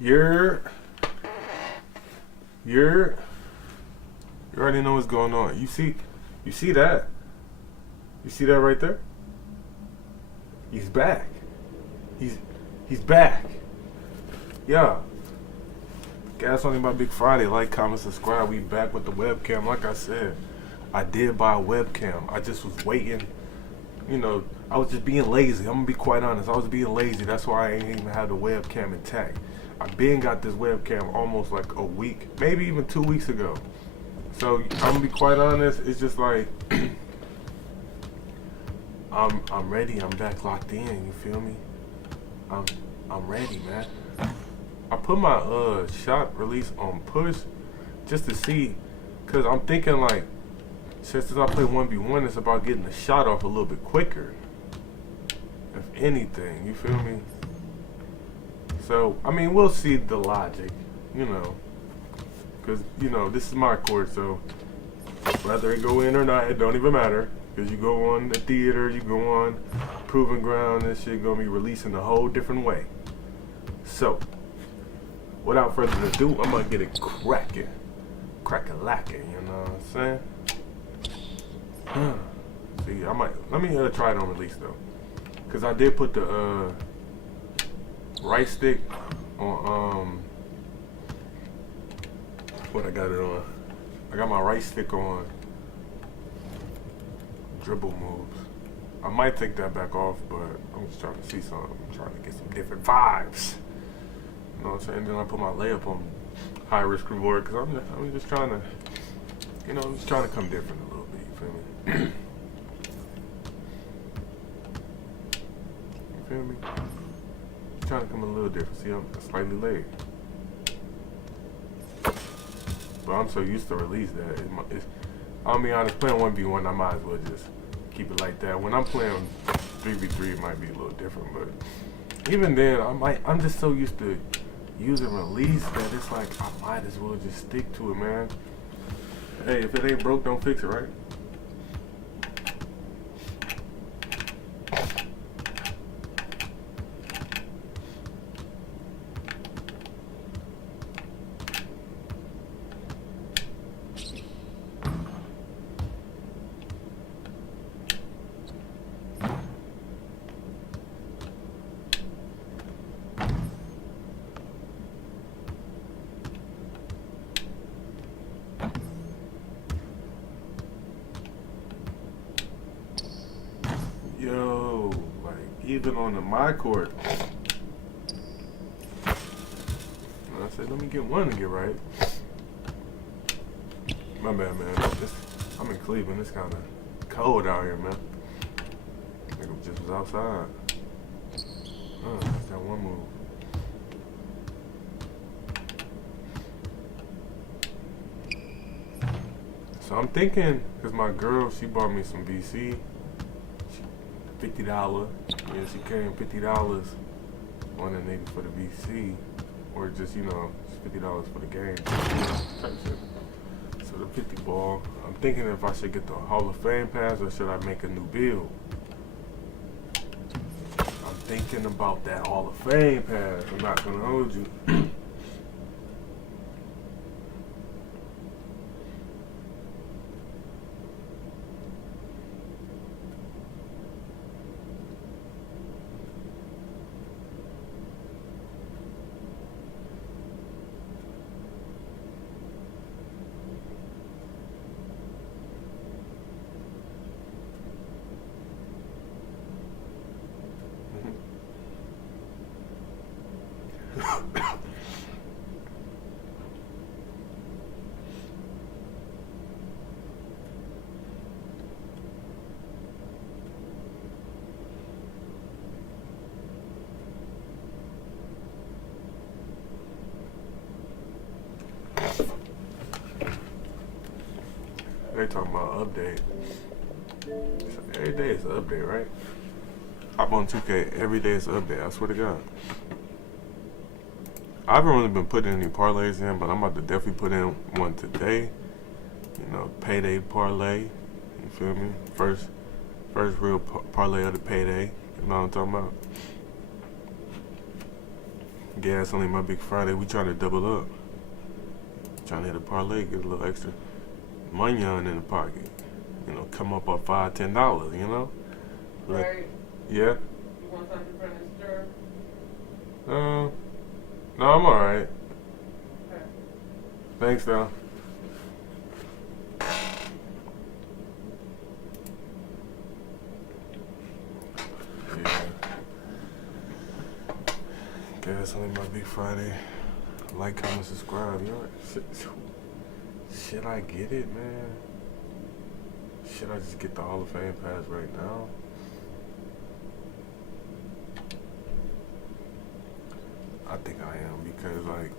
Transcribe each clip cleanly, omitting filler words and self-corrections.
You're you already know what's going on. You see that? You see that right there? He's back. He's he's back. Yeah. Gas on my Big Friday. Like, comment, subscribe. We back with the webcam. Like I said, I did buy a webcam. I just was waiting. I was just being lazy. I'm gonna be quite honest. I was being lazy. That's why I ain't even had the webcam intact. I been got this webcam almost like a week, maybe even 2 weeks ago. So I'm gonna be quite honest. It's just like I'm ready. I'm back locked in. You feel me? I'm I'm ready, man. I put my shot release on push just to see, cause I'm thinking like since I play 1v1, it's about getting the shot off a little bit quicker. If anything, you feel me? So I mean, we'll see the logic, cause this is my court, so whether it go in or not, it don't even matter. Cause you go on the theater, you go on proving ground, this shit gonna be releasing a whole different way. So, without further ado, I'm gonna get it cracking. Crack-a-lacking, you know what I'm saying? See, let me try it on release though. Cause I did put the right stick on, what I got it on? I got my right stick on dribble moves. I might take that back off, but I'm just trying to see something. I'm trying to get some different vibes. You know what I'm saying? Then I put my layup on high risk reward because I'm just trying to, I'm just trying to come different a little bit. You feel me? You feel me? Just trying to come a little different. See, I'm slightly late, but I'm so used to release that. I'll be honest, playing 1v1, I might as well just keep it like that. When I'm playing 3v3, it might be a little different, but even then, I'm just so used to using release that it's like I might as well just stick to it, man. Hey, if it ain't broke, don't fix it, right? Yo, like even on my court, I said, let me get one to get right. My bad, man. I'm in Cleveland. It's kind of cold out here, man. I think I just was outside. That's that one move. So I'm thinking, because my girl, she bought me some VC. $50. Yeah, she came $50 on a nigga for the VC, or just $50 for the game. Type shit. So the 50 ball. I'm thinking if I should get the Hall of Fame pass or should I make a new build. I'm thinking about that Hall of Fame pass. I'm not gonna hold you. They talking about update. So every day is an update, right? Hop on 2K, every day is an update, I swear to God. I haven't really been putting any parlays in, but I'm about to definitely put in one today. Payday parlay. You feel me? First real parlay of the payday. You know what I'm talking about? Gas only my big Friday. We trying to double up. Trying to hit a parlay, get a little extra money on in the pocket. You know, come up on $5, $10. You know. Right. Yeah. You want something from the store? No, I'm all right. Okay. Thanks, though. Yeah. Gas only my big Friday. Like, comment, subscribe. You know, should I get it, man? Should I just get the Hall of Fame pass right now? I think I am because, like,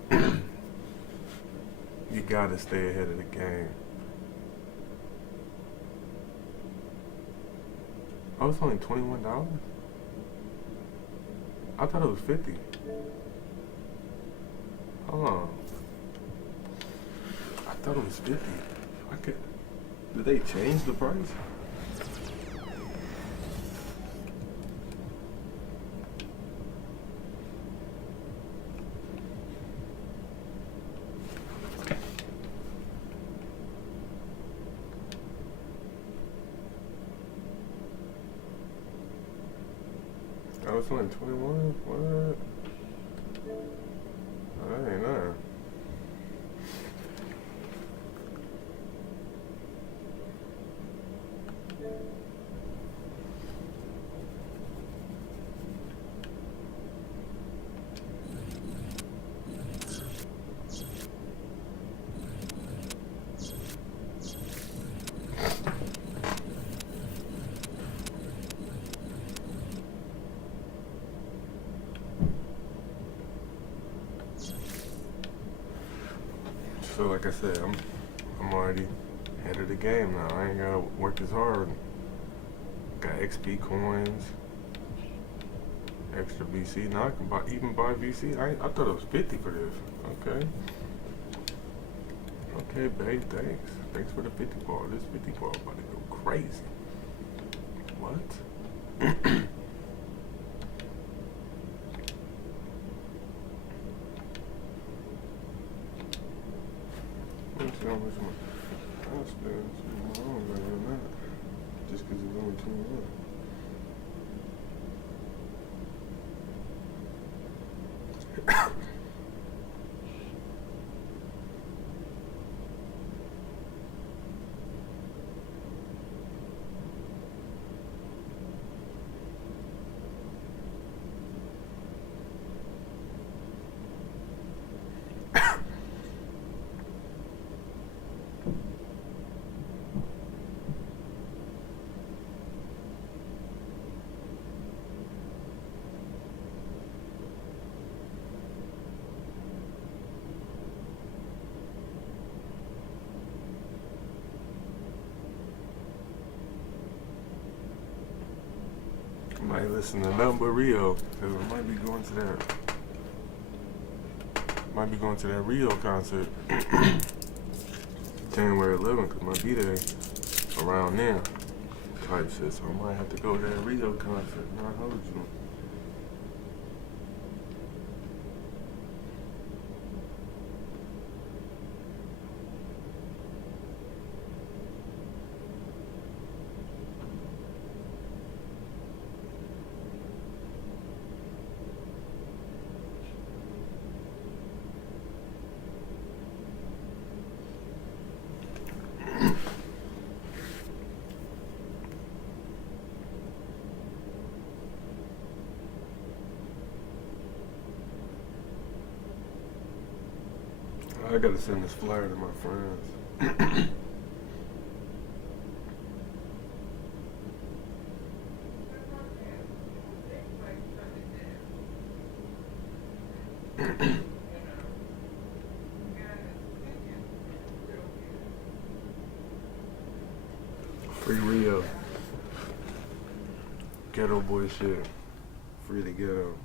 you gotta stay ahead of the game. Oh, it's only $21? I thought it was $50. Hold on. I thought it was $50. Did they change the price? Oh, it's only 21? What? Oh, that ain't nothing. So like I said, I'm already ahead of the game now. I ain't gotta work as hard. Got XP coins, extra VC. Now I can even buy VC. I thought it was 50 for this. Okay. Okay, babe, thanks. Thanks for the 50 ball. This 50 ball about to go crazy. What? Let me see how much I spent. I don't know that. Just because it's only 21. Might listen to nothing but Rio, because I might be going to that Rio concert January 11th, because my B-Day around there type shit, so I might have to go to that Rio concert, not hold you. I gotta send this flyer to my friends. Free Rio. Ghetto boy shit. Free the ghetto.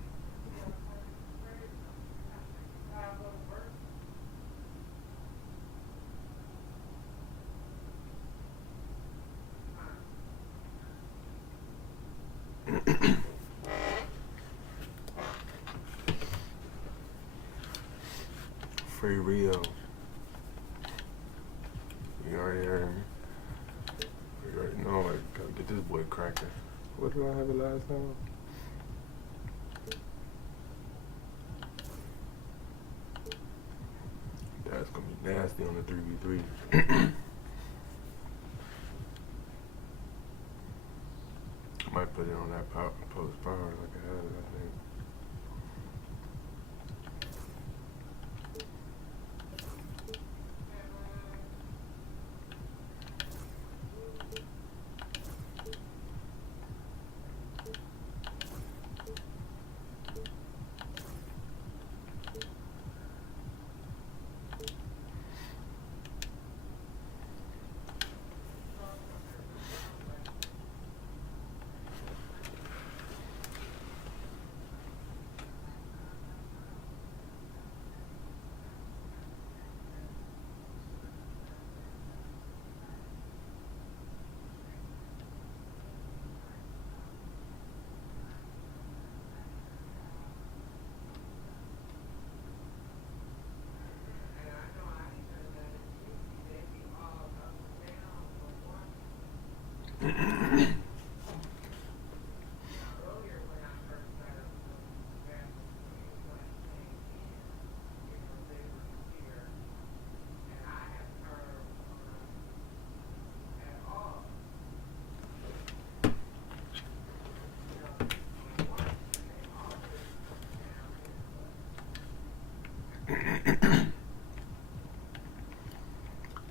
Free Rio. You already heard me. You already know I gotta get this boy cracking. What did I have it last time? That's gonna be nasty on the 3v3. I might put it on that post power like I had it, I think.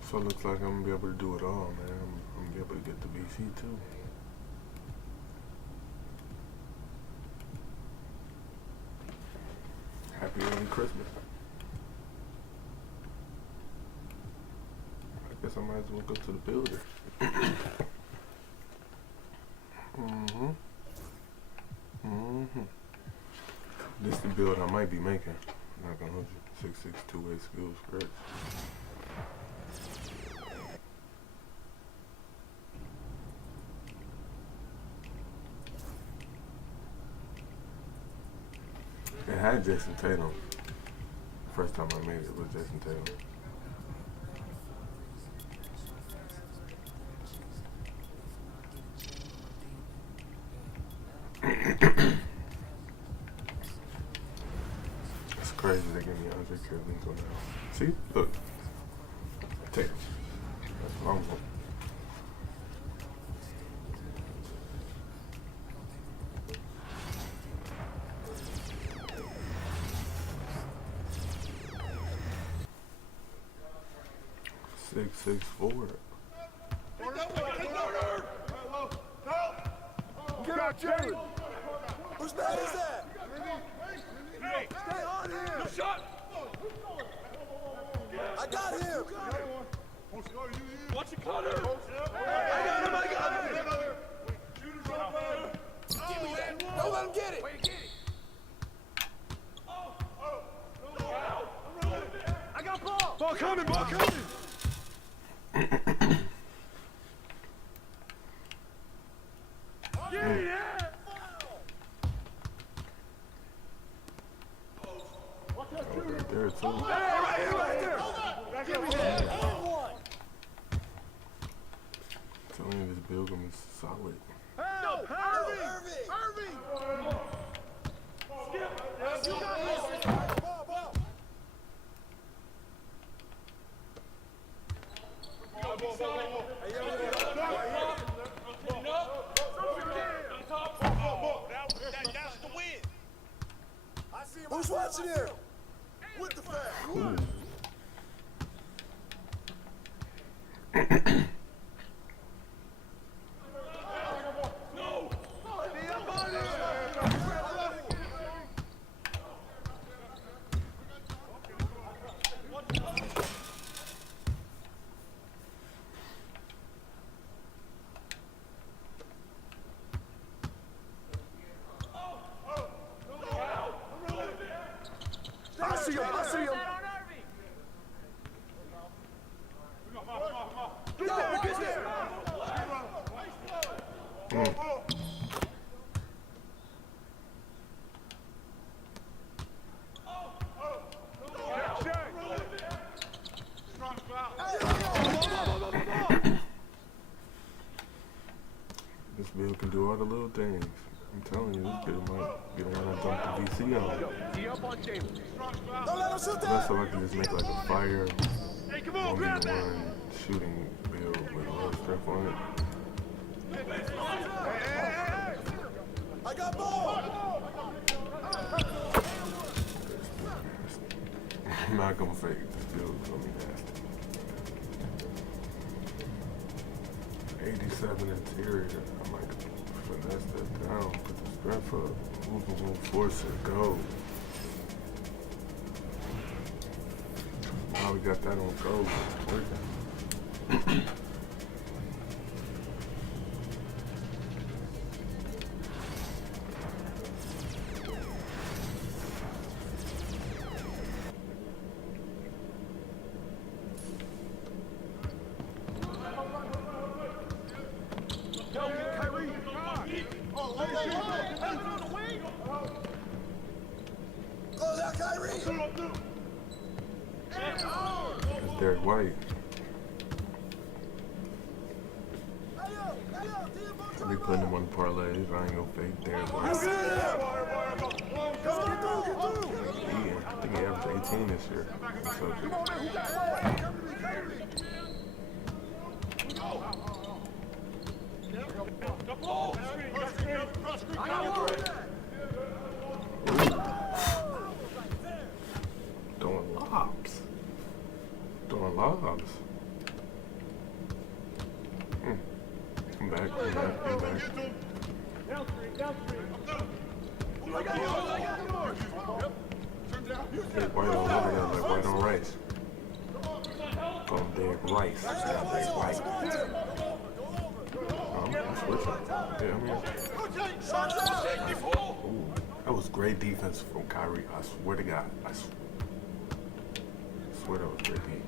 So it looks like I'm gonna be able to do it all, man. I'm gonna be able to get the BC too. Happy early Christmas. I guess I might as well go to the builder. This is the build I might be making. I'm not gonna hold you. 6'6", 2-way skills scratch. It had Jason Tatum. First time I made it was Jason Tatum. It's crazy they give me Andre Kirilenko now. See? Look. Tatum. That's what I'm going. 6'4". Get out, Jerry! Whose man is that? Hey! Stay on him! No shot! I got him! Watch it, Connor! I got him! Shooter's on fire! Give me that! Don't let him get it! I got ball! Ball coming! Ball coming! There too. Right there! Give me that! Telling you this build gonna be solid. Help! Irving! Skip! You got this! Ball! That's the win! Who's watching him? With the flag! Cool. I see him! Get there! Bill can do all the little things. I'm telling you, this kid might be the one that dumped the VC on. Tee up on table. Don't let him shoot That's that. so I can just make like a fire Hey, come on, grab that. 1v1 shooting Bill with a little strength on it. Hey. I got ball. I'm not gonna fake this Bill is gonna be nasty. 87 interior. I might finesse that down, put the strength up, move, force it, go. Now we got that on go. Working. Close out, Kyrie. That's Derek White. I be putting him on parlays. I ain't gonna fake Derek White. I think he averaged 18 this year. So, throwing lobs. Throwing lobs. I'm back. Like white on over there, like white on rice. Call him Derek Rice. Not Derek White. I'm switching. Yeah, I'm here. Ooh, that was great defense from Kyrie. I swear to God. I swear that was great defense.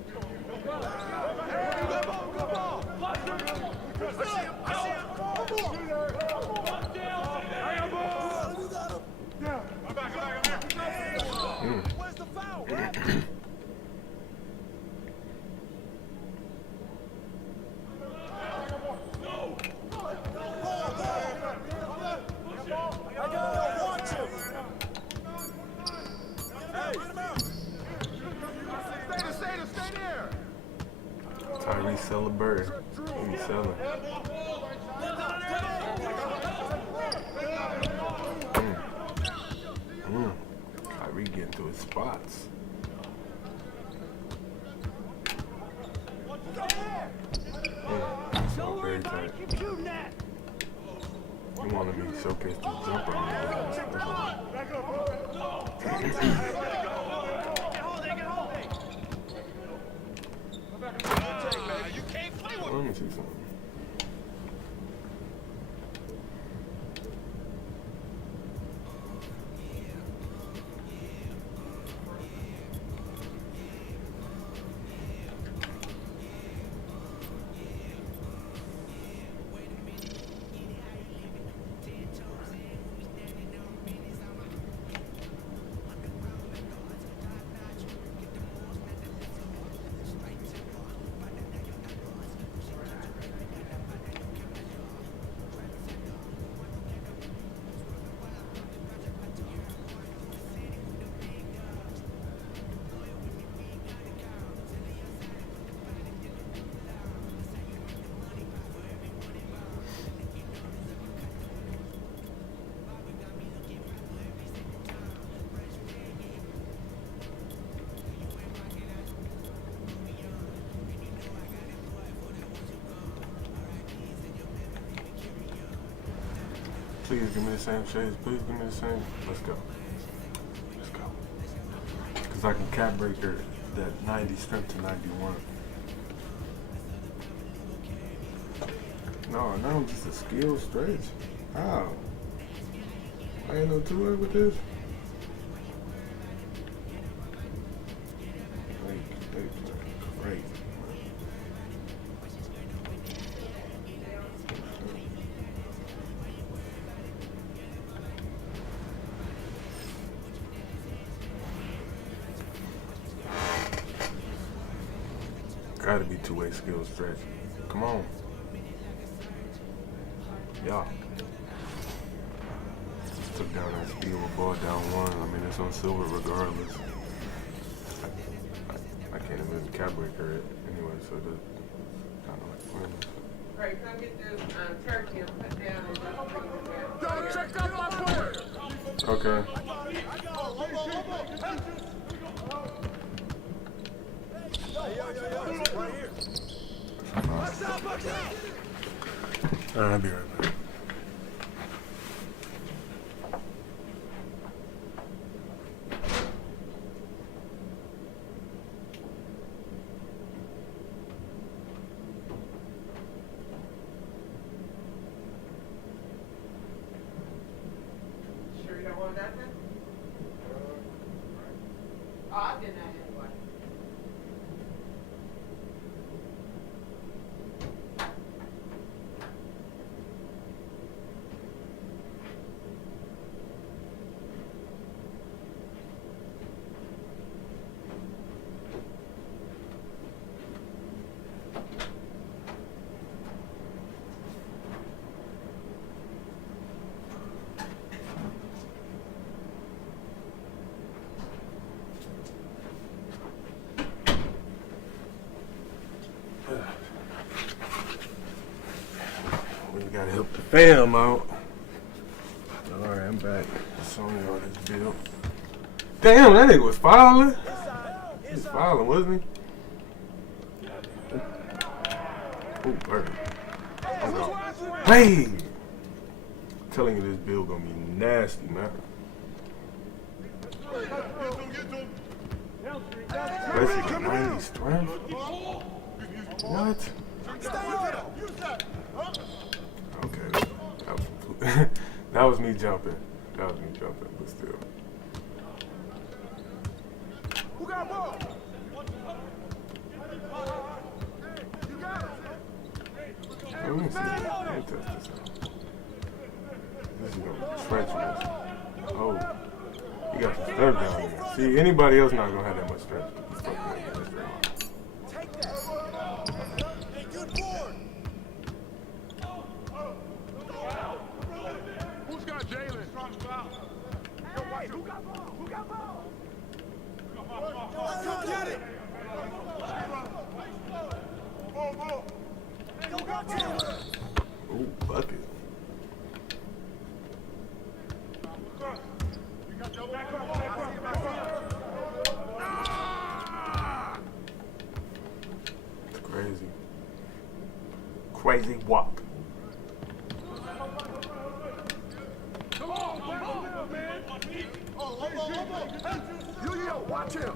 Where's the foul? Stay there. Tyrese selling bird. He's selling. Kyrie getting to his spots. So very tight. He wanted me to showcase the jumper. You can't play with Let me see something. Please give me the same shades. Please give me the same. Let's go. Let's go. Because I can cap breaker that 90 strength to 91. No, now I'm just a skill stretch. How? I ain't no two-way with this. Great. Gotta be two-way skill stretch. Come on. Yeah. Took down that speed with ball down one. I mean, it's on silver regardless. I can't even cap breaker it anyway, so it doesn't kind of like pointless. Right, come get this turkey and put down and just bring it back. Yo, check out my player. Okay. Right here. Box out, box out. I'll be right back. Sure you don't want that then? Oh, I did that anyway. We gotta help the fam out. Alright, I'm back. Sony on this bill. Damn, that nigga was fouling. He was fouling, wasn't he? Oh, perfect. Hey! I'm telling you, this bill gonna be nasty, man. Basically, 90 strength. What? Okay, that was me jumping. That was me jumping, but still. Who got ball? You got it. Let me see. Let me test this out. This is gonna be treacherous. Oh, you got some strength down there. See, anybody else not gonna have that much strength. He's fucking like that strength. Take that. Hey, good board. Who's got Jalen? Hey, who got ball? Who got ball? Go get it. Go got Taylor. Ooh, bucket. It's crazy. Crazy walk. Yo, watch him.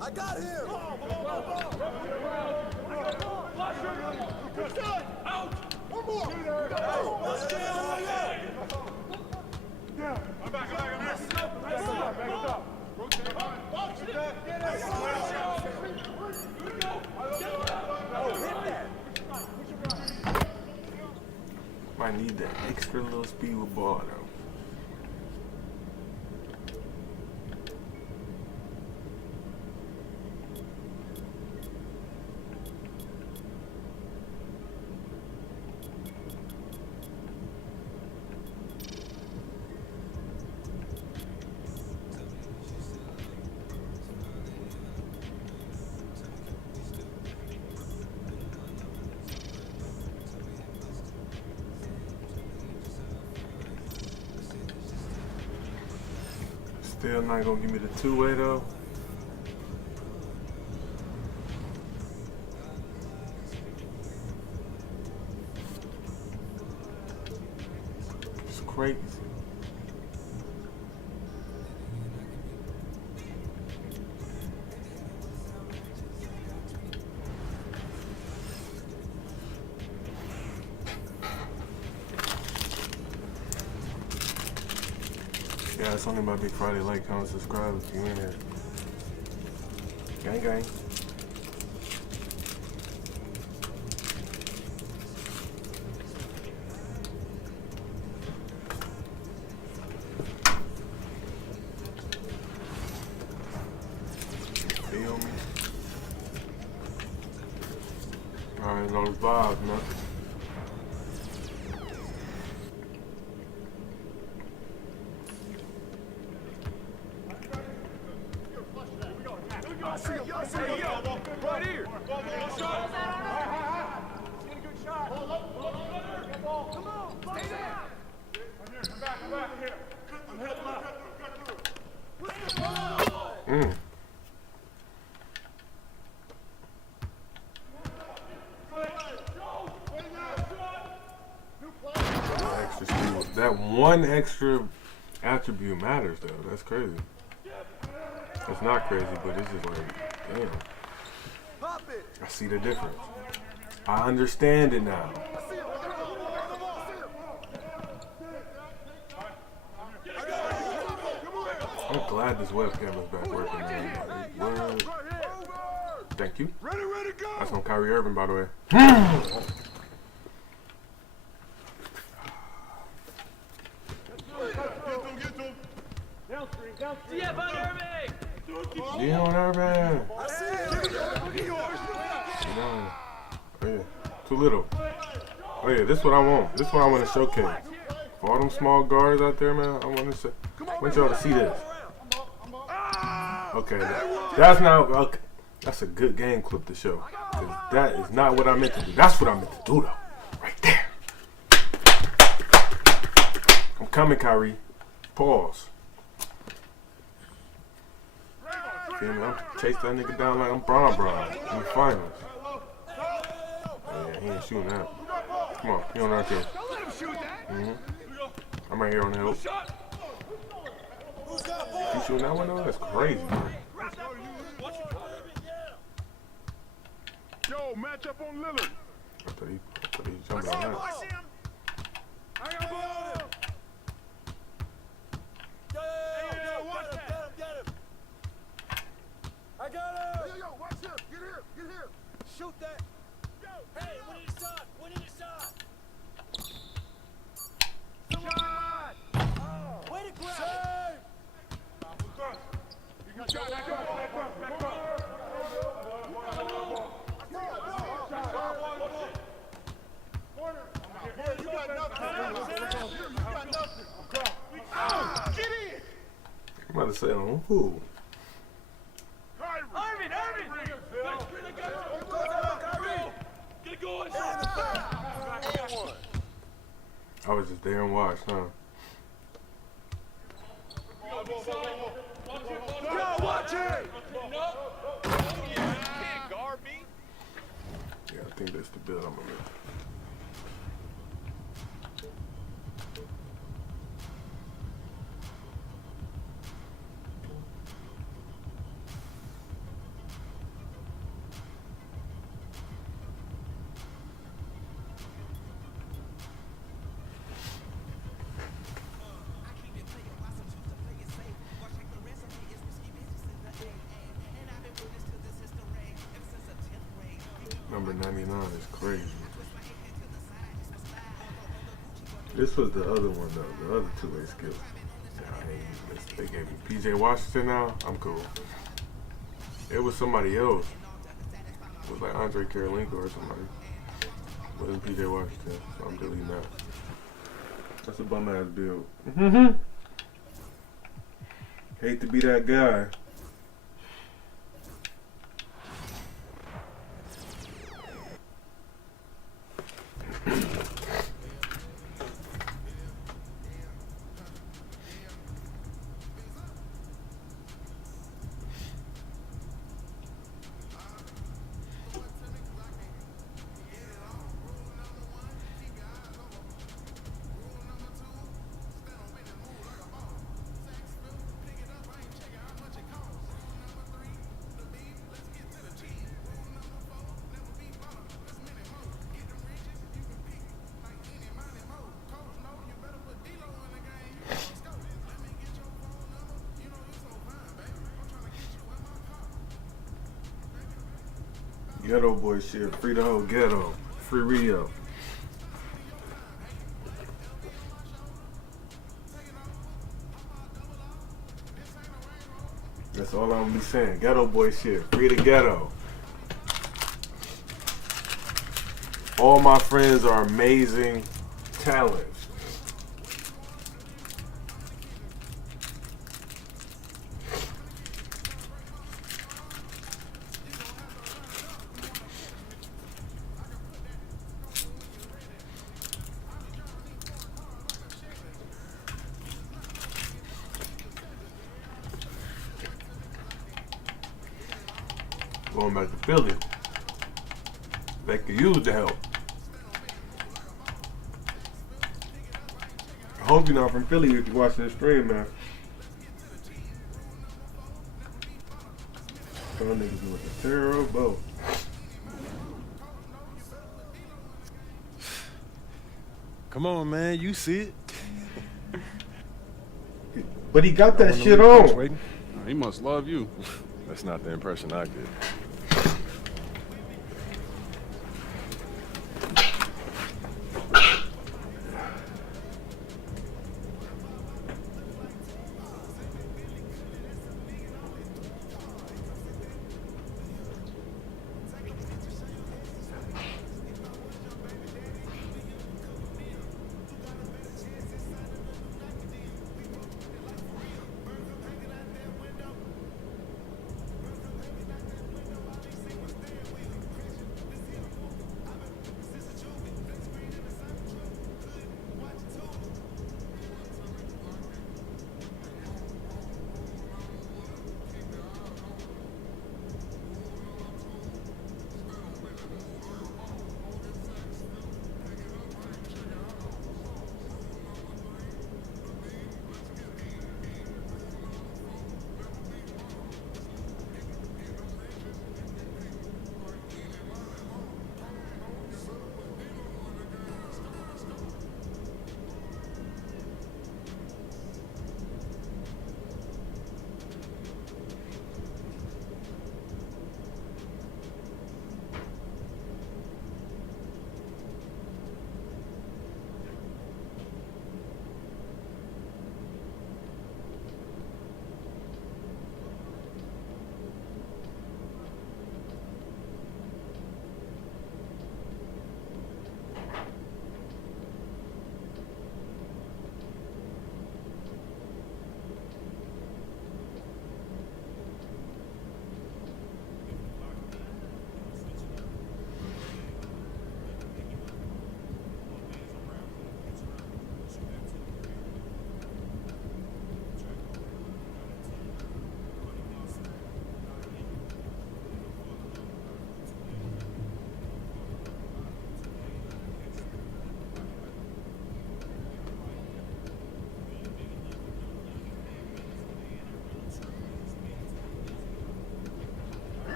I got him. Out. One more. Let's get it. Yeah. I'm back. Might need that extra little speed with ball though. Still not gonna give me the two-way though. It's crazy. Yeah, it's only my Big Friday. Like, comment, subscribe if you in here. Gang, gang. Feel me? Alright, no vibes, man. Right here. Shot. Get a good shot. Come on. Stay there. I'm back here. I'm heading left. Extra speed. That one extra attribute matters, though. That's crazy. It's not crazy, but it's just like, damn. I see the difference. I understand it now. I'm glad this webcam is back working, man. What? Thank you. That's on Kyrie Irving, by the way. Dion Irving. Oh yeah, too little. Oh yeah, this is what I want. This is what I want to showcase. For all them small guards out there, man, I want y'all to see this. Okay, that's not okay. That's a good game clip to show. 'Cause that is not what I meant to do. That's what I meant to do, though. Right there. I'm coming, Kyrie. Pause. Feel me? I'm chase that nigga down like I'm Bron in the finals. Yeah, he ain't shooting that. Come on, he on right there. I'm right here on the hill. He shooting that one though? That's crazy. Yo, match up on Lillard. I thought he jumping on that. I got him. Get him. I got him. Yo, watch him. Get here. Shoot that. Hey, we need a shot. Shot. Oh. Way to grab it. Back up. You got nothing. Get in. I'm about to say on who? Irvin. Get going. I was just there and watched, huh? Watch it. Can't guard me. Yeah, I think that's the build I'm gonna make. Number 99 is crazy. This was the other one though, the other two-way skill. Nah, I ain't using this. They gave me PJ Washington now, I'm cool. It was somebody else. It was like Andre Karolinko or somebody. It wasn't PJ Washington, so I'm deleting that. That's a bum ass build. Hate to be that guy. Ghetto boy shit. Free the whole ghetto. Free Rio. That's all I'm gonna be saying. Ghetto boy shit. Free the ghetto. All my friends are amazing talents. Going back to Philly. They could use the help. I hope you're not from Philly if you're watching this stream, man. Some niggas be looking terrible. Come on, man. You see it. But he got that shit Coach on. waiting. He must love you. That's not the impression I get.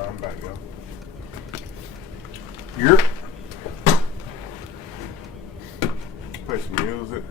I'm back, yo. You're play some music.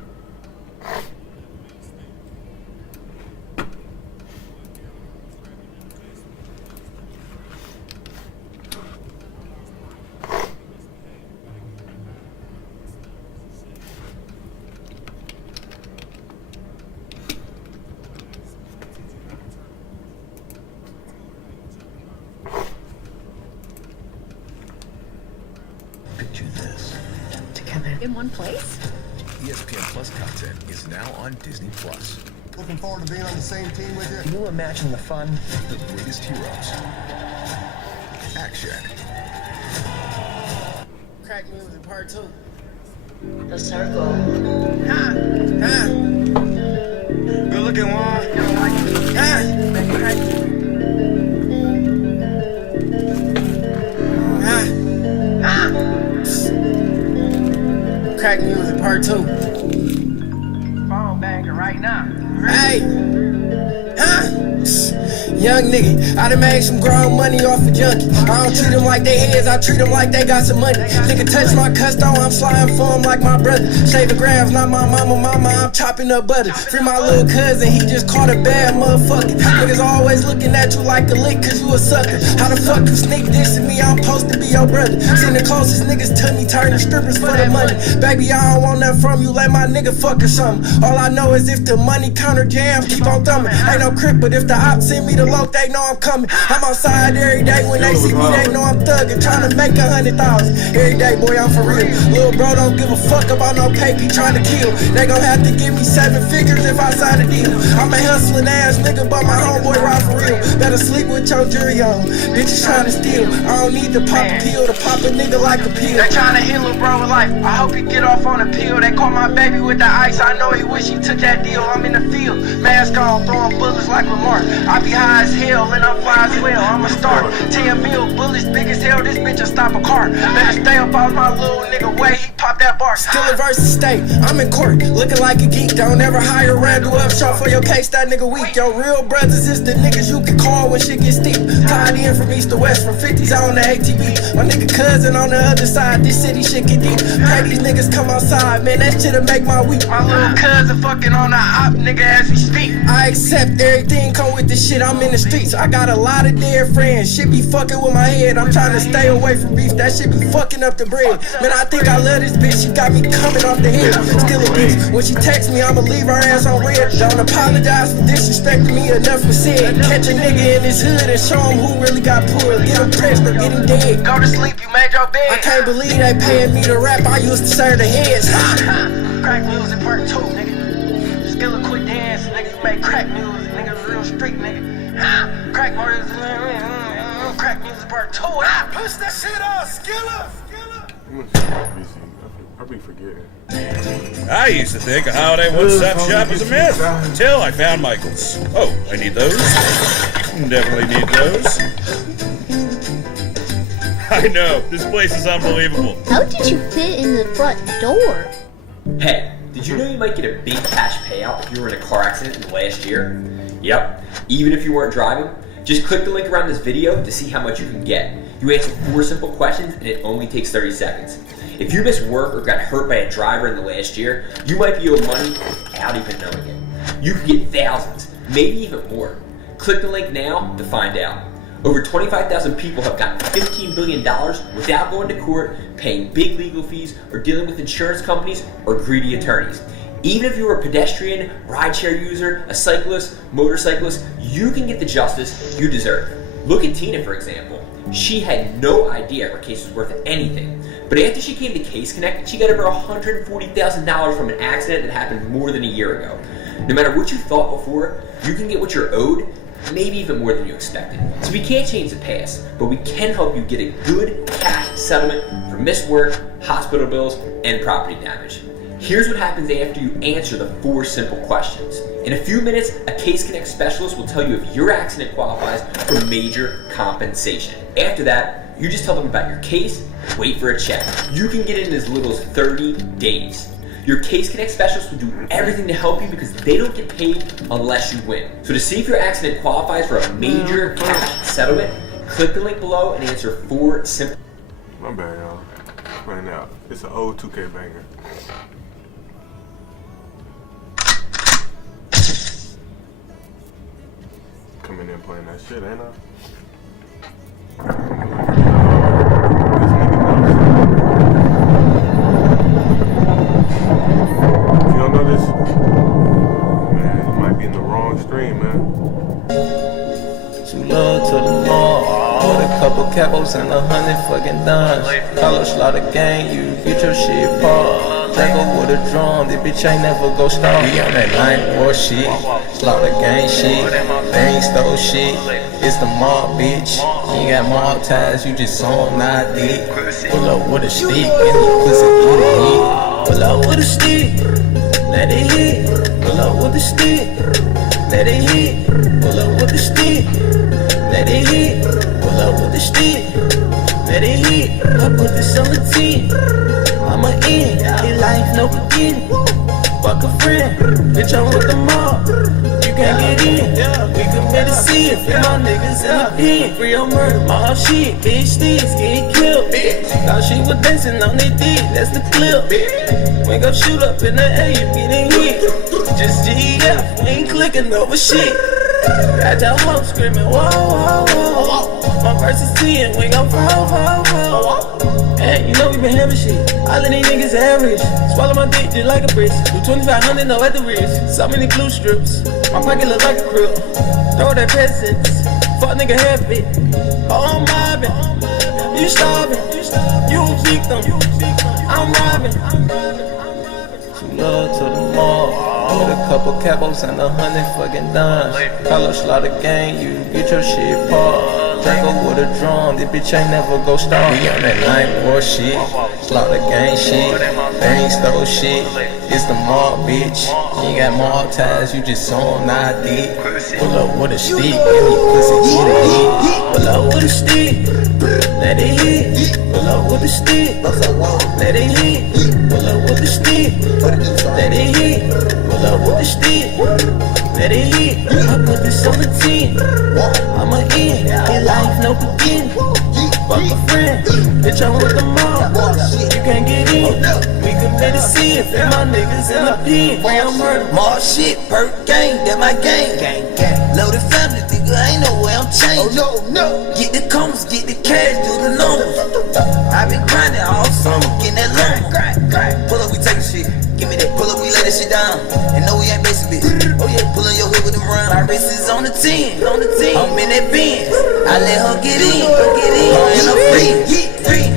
Picture this. Together in one place? ESPN Plus content is now on Disney Plus. Looking forward to being on the same team with you. Can you imagine the fun? The greatest heroes. Action. Crack music part 2. The circle. Good looking one. Crack music part 2. Phone banger right now. Hey. Young nigga, I done made some grown money off a junkie. I don't treat them like they heads, I treat them like they got some money. Nigga touch my custom, I'm sliding for him like my brother. Shaving grams, not my mama, I'm chopping up butter. Free my little cousin, he just caught a bad motherfucker. Niggas always looking at you like a lick, cause you a sucker. How the fuck you sneak dissing me, I'm supposed to be your brother. Seen the closest niggas to me turning strippers for the money. Baby, I don't want nothing from you, let my nigga fuck or something. All I know is if the money counter jams, keep on thumbing. Ain't no crip, but if the ops send me the low, they know I'm coming. I'm outside every day, when they see me, they know I'm thugging. Trying to make 100,000 every day, boy, I'm for real. Little bro don't give a fuck about no cake, he trying to kill. They gon' have to give me 7 figures if I sign a deal. I'm a hustling ass nigga, but my homeboy ride for real. Better sleep with your jury on, bitches trying to steal. I don't need to pop a pill to pop a nigga like a pill. They trying to hit little bro with life, I hope he get off on a pill. They caught my baby with the ice, I know he wish he took that deal. I'm in the field, mask on, throwing bullets like Lamar. I be high as hell and I'm fly as well, I'm a star. 10 mil, bullets big as hell, this bitch will stop a car. Better stay up out my little nigga way, he pop that bar. Still in versus state, I'm in court, looking like a geek. Don't ever hire Randall Upshaw for your case, that nigga weak. Your real brothers is the niggas you can call when shit gets steep. Tied in from east to west, from 50s on the ATV. My nigga cousin on the other side, this city shit get deep. Pray these niggas come outside, man, that shit'll make my week. My little cousin fucking on the op nigga as we speak. I accept everything come with this shit, I'm in the streets. I got a lot of dead friends, shit be fucking with my head. I'm trying to stay away from beef, that shit be fucking up the bread. Man, I think I love this bitch, she got me coming off the head. Still a bitch, when she texts me, I'ma leave her ass on red. Don't apologize for disrespecting me, enough was said. Catch a nigga in his hood and show him who really got pulled. Get him pressed or get him dead. Go to sleep, you made your bed. I can't believe they paying me to rap, I used to serve the heads. Crack music part 2, nigga. Skill a quick dance, niggas who make crack music, niggas real street, nigga. Crack music, crack music part 2. Push that shit off, Skilla. I be forgetting. I used to think a holiday one-stop shop was a myth until I found Michael's. Oh, I need those. Definitely need those. I know, this place is unbelievable. How did you fit in the front door? Hey, did you know you might get a big cash payout if you were in a car accident in the last year? Yep, even if you weren't driving. Just click the link around this video to see how much you can get. You answer 4 simple questions and it only takes 30 seconds. If you missed work or got hurt by a driver in the last year, you might be owed money without even knowing it. You could get thousands, maybe even more. Click the link now to find out. Over 25,000 people have gotten $15 billion without going to court, paying big legal fees, or dealing with insurance companies or greedy attorneys. Even if you're a pedestrian, rideshare user, a cyclist, motorcyclist, you can get the justice you deserve. Look at Tina, for example. She had no idea her case was worth anything. But after she came to Case Connect, she got over $140,000 from an accident that happened more than a year ago. No matter what you thought before, you can get what you're owed, maybe even more than you expected. So we can't change the past, but we can help you get a good cash settlement for missed work, hospital bills, and property damage. Here's what happens after you answer the 4 simple questions. In a few minutes, a Case Connect specialist will tell you if your accident qualifies for major compensation. After that, you just tell them about your case, wait for a check. You can get it in as little as 30 days. Your Case Connect specialist will do everything to help you because they don't get paid unless you win. So to see if your accident qualifies for a major cash settlement, click the link below and answer 4 simple. My bad, y'all. Right now, it's an old 2K banger. Coming in playing that shit, ain't I? If you don't know this, man, you might be in the wrong stream, man. Too love to the mall. Put a couple capos and 100 fucking dimes. Color slaughter gang, you get your shit paused. Drago with a drum, this bitch ain't never go stop. We on that 9 war shit, slaughter gang shit. They ain't stole shit, it's the mob, bitch. You ain't got mob ties, you just on my dick. Pull up with a stick, and the pussy get a hit. Pull up with a stick, let it hit. Pull up with a stick, let it hit. Pull up with a stick, let it hit. Pull up with a stick, let it hit. I put this on the 10. I'm a in, in life, no beginning. Fuck Fuck a friend, bitch, I'm with the mob. You can't get in, we committed sin. Free my niggas in the pen. Free on murder, my shit. Bitch, sticks getting killed, bitch. Thought she was dancing on their dick, that's the clip, bitch. We gon' shoot up in the air, you getting hit. Just GF, we ain't clicking over shit. Got your hoe screaming, whoa, whoa, whoa. My verse is 10, we gon' fall. Hey, you know we been having shit. All of these niggas average. Swallow my dick just like a bitch. Do 2,500, no at the wrist. So many glue strips. My pocket look like a crib. Throw that peasants. Fuck nigga happy. Oh, I'm mobbing. You starving. You a victim. I'm robbing. Some love to the mall. With a couple capos and 100 fucking dimes. Carlos Slaughter gang, you get your shit paused. Draco with a drum, this bitch ain't never go star. We on that night war shit, Slaughter gang shit. They ain't stole shit, it's the mob, bitch. You ain't got mob ties, you just saw him, I did. Pull up with a stick, give me pussy, get it hit. Pull up with a stick, let it hit. Pull up with a stick, let it hit. Pull up with a stick, let it hit. Pull up with a stick, let it hit. I put this on the 10, I'ma in. In life, no beginning. Fuck a friend, bitch, I'm with the mob. You can't get in. We committed sin. Free my niggas in the pen. Real murder. More shit, perk gang, that my gang. Loaded family, nigga, ain't no way I'm changing. Oh no. Get the combs, get the cash, do the numbers. I been grinding all summer, getting that lumber. Pull up, we taking shit. Give me that. Pull up, we lay that shit down. And no, we ain't basic bitch. Oh yeah, pull on your hood with them rounds. My wrist is on the 10. I'm in that Benz. I let her get in. And I'm free.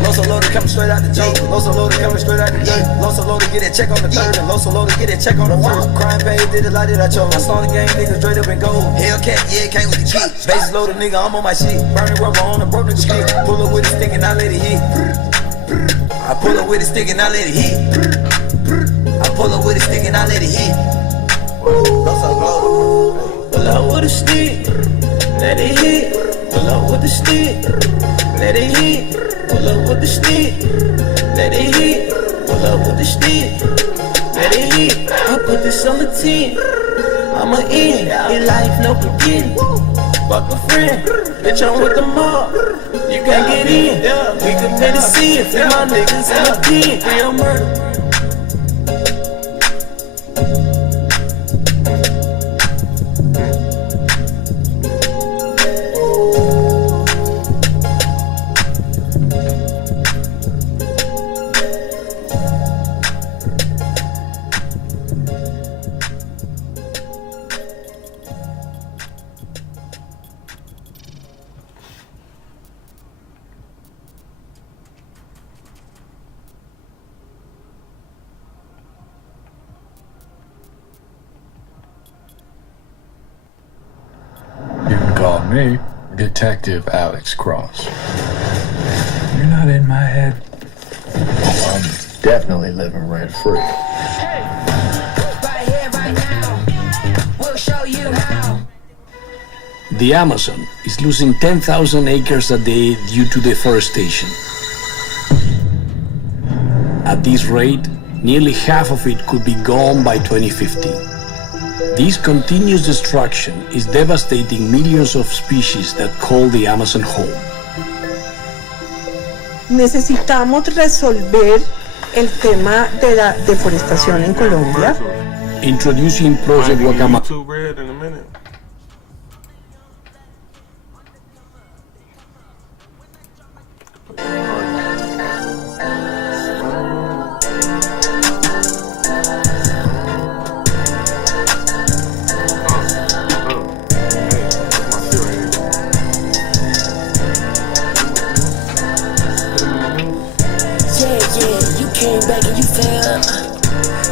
Loso loaded coming straight out the joke. Loso loaded coming straight out the dirt. Loso loaded get that check on the third. And Loso loaded get that check on the first. Crime page did a lot that I chose. I saw the game niggas straight up and gold. Hellcat, yeah, it came with the kick. Bases loaded nigga, I'm on my shit. Burning rubber on the broken stick. Pull up with a stick and I let it hit. I pull up with a stick and I let it hit. I pull up with a stick and I let it hit. Pull up with a stick, let it hit. Pull up with the stick, let it hit. Pull up with the stick, let it hit. Pull up with the stick, let it hit. I put this on the 10, I'ma in. In life, no beginning. Fuck a friend, bitch, I'm with the mob. You can't get in. We committed sin. Free my niggas in the pen. Real murder. Call me Detective Alex Cross. You're not in my head. I'm definitely living rent free. Right here, right now. We'll show you how. The Amazon is losing 10,000 acres a day due to deforestation. At this rate, nearly half of it could be gone by 2050. This continuous destruction is devastating millions of species that call the Amazon home. Necesitamos resolver el tema de la deforestación en Colombia. Introducing Project Guacamaya. Came back and you fell.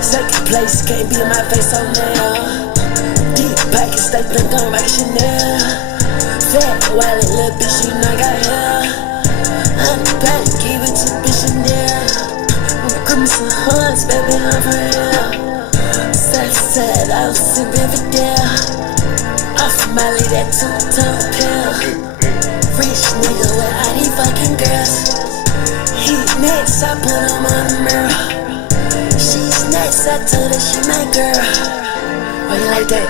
Second place, can't be in my face, so now. Deep pocket, stapling gum like Chanel. Fat wallet, little bitch, you know I got hair. I'm the pack, give it to bitch Chanel. I'm the crimson hunts, baby, I'm for real. Sad, I was sipping for there. Off my lady, that two-tone pill. Rich nigga with all these fucking girls. Heat next, I put him on the mirror. She's next, I told her she my girl. Oh, you like that?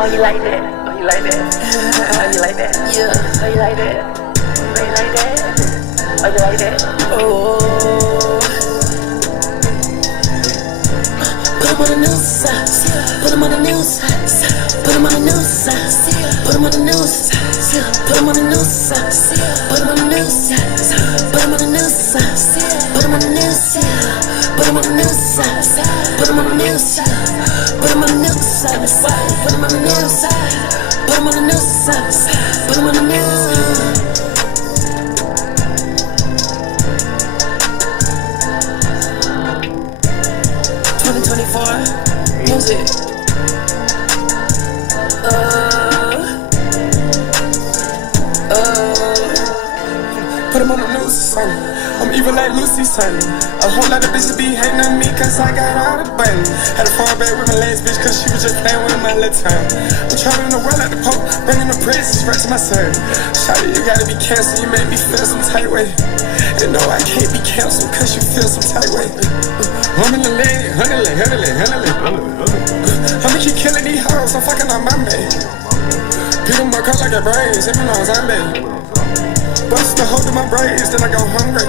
Oh, you like that? Oh, you like that? Oh, you like that? Yeah. Oh, you like that? Oh, you like that? Oh, you like that? Oh. Put him on the news, put him on the news, put him on the news, put him on the news, put him on the news, put him on the news, put him on the news, put him on the news, put him on the news, put him on the news, put him on the news, put him on the news, put him on the news, put him on the news. 2024 music. Put him on the news, son. I'm evil like Lucy, son. A whole lot of bitches be hating on me cause I got all the buttons. Had to fall back with my last bitch cause she was just playing with my little time. I'm traveling the world like the Pope, bringing the praises right to my son. Shawty, you gotta be canceled, you make me feel some tight way. And no, I can't be canceled cause you feel some tight way. I'm in the lane, hundredly. I'ma keep killing these hoes, I'm fucking on my man. People my car like a brain, sipping on Sunday. Bust the hole to my braids, then I go hungry.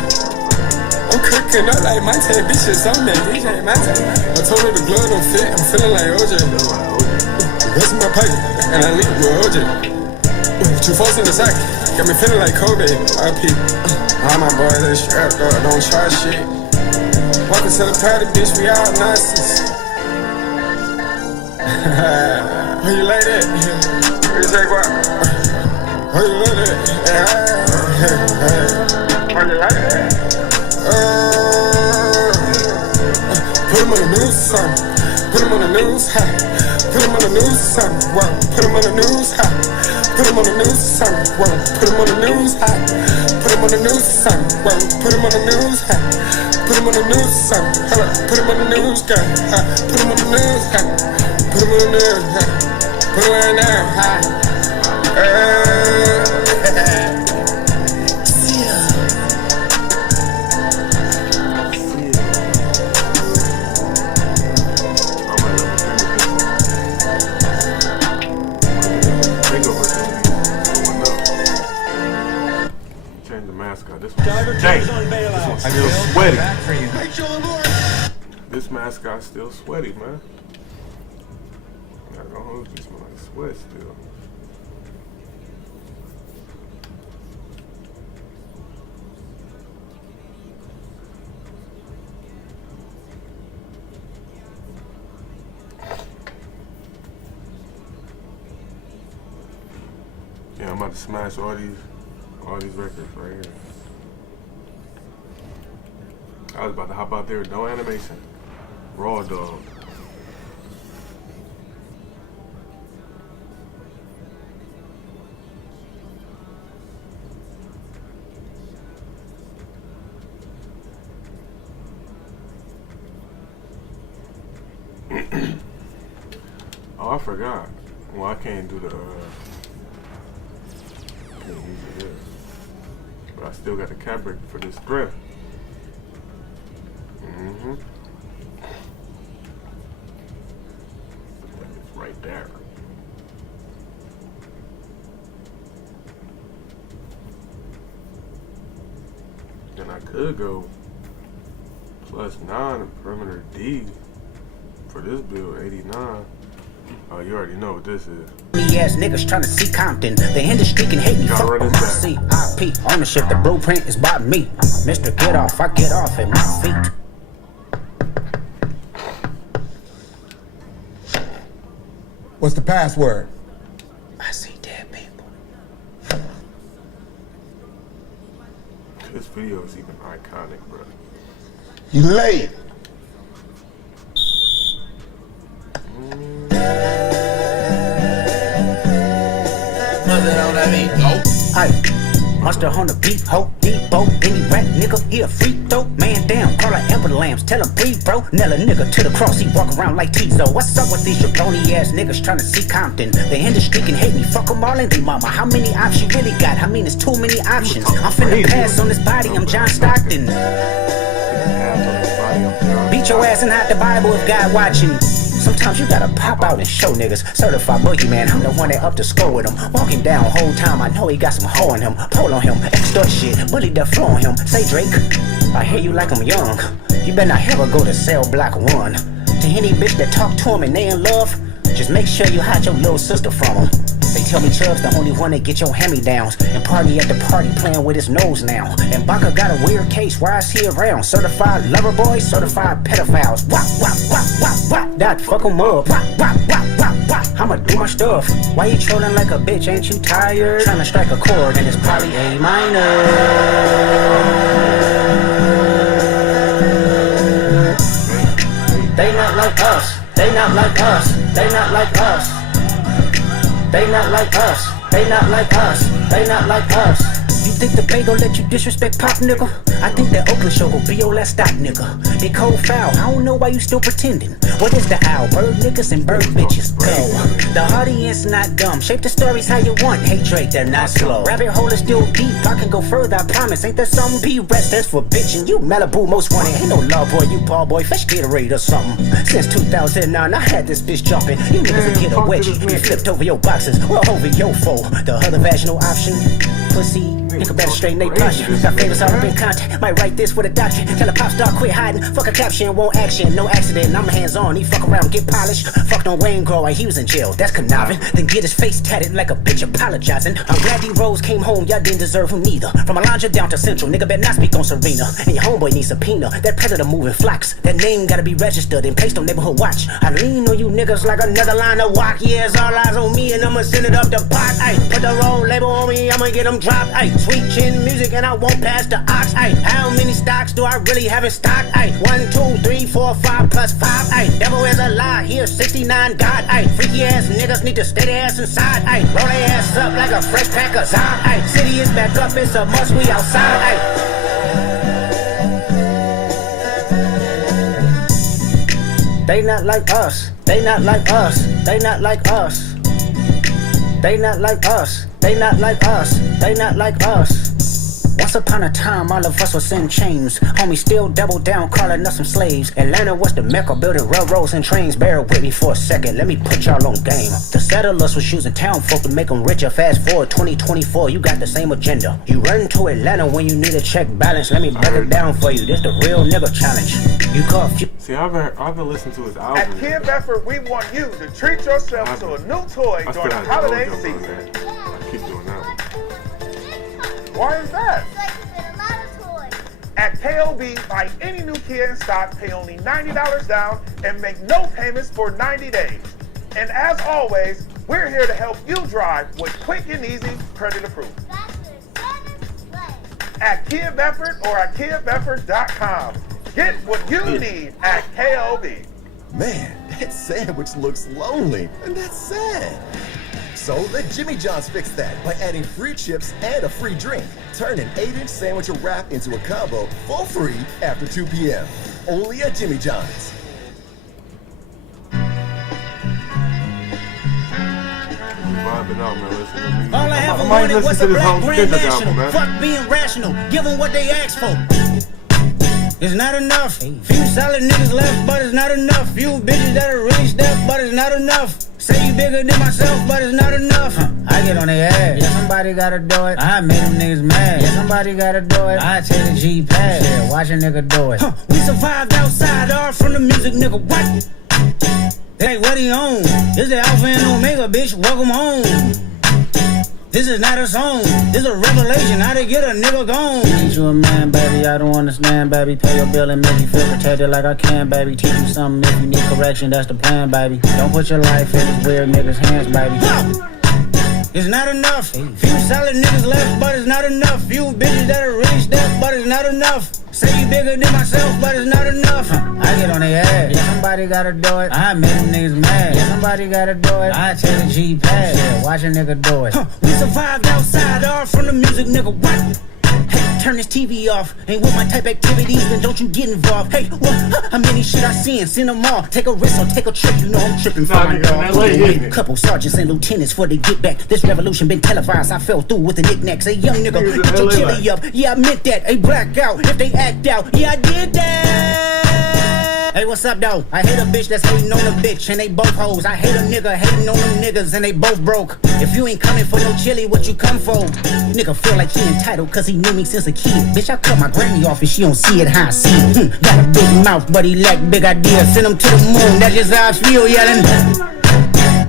I'm cooking up like my tape, bitches on me, DJ my tape. I told her the glove don't fit, I'm feeling like OJ. The rest of my pocket, and I leave it with OJ. 2 folks in the sack, got me feeling like Kobe, RP. All my boys, they strapped up, don't try shit. Welcome to the party, bitch, we all nonsense. How you like that? What you say, what? How you like that? How you like that? Put him on the news, son. Put him on the news, ha. Put him on the news, son. Whoa. Put him on the news, ha. Put him on the news, son. Whoa. Put him on the news, ha. Put him on the news, son. Whoa. Put him on the news, ha. Put him on the news, son. Hold up. Put him on the news, guy. Put him on the news, ha. Put him on the news, ha. Put him on there, ha. Change the mascot. This one. Change. This one's still sweaty. This mascot's still sweaty, man. Gotta go home. It smell like sweat still. Yeah, I'm about to smash all these records right here. I was about to hop out there with no animation. Raw dog. Oh, I forgot. Well, I can't do the can't use it here. But I still got the fabric for this strip. It's right there. Then I could go +9 and perimeter D for this build, 89. Oh, you already know what this is. Ass niggas trying to see Compton. The industry can hate me. Fuck my CIP. Ownership, the blueprint is by me. Mr. Get Off, I get off at my feet. What's the password? I see dead people. This video is even iconic, bro. You late. Hey, monster on the beat, ho, depot, any rap nigga, he a free throw, man down, call like Amber Lambs, tell him breathe, bro, nail a nigga to the cross, he walk around like Tizo. What's up with these jabroni ass niggas trying to see Compton? The industry can hate me, fuck them all and they mama. How many options you really got? I mean, it's too many options. I'm finna pass on this body, I'm John Stockton. Pass on this body, I'm John Beat your ass and hide the Bible if God watching. Sometimes you gotta pop out and show niggas. Certified boogeyman, I'm the one that up to score with him. Walking down whole time, I know he got some hoe in him. Pull on him, extort shit, bully the flow on him. Say Drake, I hear you like I'm young. You better not ever go to cell block 1. To any bitch that talk to him and they in love, just make sure you hide your little sister from him. They tell me Chubb's the only one that get your hand-me-downs and party at the party playing with his nose now. And Baca got a weird case, why is he around? Certified lover boys, certified pedophiles. Wah, wah, wah, wah, wah. That fuck him up. Wah, wah, wah, wah, wah. I'ma do my stuff. Why you trolling like a bitch, ain't you tired? Trying to strike a chord and it's probably A minor. They not like us, they not like us, they not like us. They not like us, they not like us, they not like us. You think the Bay gon' let you disrespect Pop, nigga? I think that Oakland show gon' be your last stop, nigga. They cold foul, I don't know why you still pretending. What is the owl? Bird niggas and bird bitches, go. The audience not dumb, shape the stories how you want. Hey Drake, they're not slow. Rabbit hole is still deep, I can go further, I promise. Ain't there something be rest, that's for bitchin'. You Malibu most wanted, ain't no love boy, you ball boy, fresh Gatorade or something. Since 2009, I had this bitch jumping. You niggas would get a wedgie, you flipped over your boxes, well over your foe. The other vaginal option, pussy. Nigga better straighten they blush. Got favors all up in contact. Might write this with a doctor. Tell a pop star quit hiding. Fuck a caption, won't action. No accident, I'm hands on. He fuck around, get polished. Fucked on Wayne Grow while he was in jail. That's conniving. Then get his face tatted like a bitch apologizing. I'm glad D-Rose came home. Y'all didn't deserve him neither. From Alondra down to Central. Nigga better not speak on Serena. And your homeboy needs a subpoena. That predator moving flocks. That name gotta be registered and placed on neighborhood watch. I lean on you niggas like another line of walk. Yeah, it's all eyes on me and I'ma send it up the pot. Ay, put the wrong label on me. I'ma get them dropped. Ay, sweet chin music and I won't pass the ox. Ay, how many stocks do I really have in stock? Ay, 1, 2, 3, 4, 5 plus 5. Ay, devil is a lie. Here 69 God. Ay, freaky ass niggas need to stay their ass inside. Ay, roll their ass up like a fresh pack of Zod. Ay, city is back up. It's a must. We outside. Ay. They not like us. They not like us. They not like us. They not like us. They not like us. They not like us. Once upon a time, all of us was in chains. Homie still double down, calling us some slaves. Atlanta was the mecca, building railroads and trains. Bear with me for a second, let me put y'all on game. The settlers was using town folk to make them richer. Fast forward 2024, you got the same agenda. You run to Atlanta when you need a check balance. Let me break it down for you, this the real nigga challenge. You caught few. See, I've been listening to his album. At Kid Bedford, we want you to treat yourself to a new toy during the holiday season. I keep doing that one. Why is that? At KOB, buy any new Kia in stock, pay only $90 down, and make no payments for 90 days. And as always, we're here to help you drive with quick and easy credit approval. At Kia Bedford or at KiaBedford.com. Get what you need at KOB. Man, that sandwich looks lonely, and that's sad. So let Jimmy John's fix that by adding free chips and a free drink. Turn an 8-inch sandwich or wrap into a combo for free after 2 p.m. Only at Jimmy John's. All I ever wanted was a black grand national. Fuck being rational, give them what they asked for. It's not enough. Few solid niggas left, but it's not enough. Few bitches that are really stepped, but it's not enough. Say you bigger than myself, but it's not enough. I get on their ass. Yeah, somebody gotta do it. I made them niggas mad. Yeah, somebody gotta do it. I take the G pass. Yeah, watch a nigga do it. We survived outside, all from the music, nigga. What? Hey, what he on? This the Alpha and Omega, bitch. Welcome home. This is not a song, this is a revelation, how to get a nigga gone. Teach you a man, baby, I don't understand, baby. Pay your bill and make you feel protected like I can, baby. Teach you something if you need correction, that's the plan, baby. Don't put your life in these weird niggas' hands, baby. It's not enough. Few solid niggas left, but it's not enough. Few bitches that are really stepped, but it's not enough. Say you bigger than myself, but it's not enough. I get on their ass. Yeah, somebody gotta do it. I made them niggas mad. Yeah, somebody gotta do it. I take the G pass. Yeah, watch a nigga do it. We survived outside, all from the music, nigga. What? Hey, turn this TV off. Ain't with my type activities, then don't you get involved. Hey, what? How many shit I seen? Send them all. Take a risk or take a trip. You know I'm tripping for my dog. Couple sergeants and lieutenants for they get back. This revolution been televised. I fell through with the knickknacks. Hey, young nigga, get your chili up. Yeah, I meant that. Hey, blackout if they act out. Yeah, I did that. Hey, what's up, though? I hate a bitch that's hating on a bitch, and they both hoes. I hate a nigga hating on them niggas, and they both broke. If you ain't coming for no chili, what you come for? Nigga feel like he entitled, cause he knew me since a kid. Bitch, I cut my granny off and she don't see it how I see it. Got a big mouth, but he lack big ideas. Send him to the moon, that's just how I feel, yelling.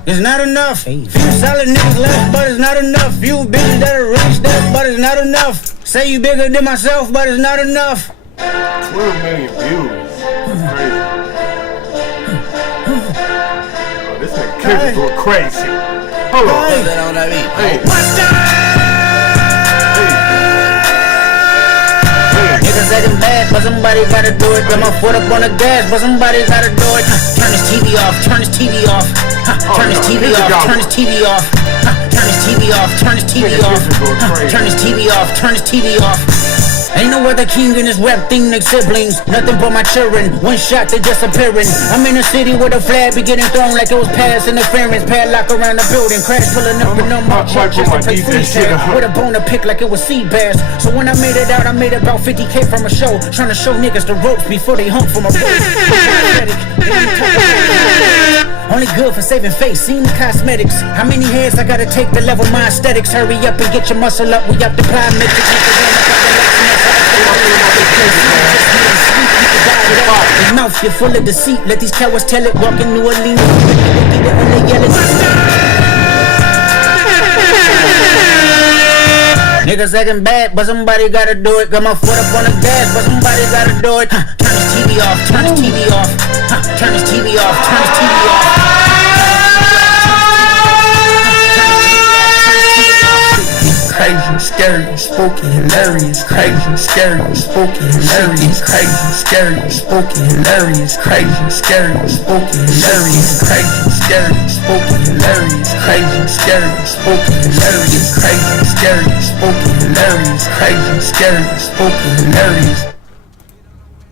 It's not enough. Few solid niggas left, but it's not enough. Few bitches that are rich, but it's not enough. Say you bigger than myself, but it's not enough. 12 million views. That's crazy. Oh, this nigga Kendrick going crazy. Hold on. Hey. Niggas acting bad, but somebody gotta do it. Got my foot up on the gas, but somebody gotta do it. Turn this TV off, turn this TV off. Turn this TV off, turn this TV off. Turn this TV off, turn this TV off. Turn this TV off, turn this TV off. Ain't no other king in this rap thing like siblings. Nothing but my children. One shot, they disappearing. I'm in a city where the flag be getting thrown like it was past interference. Padlock around the building. Crash pulling up in no more truck just to play free tag. With a bone to pick like it was sea bass. So when I made it out, I made about 50K from a show. Trying to show niggas the ropes before they hung from a rope. Only good for saving face, seen cosmetics. How many heads I gotta take to level my aesthetics? Hurry up and get your muscle up. We up the His mouth, you're full of deceit. Let these cowards tell it. Walk in New Orleans. Niggas acting bad, but somebody gotta do it. Got my foot up on the gas, but somebody gotta do it. Turn this TV off, turn this TV off. Turn this TV off, turn this TV off. Crazy, scary, spooky, hilarious. Crazy, scary, spooky, hilarious. Crazy, scary, spooky, hilarious. Crazy, scary, spooky, hilarious. Crazy, scary, spooky, hilarious. Crazy, scary, spooky, hilarious. Crazy, scary, spooky, hilarious. Crazy, scary, spooky, hilarious.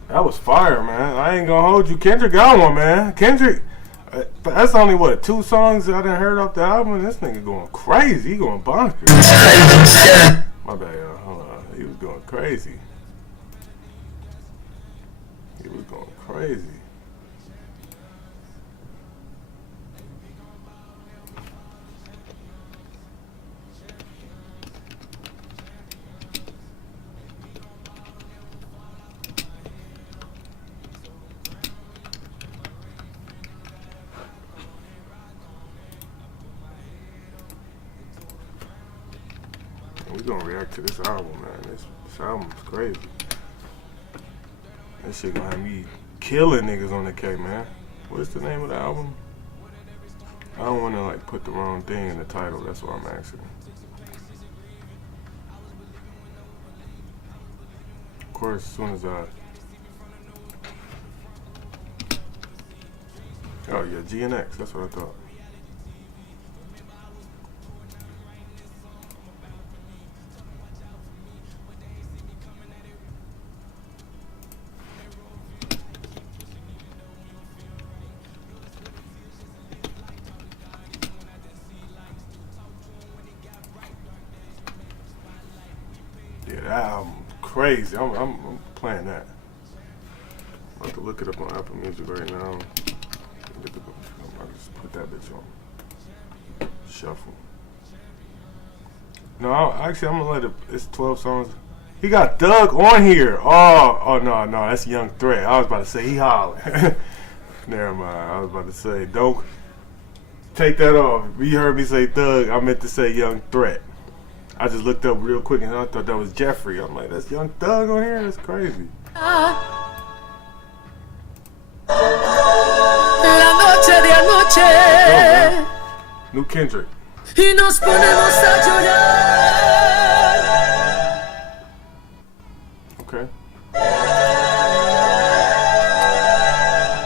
That was fire, man. I ain't gonna hold you. Kendrick got one, man. Kendrick, that's only what, 2 songs I done heard off the album. And this nigga going crazy. He going bonkers. My bad, y'all. Hold on. He was going crazy. He was going crazy. We gonna react to this album, man. This album's crazy. That shit gonna have me killing niggas on the K, man. What's the name of the album? I don't wanna like put the wrong thing in the title, that's why I'm asking. Of course, as soon as I... Oh yeah, GNX, that's what I thought. Yeah, that album crazy. I'm playing that. I'm about to look it up on Apple Music right now. I'll just put that bitch on. Shuffle. No, actually, I'm gonna let it. It's 12 songs. He got Thug on here. Oh no, that's Young Threat. I was about to say he hollering. Never mind. I was about to say don't take that off. You heard me say Thug. I meant to say Young Threat. I just looked up real quick and I thought that was Jeffrey. I'm like, that's Young Thug on here? That's crazy. La noche de anoche. Oh, New Kendrick. Y nos ponemos a llorar. Okay.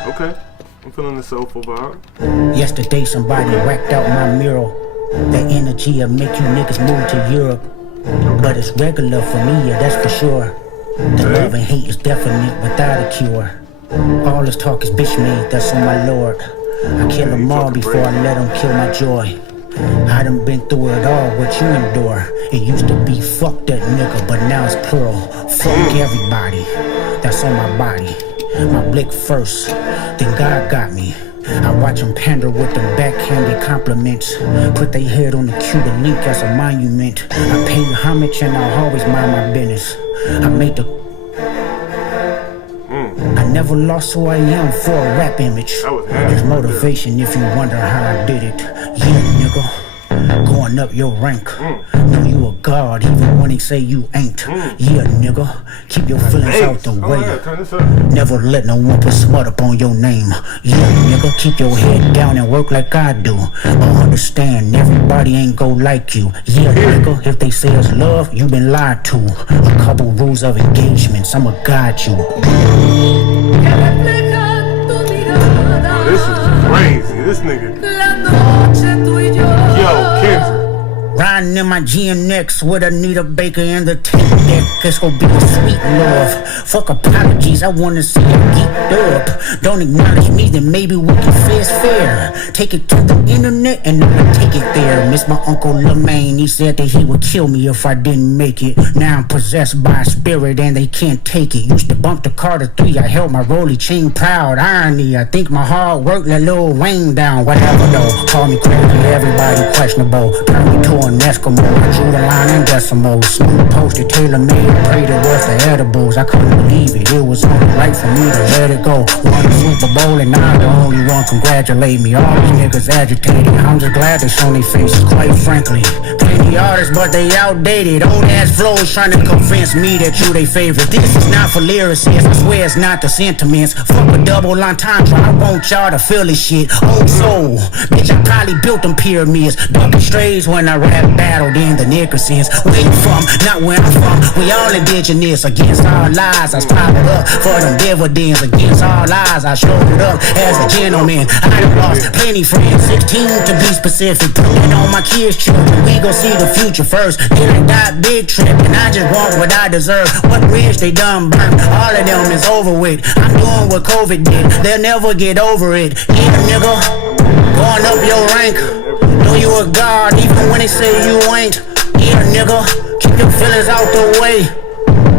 Okay. I'm feeling the soulful vibe. Yesterday somebody whacked out my mural. That energy'll make you niggas move to Europe. But it's regular for me, yeah, that's for sure. The love and hate is definite without a cure. All this talk is bitch made, that's on my lord. I kill them all before I let them kill my joy. I done been through it all, what you endure. It used to be fuck that nigga, but now it's plural. Fuck everybody, that's on my body. My blick first, then God got me. I watch them pander with them backhanded compliments. Put their head on the Cuban link as a monument. I pay homage and I'll always mind my business. I made the I never lost who I am for a rap image. There's motivation if you wonder how I did it. Yeah, nigga, going up your rank. Know you a god even when they say you ain't. Yeah, nigga, keep your feelings out the way. Never let no one put smut up on your name. Yeah, nigga, keep your head down and work like I do. But understand, everybody ain't go like you. Yeah, nigga, if they say it's love, you been lied to. A couple rules of engagements, I'ma guide you. This is crazy. This nigga. Yo, Kendrick. Riding in my GNX with Anita Baker and the tape deck. It's gonna be a sweet love. Fuck apologies, I wanna see you geeked up. Don't acknowledge me, then maybe we can fast fair. Take it to the internet and I'ma take it there. Miss my uncle Lemaine, he said that he would kill me if I didn't make it. Now I'm possessed by a spirit and they can't take it. Used to bump the Carter 3, I held my rolly chain proud. Irony, I think my hard work let Lil Wayne down. Whatever though, call me crazy, everybody questionable. Turn me to an Eskimo, I drew the line in decimals. Smooth posted, tailor-made, prayed it was the edibles. I couldn't believe it, it was only right for me to let it go. Won the Super Bowl and I'm the only one, congratulate me. All these niggas agitated, I'm just glad they show their faces, quite frankly. Plenty artists, but they outdated. Old ass flows trying to convince me that you they favorite. This is not for lyricists, I swear it's not the sentiments. Fuck a double entendre, I want y'all to feel this shit. Old soul, bitch, I probably built them pyramids. Ducking strays when I rap battled in the Nickersons. Where you from? Not where I'm from. We all indigenous. Against all lies, I stopped up for them dividends. Against all lies, I showed up as a gentleman. I done lost plenty friends, 16 to be specific. Putting on my kids' children, we gon' see the future first. Then I got big trip, and I just want what I deserve. What bridge they done burnt, all of them is over with. I'm doing what COVID did, they'll never get over it. Yeah, nigga, going up your rank. Know you a god, even when they say you ain't. Yeah, nigga, keep your feelings out the way.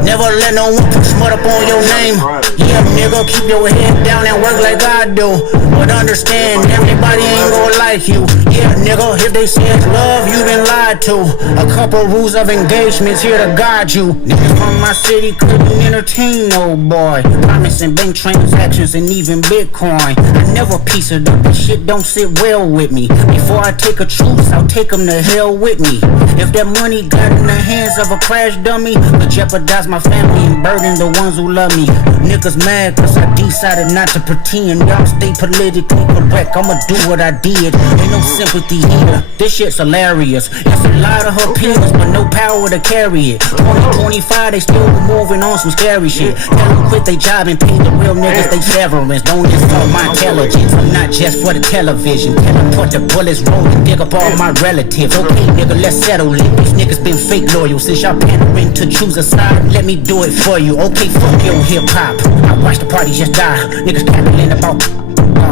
Never let no one put smut up on your name. Yeah, nigga, keep your head down and work like I do. But understand, everybody ain't gonna like you. Yeah, nigga, if they say it's love, you been lied to. A couple rules of engagements here to guide you. Niggas from my city couldn't entertain no boy. Promising bank transactions and even Bitcoin. I never piece it up, this shit don't sit well with me. Before I take a truce, I'll take them to hell with me. If that money got in the hands of a crash dummy, but jeopardize my family and burden the ones who love me. Niggas mad cause I decided not to pretend. Y'all stay politically correct, I'ma do what I did. Ain't no sympathy here, this shit's hilarious. It's a lot of her opinions but no power to carry it. 2025 they still moving on some scary shit. Tell them quit they job and pay the real niggas they severance. Don't insult my intelligence, I'm not just for the television. Tell them put the bullets roll and dig up all my relatives. Okay nigga, let's settle it. These niggas been fake loyal since y'all pandering to choose a side. Let me do it for you, okay, fuck your hip-hop. I watch the party just die, niggas cackling about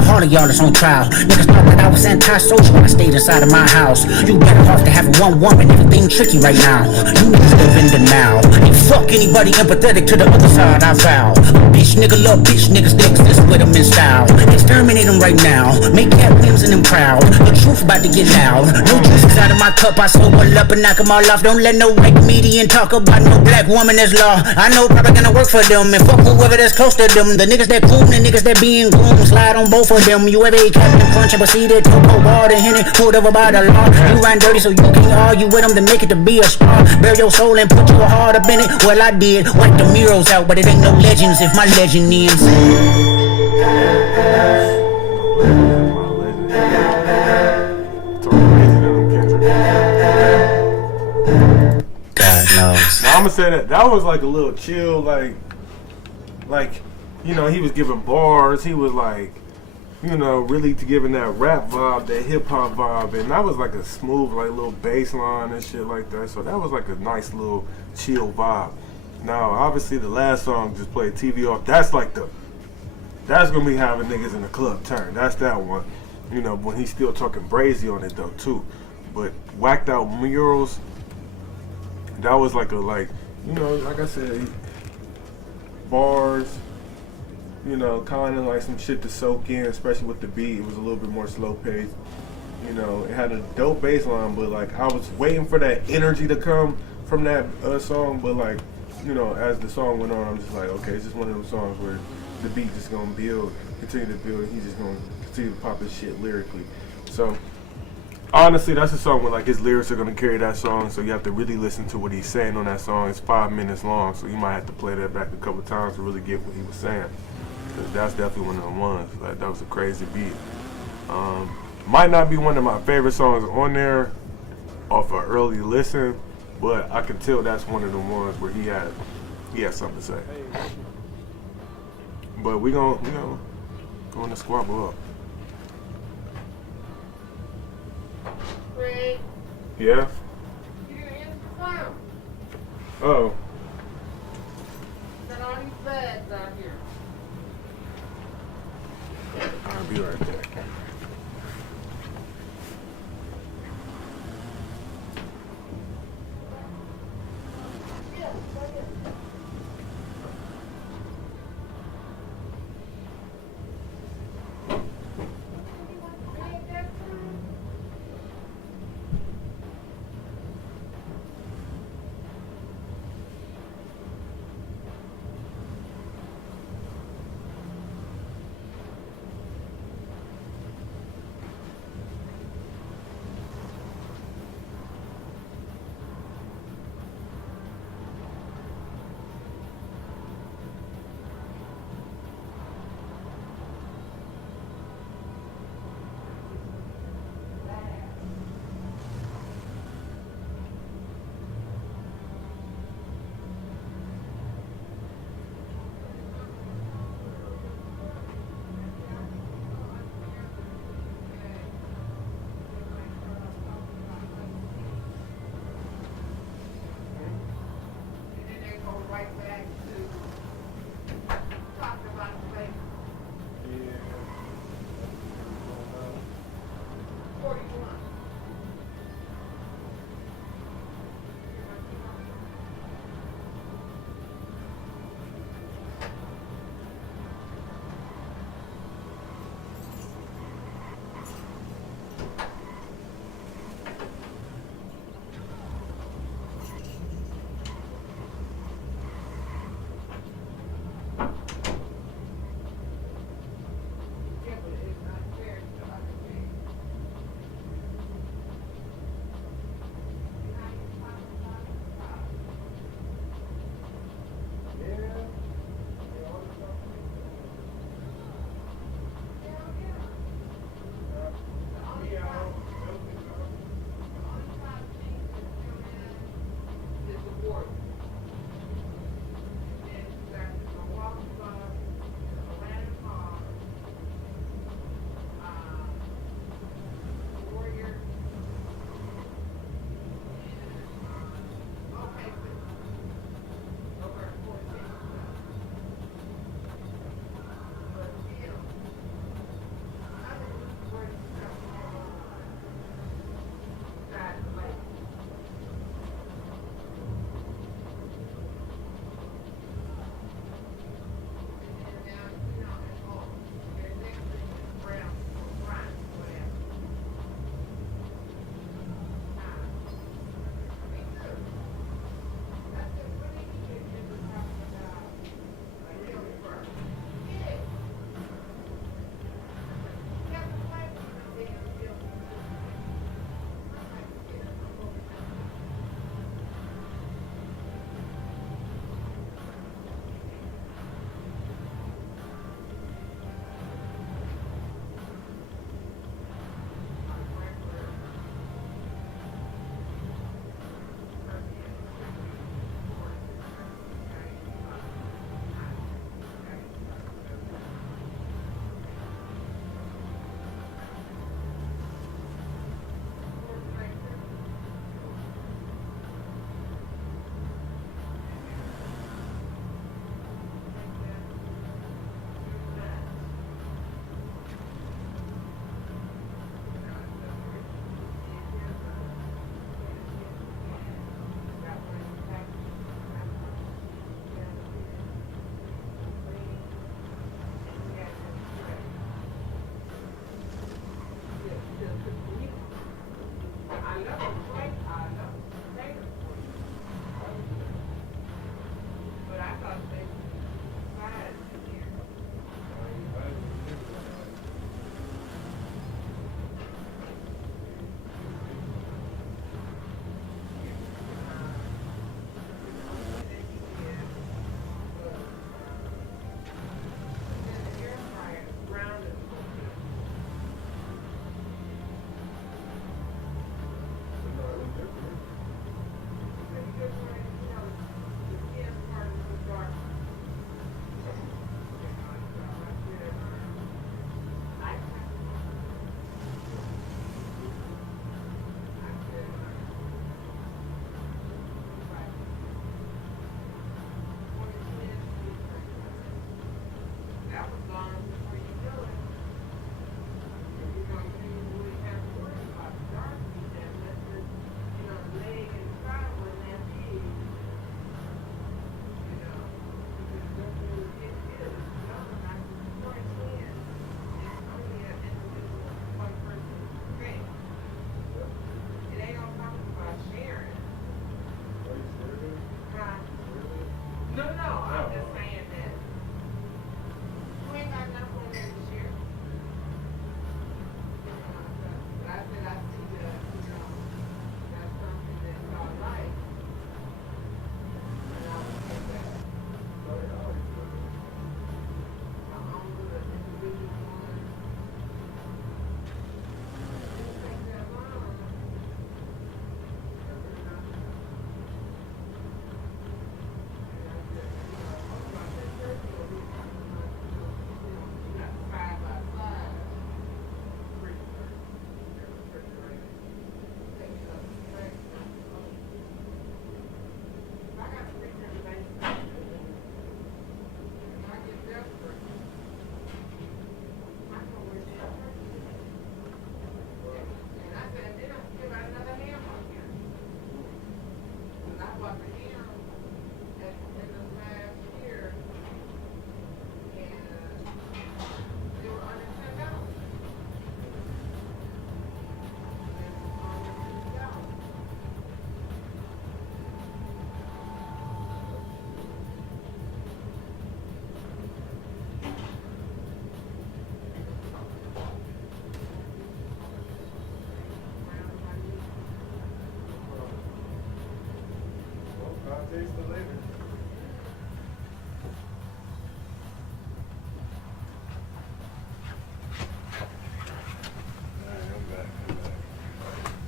all of y'all is on trial. Niggas thought that I was anti-social when I stayed inside of my house. You better off to having one woman, everything tricky right now. You niggas live in denial. Ain't fuck anybody empathetic to the other side, I vow. Bitch nigga love bitch niggas, they exist with them in style. Exterminate them right now, make Cat Williams and them proud. The truth about to get loud. No juice inside of my cup, I sober up and knock them all off. Don't let no white comedian talk about no black woman as law. I know probably gonna work for them and fuck whoever that's close to them. The niggas that cool, the niggas that being groomed, slide on both of them. You ever ate Captain Crunch and proceeded to go water in it, pulled over by the law. You ran dirty so you can't argue with them to make it to be a star. Bury your soul and put your heart up in it. Well I did, wipe the murals out, but it ain't no legends if my legend ends. God knows. Now I'm gonna say that was like a little chill, like you know, he was giving bars, he was like, you know, really giving that rap vibe, that hip hop vibe, and that was like a smooth, like little bass line and shit like that. So that was like a nice little chill vibe. Now, obviously, the last song just played TV off. That's gonna be having niggas in the club turn. That's that one. You know, when he's still talking brazy on it though too. But Whacked Out Murals, that was like you know, like I said, bars. you know, kind of like some shit to soak in, especially with the beat. It was a little bit more slow paced. You know, it had a dope bass line, but like I was waiting for that energy to come from that song. But like, you know, as the song went on, I'm just like, okay, it's just one of those songs where the beat just gonna build, continue to build, and he's just gonna continue to pop his shit lyrically. So honestly, that's a song where like his lyrics are gonna carry that song. So you have to really listen to what he's saying on that song. It's 5 minutes long, so you might have to play that back a couple times to really get what he was saying. Cause that's definitely one of the ones. Like that was a crazy beat. Might not be one of my favorite songs on there off an early listen, but I can tell that's one of the ones where he had something to say. But we gonna go in the squabble up. Greg, Yeah? you didn't answer the phone. Oh. Got all these bags out here. I'll be right back.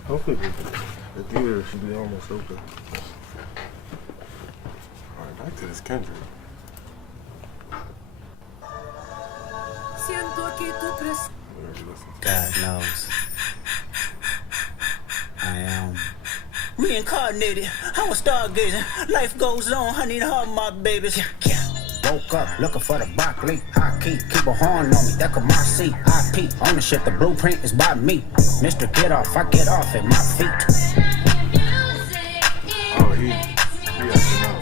Hopefully the theater should be almost open. Alright, back to this Kendrick. God knows. I am reincarnated. I was stargazing. Life goes on. I need all my babies. Woke up looking for the broccoli. I keep a horn on me. That could my seat. I peep. Ownership, the blueprint is by me. Mr. Get Off, I get off at my feet. Oh, he has to know.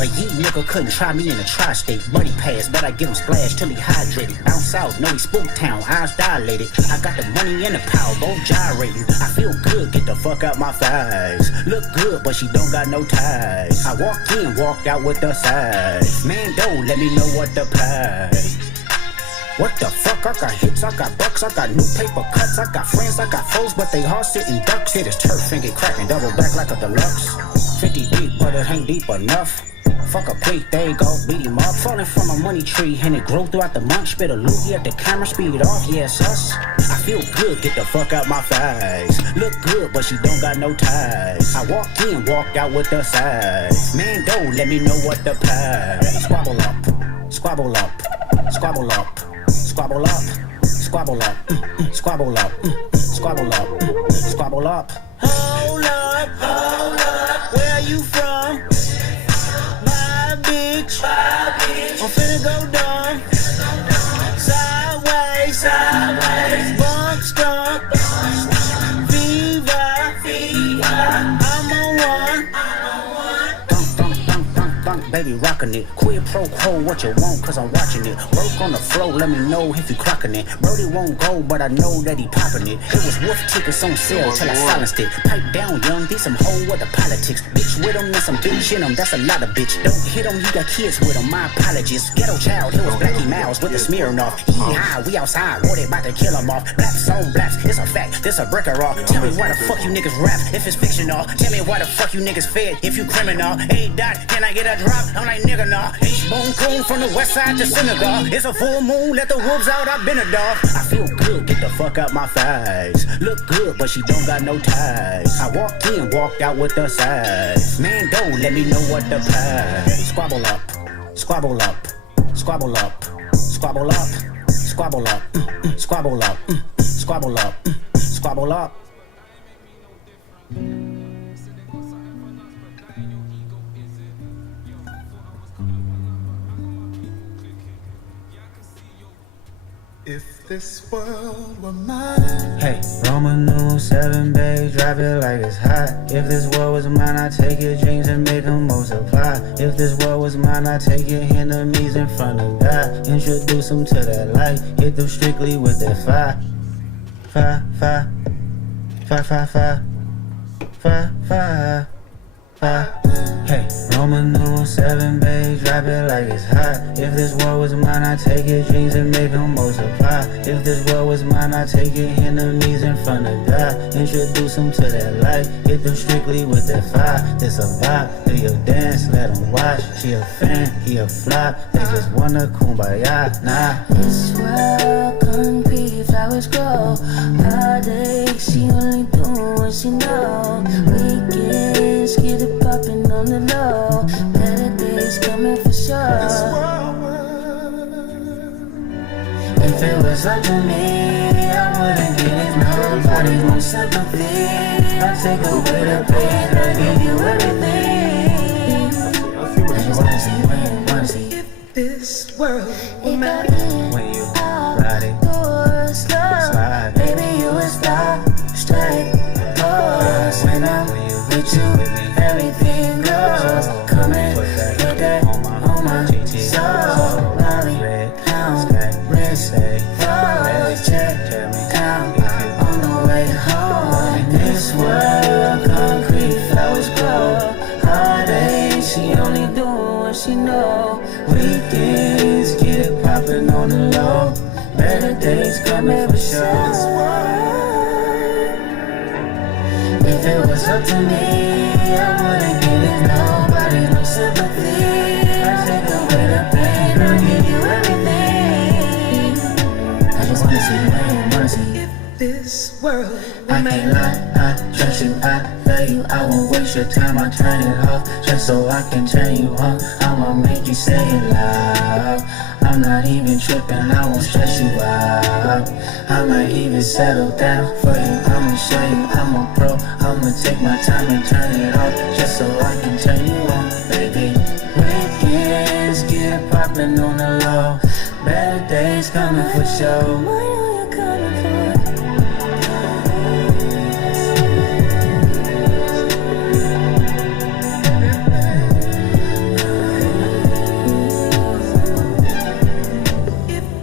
A ye nigga couldn't try me in a tri-state. Money pass, but I give him splash till he hydrated. Bounce out, know he spook town, eyes dilated. I got the money and the power, both gyrating. I feel good, get the fuck out my thighs. Look good, but she don't got no ties. I walked in, walked out with the size. Man, don't let me know what the price. What the fuck? I got hits, I got bucks, I got new paper cuts, I got friends, I got foes, but they all sitting ducks. Hit his turf and get cracking, double back like a deluxe. 50 deep, but it ain't deep enough. Fuck a plate, there you go, beat him up. Falling from a money tree, and it grew throughout the month. Spit a loogie at the camera, speed it off, yes, us. I feel good, get the fuck out my thighs. Look good, but she don't got no ties. I walked in, walked out with the size. Man, don't let me know what the price. Squabble up, squabble up, squabble up, squabble up, squabble up, squabble up, squabble up, squabble up. Hold up, where you from? Bitch. I'm finna go dumb. Sideways, bump stomp. Viva, I'm on one. Dunk, baby, be rocking it. Quid pro quo, what you want, cause I'm watching it. Work on the flow, let me know if you clocking it. Brody won't go, but I know that he popping it. It was wolf tickets on sale till I silenced it. Pipe down, young, these some hoe with the politics. Bitch with him, and some bitch in him, that's a lot of bitch. Don't hit him, you got kids with him, my apologies. Ghetto child, he was Blackie Mouse with the smearing off. He high, we outside, war they about to kill him off. Blaps on blaps, it's a fact, this a breaker off. Tell me why the fuck you niggas rap if it's fictional. Tell me why the fuck you niggas fed if you criminal. Hey dot, can I get a drop? I'm like nigga nah. H-bone coon from the west side to Senegal. It's a full moon, let the wolves out, I've been a dog. I feel good, get the fuck out my thighs. Look good, but she don't got no ties. I walked in, walked out with the size. Man, don't let me know what the price. Squabble up, squabble up, squabble up, squabble up, squabble up, squabble up, squabble up, squabble up. If this world were mine. Hey, Roman numeral 7, babe, drop it like it's hot. If this world was mine, I'd take your dreams and make them multiply. If this world was mine, I'd take your enemies in front of God. Introduce them to that light, hit them strictly with that fire. Fire, fire, fire, fire, fire, fire, fire, fire. Hey, Roman numeral 7, babe, drop it like it's hot. If this world was mine, I'd take your dreams and make them multiply. If this world was mine, I'd take your enemies in front of God. Introduce them to that light, hit them strictly with that fire. This a vibe, do your dance, let them watch. She a fan, he a flop, they just wanna kumbaya, nah. This world concrete, flowers grow. Heartache, she only do what she know. Weekends, get it poppin' on the low. Better days coming for sure. If it was up to me, I wouldn't give nobody no sympathy. I'd take away the pain, I'd give you everything. I just wanna see if this world were mine. When you ride it, slide, baby, you would stop straight. Cause when I'm with you, everything goes. Come and put that on my soul. Molly, pound, wrist, froze, check, down, on the way home. This world, concrete flowers grow. Heartache, she only doing what she know. Weekends, get it poppin' on the low. Better days coming for sure. If it was up to me, I wouldn't give it nobody no sympathy. I'd take away the pain, I'd give you everything. I just wanna see if this world I can't lie, I trust you, I love you. I won't waste your time, I'll turn it off just so I can turn you on. I'ma make you say it loud. I'm not even tripping, I won't stress you out. I might even settle down for you. I'ma show you I'm a pro. I'ma take my time and turn it off just so I can turn you on, baby. Weekends get it poppin' on the low. Better days coming for sure.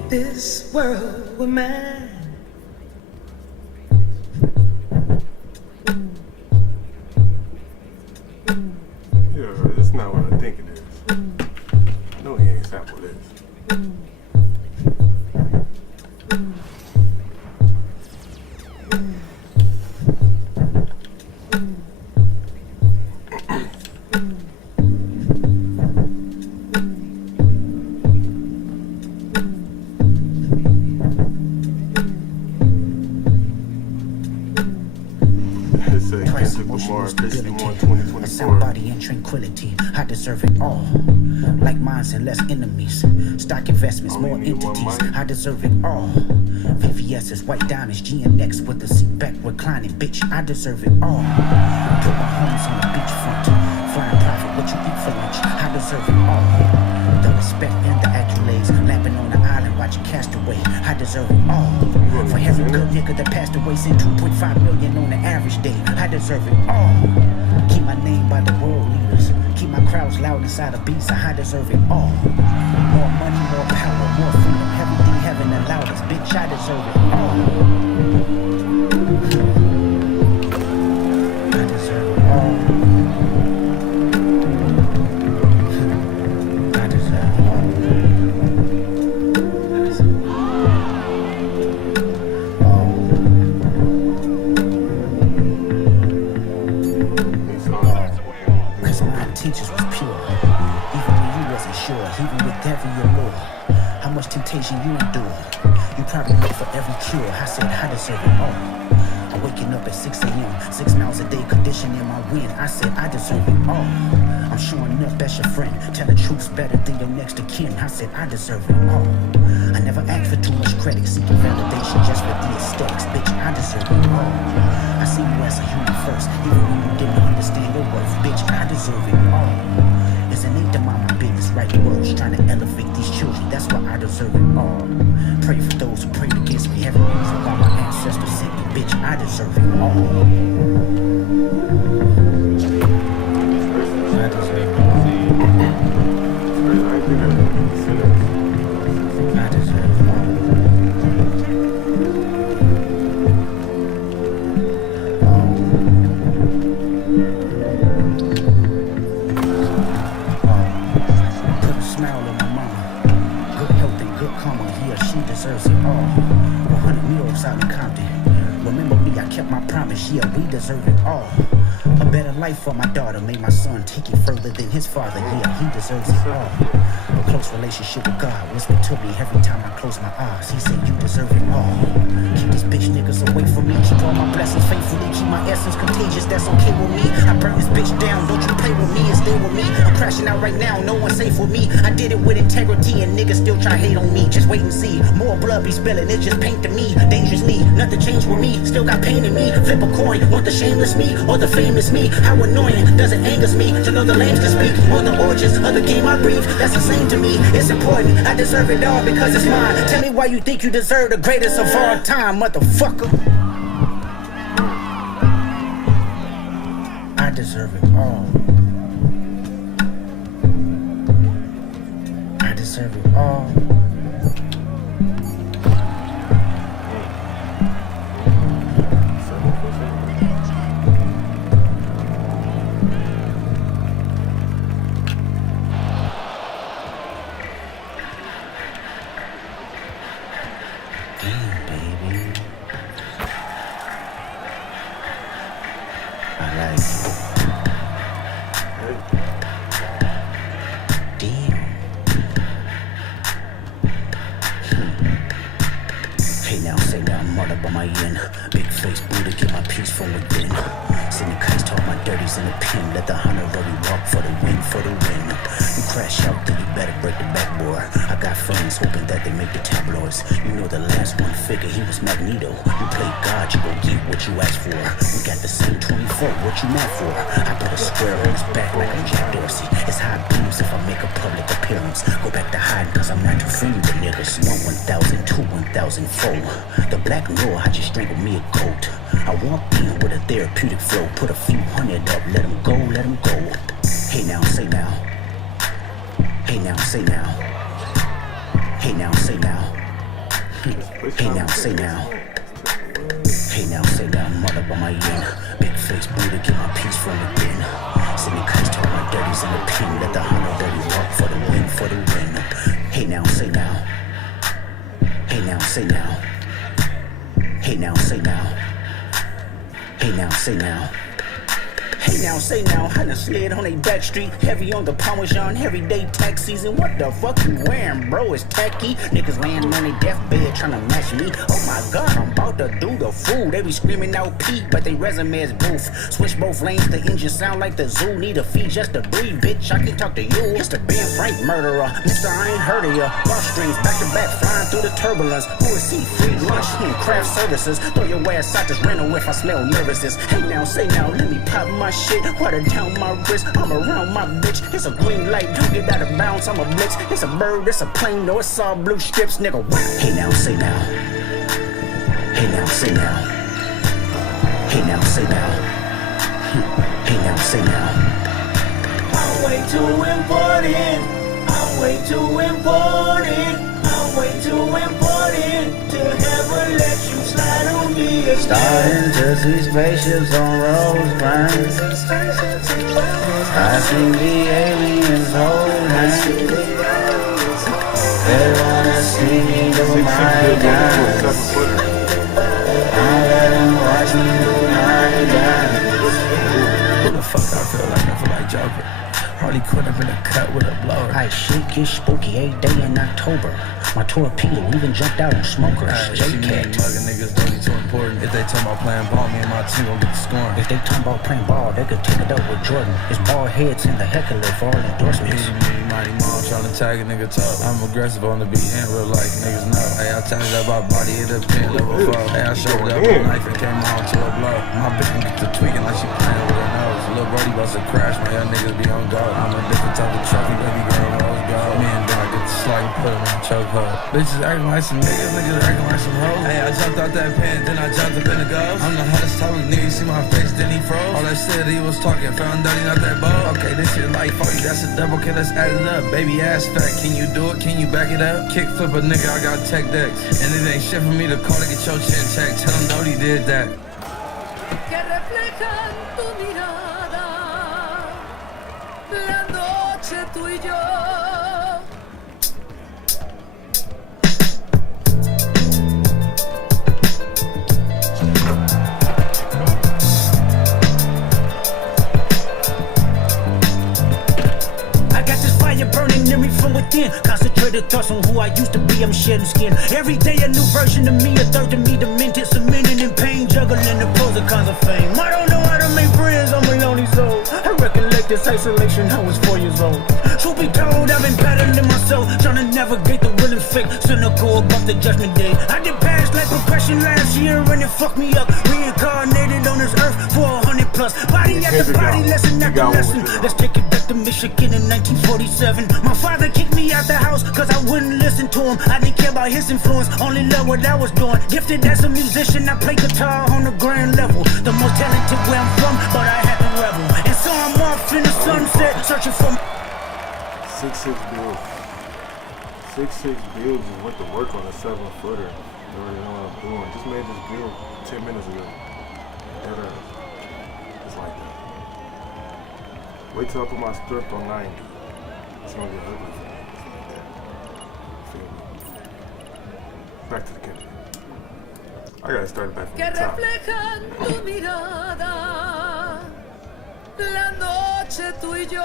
this world were mine. Yeah, that's not what I think it is. I know he ain't sampled this. Kendrick Lamar, Christy 2024. Somebody in tranquility, I deserve it all. Like minds and less enemies. Stock investments, more entities, I deserve it all. VVS's, white diamonds, GNX with the seat back reclining, bitch, I deserve it all. Put my homes on the beachfront, flying private, what you eat for lunch, I deserve it all. The respect and the accolades, lamping on the island, watching Castaway, I deserve it all. For every good nigga that passed away, sent 2.5 million on the average day, I deserve it all. Keep my name by the world leaders, keep my My crowd's loud inside a beast, I deserve it all. More money, more power, more freedom. Everything heaven allowed us, bitch, I deserve it all. I deserve it all. I deserve it all. Cause my intentions was pure. Even when you wasn't sure, even with every allure. How much temptation you endure. You probably look for every cure. I said I deserve it all. I'm waking up at 6 a.m. 6 miles a day, conditioning my wind. I said I deserve it all. I'm showing up as your friend. Telling truths better than your next of kin. I said I deserve it all. I never asked for too much credit, seeking validation just for the aesthetics. Bitch, I deserve it all. I see you as a human first, even when you didn't understand your worth. Bitch, I deserve it all. It's innate to mind my business, right words, trying to elevate these children. That's why I deserve it all. Pray for those who prayed against me. Heaven knows why my ancestors sent me. Bitch, I deserve it all. I deserve it all. I deserve it all. Put a smile on my mama. Good health and good karma. Yeah, she deserves it all. 100 meals out in Compton. Remember me, I kept my promise. Yeah, we deserve it all. A better life for my daughter made my son take it further than his father. Yeah, he deserves it all. A close relationship with God whispered to me every time I close my eyes. He said, you deserve it all. Keep these bitch niggas away from me. Keep all my blessings faithfully. Keep my essence contagious. That's okay with me. I burn this bitch down. Don't you play with me and stay with me. I'm crashing out right now. No one's safe with me. I did it with integrity and niggas still try hate on me. Just wait and see. More blood be spilling. It's just paint to me. Dangerously. Nothing changed with me. Still got pain in me. Flip a coin. Want the shameless me or the famous me? How annoying does it angers me to know the lanes can speak on the origins of the game I breathe? That's the same to me. It's important. I deserve it all because it's mine. Tell me why you think you deserve the greatest of all time, motherfucker. I deserve it all. I deserve it all. The black lure, I just strangled me a goat. I walked in with a therapeutic flow. Put a few hundred up, let him go, let him go. Hey now, say now. Hey now, say now. Hey now, say now. Hey now, say now. Hey now, say now, mother by my end. Big face Buddha, get my peace from within. Send me kites, talk my dirties in the pen. Let the hunter dirty walk for the win, for the win. Hey now, say now. Hey now, say now. Hey now, say now. Hey now, say now. Hey now, say now, I done slid on a back street, heavy on the Parmesan, everyday tax season. What the fuck you wearing, bro? It's tacky. Niggas laying on their deathbed tryna match me. Oh my god, I'm about to do the fool. They be screaming out Pete, but they resume is booth. Switch both lanes, the engine sound like the zoo. Need a fee just to breathe, bitch. I can talk to you. It's the Ben Frank murderer. Mister, I ain't heard of ya. Bus strings back to back, flying through the turbulence. Who is he? Free lunch, craft services. Throw your ass out this rental if I smell nervousness. Hey now, say now, let me pop my shit. Water down my wrist, I'm around my bitch. It's a green light, don't get out of bounds, I'm a blitz. It's a bird, it's a plane, no, it's all blue strips, nigga. Hey now, say now. Hey now, say now. Hey now, say now. Hey now, say now. I'm way too important. I'm way too important. I'm way too important to ever let you slide on me again. Starting to see spaceships on Roseburn. I see the aliens hold hands. They wanna see me do my dance. I let them watch me do my dance. Who the fuck I feel like? I feel like Joker. Harley Quinn up in the cut with a blower. I shit get spooky every day in October. My torpedo even jumped out on smokers. She mean mugging niggas don't be too important. If they talk about playing ball, me and my team gon' get the scoring. If they talk about playing ball, they could take it up with Jordan. It's bald heads in the heckler for all endorsements. Me, mighty mom, tryna tag a nigga toe. I'm aggressive on the beat and real life, niggas know. Hey, I tatted up my body, hit a pin, level 4. Hey, I showed up a knife and came on to a blow. My bitch can get to tweaking like she playing with her nose. Lil' Brody bust a crash, my young niggas be on go. I'm a different type of trucky, baby girl, rose gold. Me and then I get the slide and put him in the chokehold. Bitches acting like some niggas, niggas acting like some hoes. Hey, I jumped out that pen, then I jumped up in the ghost. I'm the hottest topic, nigga, you see my face, then he froze. All that shit he was talking, found out he not that bold. Okay, this shit like 40, that's a double, okay, let's add it up. Baby ass fat, can you do it? Can you back it up? Kick flip a nigga, I got tech decks. And it ain't shit for me to call to get your chin checked. Tell him Dodie did that. Que reflejan tu mirada, la noche tú y yo. Burning in me from within. Concentrated thoughts on who I used to be. I'm shedding skin. Every day a new version of me, a third of me demented, cemented in pain, juggling the pros and cons of fame. I don't know how to make friends, I'm a lonely soul. I recollect this isolation, I was 4 years old. Truth be told, I've been battling myself, trying to navigate the real and fake, cynical about the judgment day. I did past like progression last year and it fucked me up. Reincarnated on this earth for 100 plus. Body after body, lesson after lesson. Let's take it back to Michigan in 1947. My father kicked me out the house cause I wouldn't listen to him. I didn't care about his influence, only loved what I was doing. Gifted as a musician, I play guitar on the grand level. The most talented where I'm from, but I had to rebel. And so I'm off in the sunset, searching for 6'6" build. 6'6" builds and went to work on a 7-footer. You already know what I'm doing. Just made this build 10 minutes ago. It's like that. Wait till I put my script on 90. It's gonna get ugly. Feel me? Back to the camera. I gotta start back from Que the top. reflejan tu mirada, la noche tú y yo.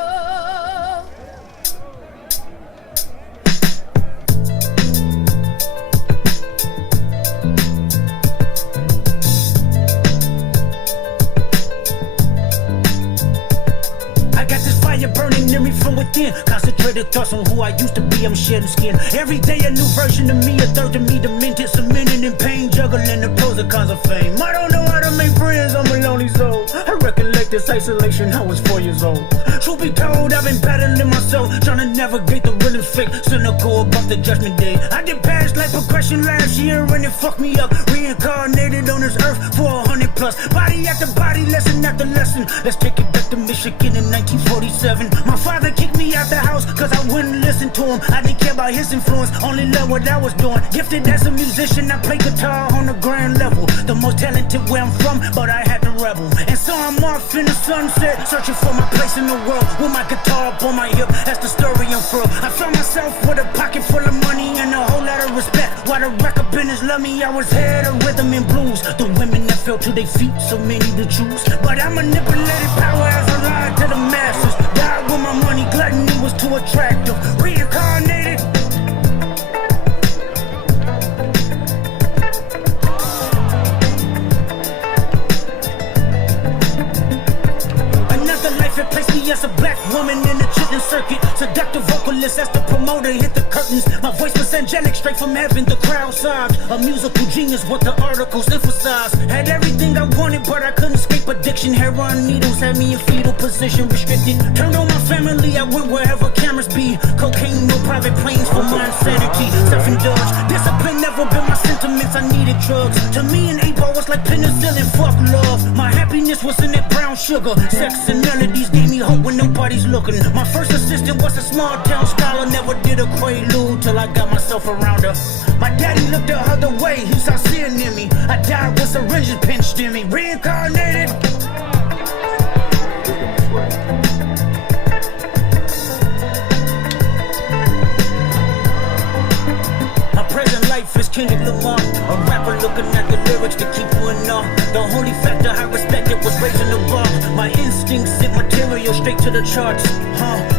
Burning in me from within. Concentrated thoughts on who I used to be. I'm shedding skin. Every day a new version of me, a third of me demented, cemented in pain, juggling the pros and cons of fame. I don't know how to make friends, I'm a lonely soul. I recollect this isolation, I was 4 years old. Truth be told, I've been battling myself, trying to navigate the real and fake, cynical about the judgment day. I did past like progression last year and it fucked me up. Reincarnated on this earth for 100 plus. Body after body, lesson after lesson. Let's take it back to Michigan in 1947. My father kicked me out the house cause I wouldn't listen to him. I didn't care about his influence, only loved what I was doing. Gifted as a musician, I play guitar on the grand level. The most talented where I'm from, but I had to rebel. And so I'm off in the sunset, searching for my place in the world. With my guitar up on my hip, that's the story unfurled. I found myself with a pocket full of money and a whole lot of respect. While the record business love me, I was head of rhythm and blues. The women that fell to their feet, so many to choose. But I manipulated power as I lied to the masses. Died with my money, gluttony was too attractive. Reincarnated. Another life it placed me as a black woman in the chitlin circuit. Seductive vocalist as the promoter hit the curtains. My voice was angelic, straight from heaven, the crowd sobbed. A musical genius, what the articles emphasize. Had everything I wanted, but I couldn't escape addiction. Heroin needles had me in fetal position, restricted. Turned on my family, I went wherever cameras be. Cocaine, no private planes for my insanity. Self-indulge, discipline never been my sentiments, I needed drugs. To me, an 8-ball was like penicillin, fuck love. My happiness was in that brown sugar. Sex and melodies gave me hope when nobody's looking. My first assistant was a small town scholar. Never did a quaalude till I got myself around her. My daddy looked the other way, he saw sin in me. I died with syringes pinched in me. Reincarnated. My present life is Kendrick Lamar, a rapper looking at the lyrics to keep you in awe. The only factor I respected was raising the bar. My instincts sent material straight to the charts.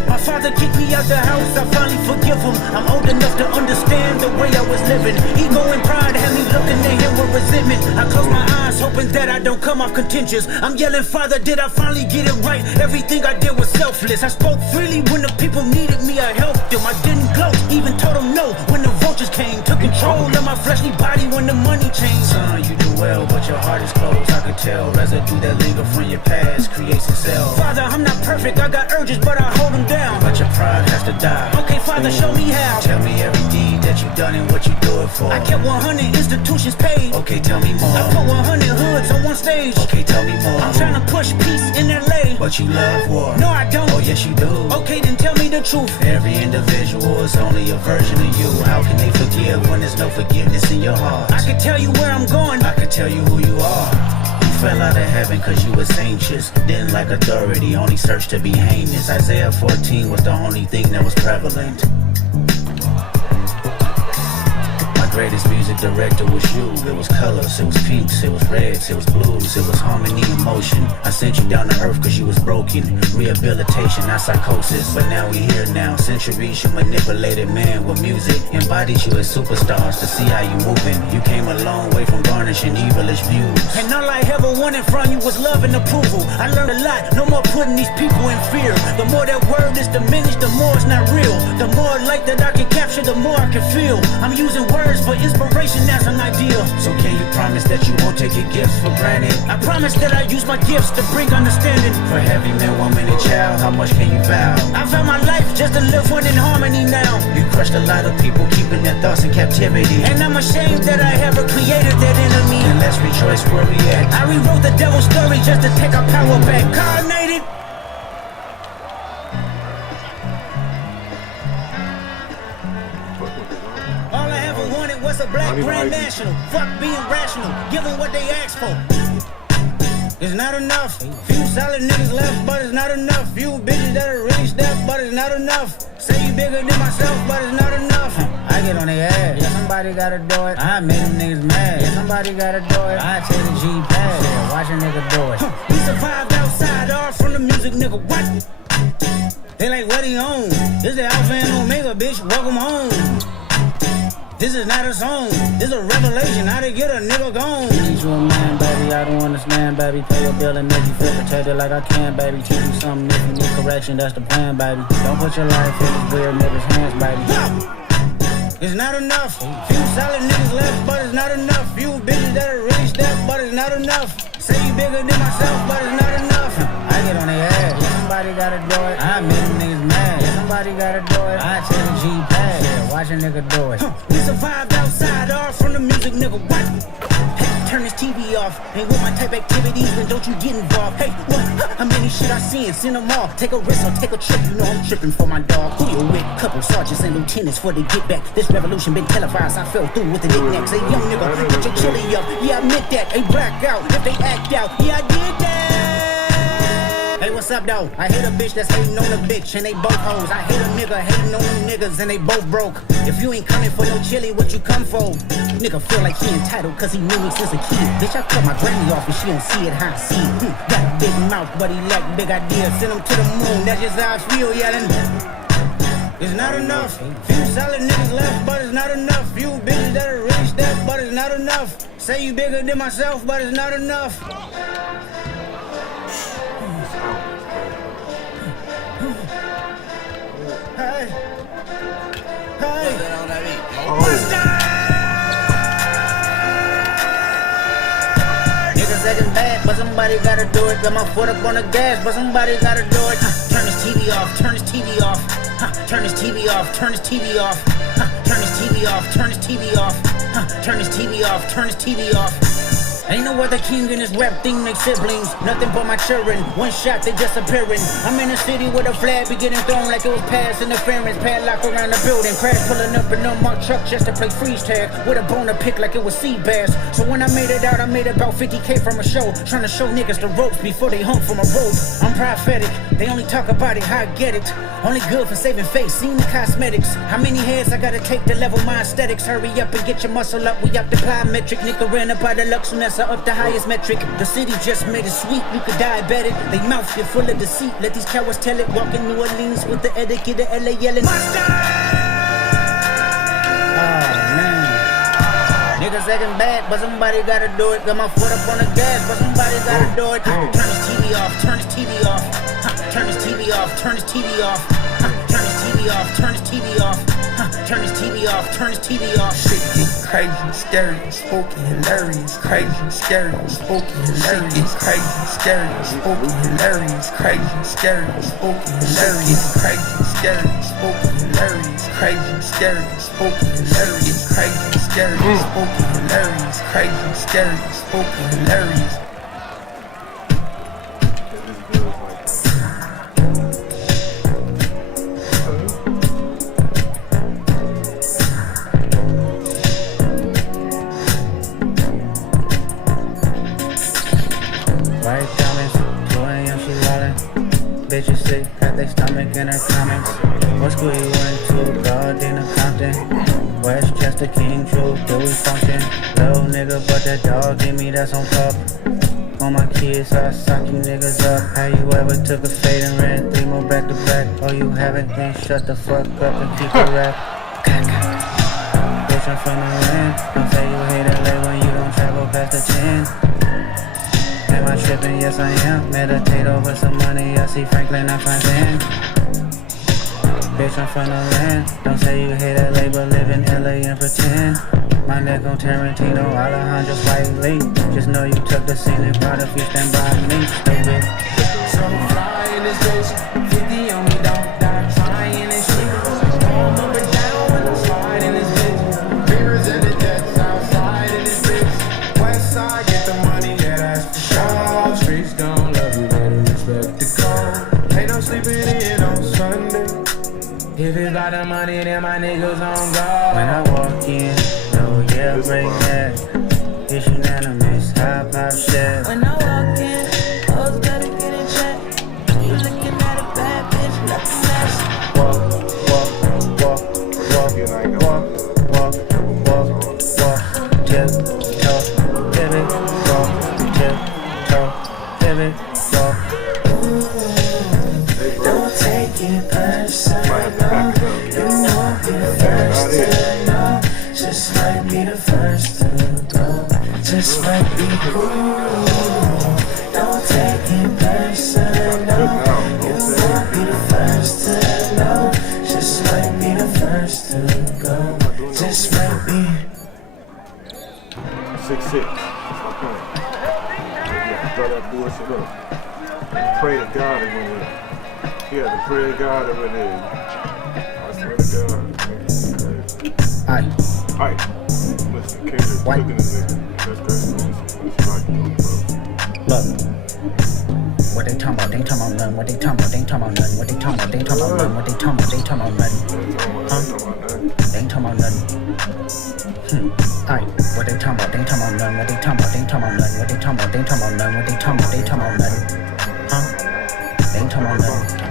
My father kicked me out the house, I finally forgive him. I'm old enough to understand the way I was living. Ego and pride had me looking at him with resentment. I close my eyes, hoping that I don't come off contentious. I'm yelling, Father, did I finally get it right? Everything I did was selfless. I spoke freely when the people needed me, I helped them. I didn't gloat, even told them no when the vultures came. Took control of my fleshly body when the money changed. Son, you do well, but your heart is closed. I could tell residue that linger from your past creates itself. Father, I'm not perfect, I got urges, but I hold them down. But your pride has to die. Okay, Father, show me how. Tell me every deed that you've done and what you do it for. I kept 100 institutions paid. Okay, tell me more. I put 100 hoods on one stage. Okay, tell me more. I'm trying to push peace in LA. But you love war. No, I don't. Oh, yes, you do. Okay, then tell me the truth. Every individual is only a version of you. How can they forgive when there's no forgiveness in your heart? I can tell you where I'm going. I can tell you who you are. You fell out of heaven cause you was anxious. Didn't like authority, only searched to be heinous. Isaiah 14 was the only thing that was prevalent. Greatest music director was you. It was colors, it was pinks, it was reds, it was blues, it was harmony and motion. I sent you down to earth cause you was broken. Rehabilitation, not psychosis. But now we here now. Centuries you manipulated man with music. Embodied you as superstars to see how you moving. You came a long way from garnishing evilish views. And all I ever wanted from you was love and approval. I learned a lot, no more putting these people in fear. The more that word is diminished, the more it's not real. The more light that I can capture, the more I can feel. I'm using words for inspiration as an ideal. So can you promise that you won't take your gifts for granted? I promise that I use my gifts to bring understanding. For heavy man, woman, and child, how much can you vow? I vow my life just to live one in harmony now. You crushed a lot of people keeping their thoughts in captivity. And I'm ashamed that I ever created that enemy. And let's rejoice where we at. I rewrote the devil's story just to take our power back. Carnated. What's a black grand national? Fuck being rational, give them what they ask for. It's not enough. Few solid niggas left, but it's not enough. Few bitches that are really stepped, but it's not enough. Say you bigger than myself, but it's not enough. I get on their ass. Yeah, somebody gotta do it. I made them niggas mad. Yeah, somebody gotta do it. I take the G pass. Yeah, watch a nigga do it. We survived outside, all from the music, nigga. What? They like, what he on? This the Alpha and Omega, bitch. Welcome home. This is not a song, this is a revelation, how to get a nigga gone. Need you a man, baby, I don't understand, baby. Pay your bill and make you feel protected like I can, baby. Teach you something if you need correction, that's the plan, baby. Don't put your life in these weird niggas' hands, baby. It's not enough. Few solid niggas left, but it's not enough. Few bitches that are really stepped, but it's not enough. Say you bigger than myself, but it's not enough. I get on their ass, yeah, somebody gotta do it. I made them niggas mad, yeah, somebody gotta do it. I take the G pass, yeah, watch a nigga do it. We survived outside, all from the music, nigga, what? Hey, turn this TV off. Ain't with my type activities, then don't you get involved. Hey, what? How many shit I seen? Send them all. Take a risk or take a trip. You know I'm tripping for my dog. Who you with? Couple sergeants and lieutenants for they get back. This revolution been televised. I fell through with the knickknacks. Hey, young nigga, get your chili up. Yeah, I admit that. Hey, black out if they act out. Yeah, I did that. Hey, what's up, though? I hate a bitch that's hating on a bitch, and they both hoes. I hate a nigga hating on them niggas, and they both broke. If you ain't coming for no chili, what you come for? Nigga feel like he entitled, cause he knew me since a kid. Bitch, I cut my granny off, and she don't see it how I see it. Got a big mouth, but he lack big ideas. Send him to the moon, that's just how I feel, yelling. It's not enough. Few solid niggas left, but it's not enough. Few bitches that are really stepped, but it's not enough. Say you bigger than myself, but it's not enough. Hey, hey, what's that? Niggas second bad, but somebody gotta do it. Got my foot up on the gas, but somebody gotta do it. Turn this TV off, turn this TV off. Turn this TV off, turn this TV off. Turn this TV off, turn this TV off. Turn this TV off, turn this TV off. Ain't no other king in this rap thing, they siblings. Nothing but my children. One shot, they disappearing. I'm in a city where the flag be getting thrown like it was pass interference. Padlock around the building. Crash pulling up in unmarked truck just to play freeze tag. With a bone to pick like it was sea bass. So when I made it out, I made about 50K from a show. Trying to show niggas the ropes before they hung from a rope. I'm prophetic. They only talk about it, how I get it. Only good for saving face, seen the cosmetics. How many heads I gotta take to level my aesthetics? Hurry up and get your muscle up. We up the plyometric. Nigga ran up by the Lux and that's up the highest metric. The city just made it sweet, you could diabetic. They mouth get full of deceit, let these cowards tell it. Walk in New Orleans with the etiquette of LA yelling. Niggas acting bad, but somebody gotta do it. Got my foot up on the gas, but somebody gotta do it. Turn his TV off, turn his TV off. Turn his TV off, turn his TV off. Turn his TV off, turn his TV off. Turn his TV off, turn his TV off. Shit get crazy, scary, spooky, hilarious. Crazy, scary, spooky, hilarious. Crazy, scary, spooky, hilarious. Crazy, scary, spooky, hilarious. Crazy, scary, spooky, hilarious. Crazy, scary, spooky, hilarious. Crazy, scary, spooky, hilarious. Crazy, scary, spooky, hilarious. Bitches sick, got their stomach in her comments. What school you went to? Gardena Compton. Westchester, King, True, do we function? Little nigga, but that dog give me that's on top. On my kids, I sock you niggas up. How you ever took a fade and ran 3 more back to back? Oh, you haven't? Then shut the fuck up and keep it rap. Bitch, I'm from the land. Don't say you hate LA when you don't travel past the 10. Am I tripping? Yes, I am. Meditate over some money. I see Franklin, I'm Franklin. Bitch, I'm from the land. Don't say you hate LA, but live in LA and pretend. My neck on Tarantino, Alejandro Spike Lee. Just know you took the scene and proud if you stand by me. Stupid. So fly in this bitch. 50 on me, don't die trying this shit. Storm up and down when I'm sliding this bitch. Beavers and the jets outside in this bitch. West side, get the money, yeah, that's for sure. Streets gon' love you, better respect the code. Ain't no sleeping in on Sunday. If it's about the money, then my niggas on guard. When I walk in, no, yeah, break that. It's unanimous, high pop shit. When I walk in, hoes gotta get in check. You looking at a bad bitch, nothing less. Walk, walk, walk, walk, walk, walk, walk, walk, tip, toe, pivot, walk, tip, toe, pivot, walk. Don't take it personal. You won't be the first to know. Just might be the first to go. Just might be cool. Don't take it personal. You won't be the first to know. Just might be the first to go. Just might be. 6'6". Throw that bullshit up. Pray to God it went in. Yeah, the pray to God it went in. I swear to God. Aye. Aye. Listen, Kendrick cooking this nigga. That's crazy. It's like, Look. What they talking about? They ain't talking about nothing. What they talking about? They ain't talking about nothing. What they talking about? They ain't talking about nothing. What they talking about? They ain't talking about nothing. Huh? They ain't talking about nothing. Aye. What they talking about? They ain't talking about nothing. What they talking about? They ain't talking about nothing. What they talking about? They ain't talking about nothing. What they talking about? They ain't talking about nothing. Huh? They ain't talking about nothing.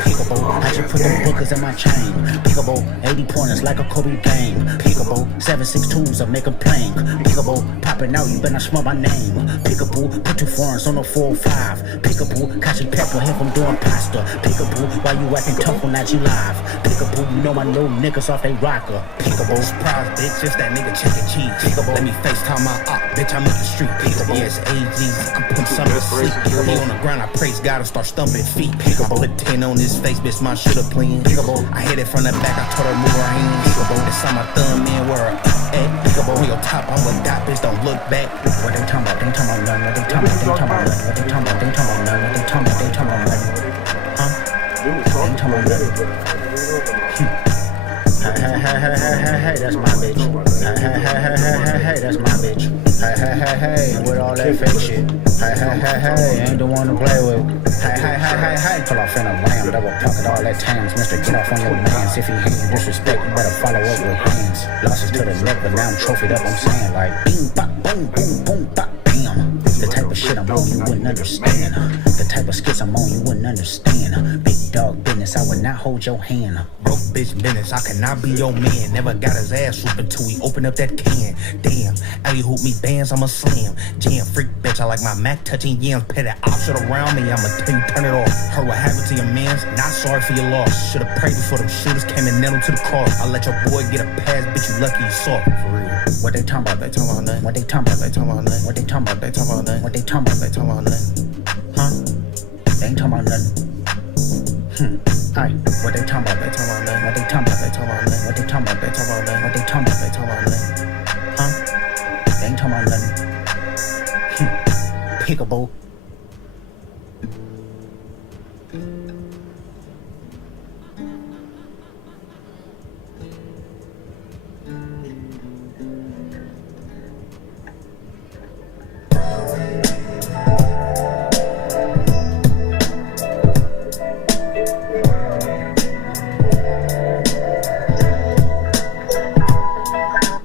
Peekaboo, I just put them bookers in my chain. Peekaboo, 80 pointers like a Kobe game. Peekaboo, 7.62s I make them plain. Peekaboo, popping out, you better smell my name. Peekaboo, put 2 foreigns on the 405. Peekaboo, catching pepper here from doing pasta. Peekaboo, why you acting tough on that you live? Peekaboo, you know my little niggas off they rocker. Peekaboo, surprise bitch, just that nigga chicken cheese. Peekaboo, let me FaceTime my op, bitch, I'm up the street. Peekaboo, yes, AGs, I put some to sleep. He on the ground, I praise God and start stumping feet. Peekaboo, put 10 on his face, bitch, my shit up clean. Peekaboo, I hit it from the back, I told her move her hand. Peekaboo, that's on my thumb, man, where her at. Peekaboo, on your top, I'm a dot, bitch, don't look back. What they talking about? They ain't talking about nothing. What they talking about? They ain't talking about nothing. What they talking about? They ain't talking about nothing. What they talking about? They ain't talking about nothing. Huh? They ain't talking about nothing. Hey, that's my bitch. Hey, Hey, that's my bitch. Hey, with all that fake shit. Hey, ain't the one to play with. Hey, pull off in a lamb, double pocket all that times. Mister, get off on your mans. If he ain't disrespect, you better follow up with hands. Losses to the neck, but now I'm trophied up, I'm saying like bing, bop, boom, boom, boom, bop, bam. The type of shit I'm on, you wouldn't understand. The type of skits I'm on, you wouldn't understand. Big dog business, I would not hold your hand. Broke bitch business, I cannot be your man. Never got his ass whooped until we open up that can. Damn, alley hoop me bands, I'ma slam. Jam freak bitch, I like my Mac touching yams. Pet that op shit around me, I'ma tell you turn it off. Heard what happened to your mans, not sorry for your loss. Should've prayed before them shooters came and nailed him to the cross. I let your boy get a pass, bitch, you lucky you saw it, for real. What they talking about? They talking about nothing. What they talking about? They talking about nothing. What they talking about? They talking about nothing. What they talking about? They talking about nothing. Huh? They ain't talking about nothing. Aye, what they talking about? They talking about nothing. What they talking about? They talking about nothing. What they talking about? They talking about nothing. What they talking about? They talking about nothing. Huh? They ain't talking about nothing. Pickable.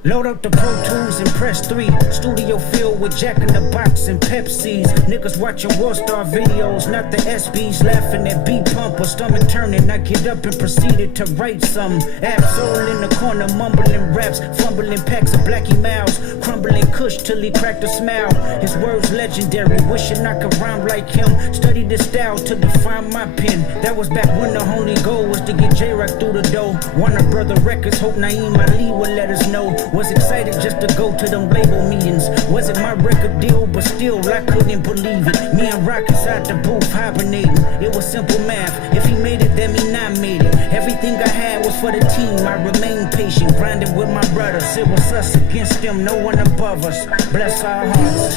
Load up the Pro Tools and press 3. Studio filled with Jack in the Box and Pepsis. Niggas watching War Star videos, not the SBs. Laughing at beat pump or stomach turning. I get up and proceeded to write some. Absol in the corner, mumbling raps, fumbling packs of Blackie Mouse, crumbling Kush till he cracked a smile. His words legendary, wishing I could rhyme like him. Studied the style to define my pen. That was back when the only goal was to get J-Rock through the door. Warner Brother Records, hope Naeem Ali would let us know. Was excited just to go to them label meetings. Wasn't my record deal, but still I couldn't believe it. Me and Rock inside the booth hibernating. It was simple math. If he made it, then me not made it. Everything I had was for the team. I remained patient, grinding with my brothers. It was us against them, no one above us. Bless our hearts.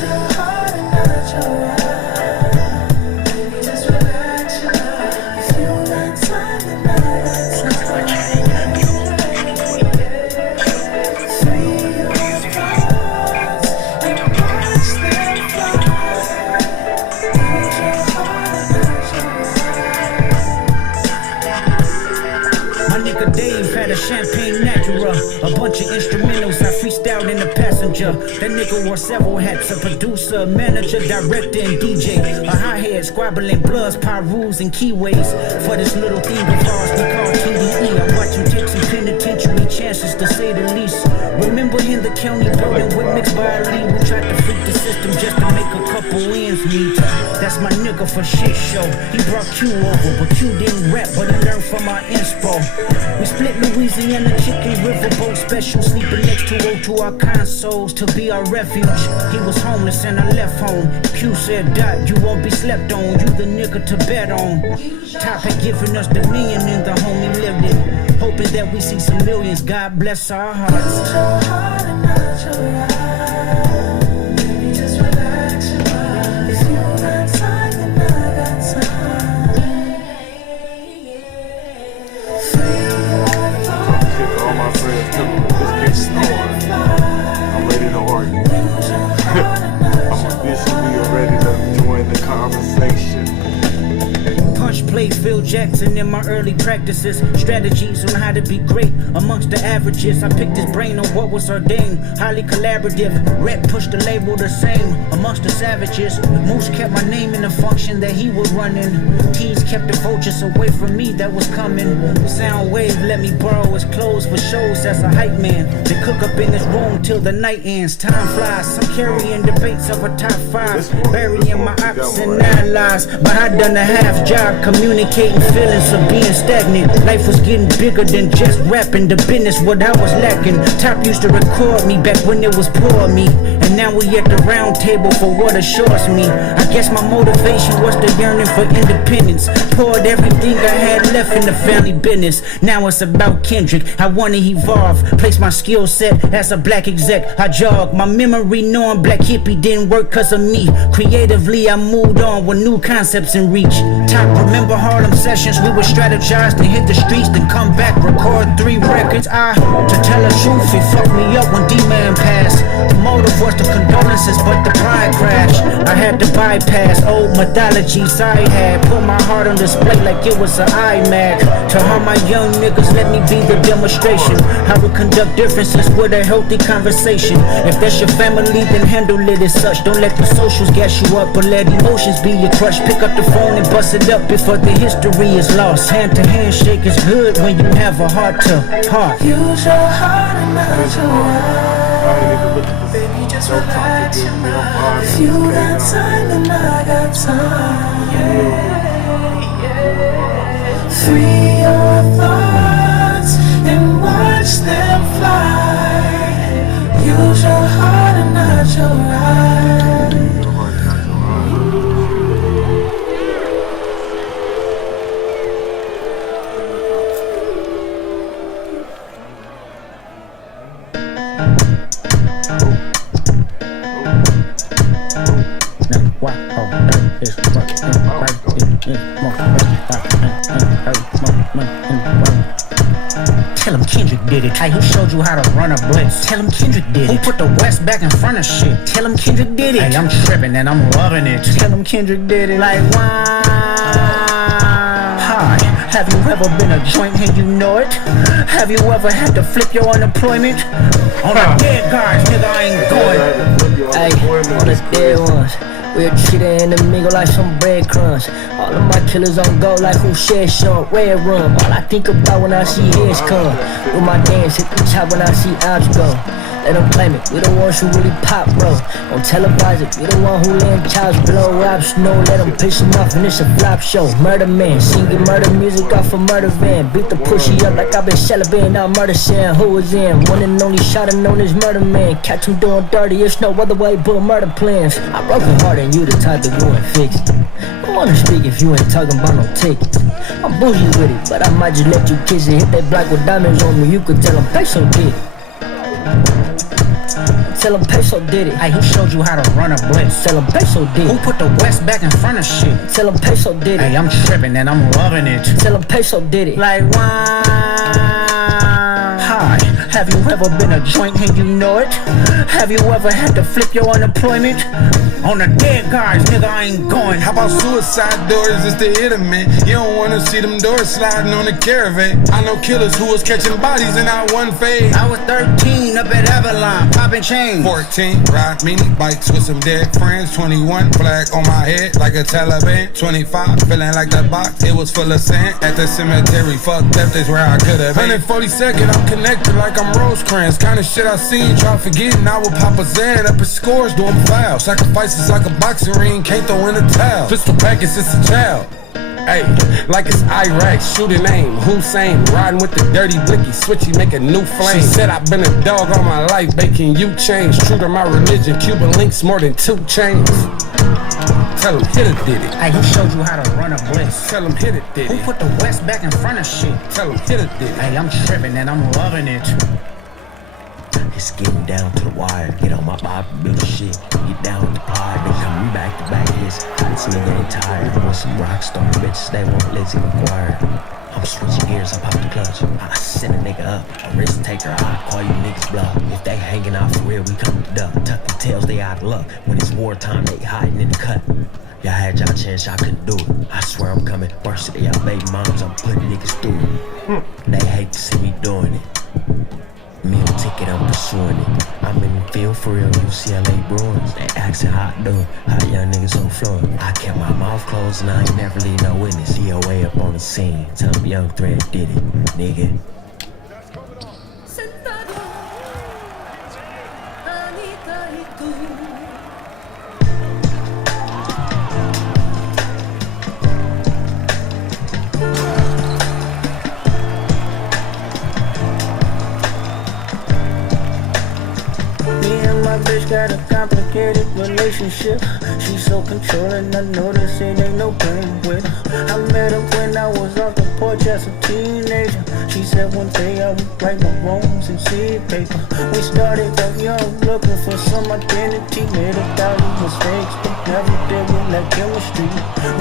Champagne Natura, a bunch of instrumentals I freestyled in the passenger. That nigga wore several hats, a producer, manager, director, and DJ. A hi-hat, squabbling bloods, pyrus, and keyways. For this little thing of ours we call TDE. I watch him take some penitentiary chances, to say the least. Remember in the county building with mixed by Ali, we tried to freak the system just to make a couple ends meet. That's my nigga for shit show. He brought Q over, but Q didn't rap, but he learned from our inspo. We split Louisiana chicken riverboat special, sleeping next to O2 our consoles to be our refuge. He was homeless and I left home. Q said, Dot, you won't be slept on, you the nigga to bet on. Top had given us the million in the home he lived in, hoping that we see some millions. God bless our hearts. All my friends too. This kid's snoring. I'm ready to argue. I'm officially ready to join the conversation. Punch play Phil Jackson in my early practices. Strategies on how to be great amongst the averages. I picked his brain on what was ordained. Highly collaborative. Rep pushed the label the same amongst the savages. Moose kept my name in the function that he was running. T's kept the vultures away from me that was coming. Soundwave let me borrow his clothes for shows as a hype man. They cook up in his room till the night ends. Time flies. Some carrying debates of a top 5. Burying my ops and 9 lies. But I done a half job communicating feelings of being stagnant. Life was getting bigger than just rapping. The business what I was lacking. Top used to record me back when it was poor me. And now we at the round table for what assures me. I guess my motivation was the yearning for independence. Poured everything I had left in the family business. Now it's about Kendrick. I wanna evolve. Place my skill set as a black exec. I jog my memory knowing black hippie didn't work cause of me. Creatively I moved on with new concepts in reach. Top remember remember Harlem sessions. We would strategize to hit the streets, then come back, record 3 records. To tell the truth, it fucked me up when D-Man passed. The motive was the condolences, but the pride crashed. I had to bypass old mythologies I had. Put my heart on display like it was an iMac. To all my young niggas, let me be the demonstration. How we conduct differences with a healthy conversation. If that's your family, then handle it as such. Don't let the socials gas you up, but let emotions be your crush. Pick up the phone and bust it up before the history is lost. Hand to hand shake is good when you have a heart to heart. Use your heart and not your mind. Baby, just relax your mind. If you got time, then I got time. Free your thoughts and watch them fly. Use your heart and not your mind. Tell him Kendrick did it. Hey, who showed you how to run a blitz? Tell him Kendrick did it. Who put the West back in front of shit? Tell him Kendrick did it. Hey, I'm tripping and I'm loving it. Tell him Kendrick did it. Like, wow. Hi, have you ever been a joint and you know it? Have you ever had to flip your unemployment? On the dead guys, nigga, I ain't going. Hey, on the dead ones. We'll treat her in the mingle like some breadcrumbs. All of my killers on go like who shed some red rum. All I think about when I see heads come. With my dance hit the top when I see outs go. Let them claim it, we the ones who really pop, bro. Don't televise it, we the one who land chows, blow raps. No, let them piss him off and it's a flop show. Murder man, singing murder music off a murder van. Beat the pussy up like I've been celebrating out murder saying who was in. One and only shot and known as murder man. Catch him doing dirty, it's no other way but murder plans. I broke it harder than you the type to go and fix it. Don't wanna speak if you ain't talking about no tickets. I'm bougie with it, but I might just let you kiss it. Hit that black with diamonds on me, you could tell them peso did it. Tell him Peso did it. Hey, who showed you how to run a blitz? Tell him Peso did it. Who put the West back in front of shit? Tell him Peso did it. Hey, I'm tripping and I'm loving it. Tell him Peso did it. Like, wow. Hi, have you ever been a joint and you know it? Have you ever had to flip your unemployment? On the dead guys, nigga, I ain't going. How about suicide doors just to hit 'em, man? You don't wanna see them doors sliding on the caravan. I know killers who was catching bodies in our one phase. I was 13 up at Avalon, popping chains. 14, ride mini bikes with some dead friends. 21, flag on my head like a Taliban. 25, feeling like that box, it was full of sand. At the cemetery, fuck death is where I could've been. 142nd, I'm connected like I'm Rosecrans. Kinda shit I seen, try forgetting I would pop a Zan up in scores doing fouls. Sacrifices like a boxing ring, can't throw in a towel. Pistol packets, it's a child. Hey, like it's Iraq, shooting aim, Hussein, riding with the dirty blicky, switchy, make a new flame. She said I've been a dog all my life, baking you change. True to my religion, Cuban links more than 2 chains. Tell him hit it, did it. Hey, who showed you how to run a blitz? Tell him hit it, did it. Who put the West back in front of shit? Tell him hit it, did it. Hey, I'm tripping and I'm loving it. It's getting down to the wire. Get on my Bob, build shit. Get down with the pod. They coming back to back hits. This nigga ain't tired. Want some rock star bitches, they want Lizzie McGuire. I'm switching gears, I pop the clutch. I send a nigga up. A risk taker, I call you niggas bluff. If they hanging out for real, we come to duck. Tucking tails, they out of luck. When it's wartime, they hiding in the cut. Y'all had y'all chance, y'all couldn't do it. I swear I'm coming. Worse to y'all baby moms, I'm putting niggas through it. They hate to see me doing it. Meal ticket, I'm pursuing it. I'm in the field for real, UCLA Bruins. They asking how I do it, how young niggas on floor. I kept my mouth closed and I ain't never leave no witness. DOA up on the scene, tell them Young Thread did it, nigga. Bitch got a complicated relationship. She's so controlling, I notice it ain't no playing with her. I met her when I was off the porch as a teenager. She said one day I would write my wrongs and see paper. We started out young, looking for some identity. Made 1,000 mistakes, but never did with that chemistry.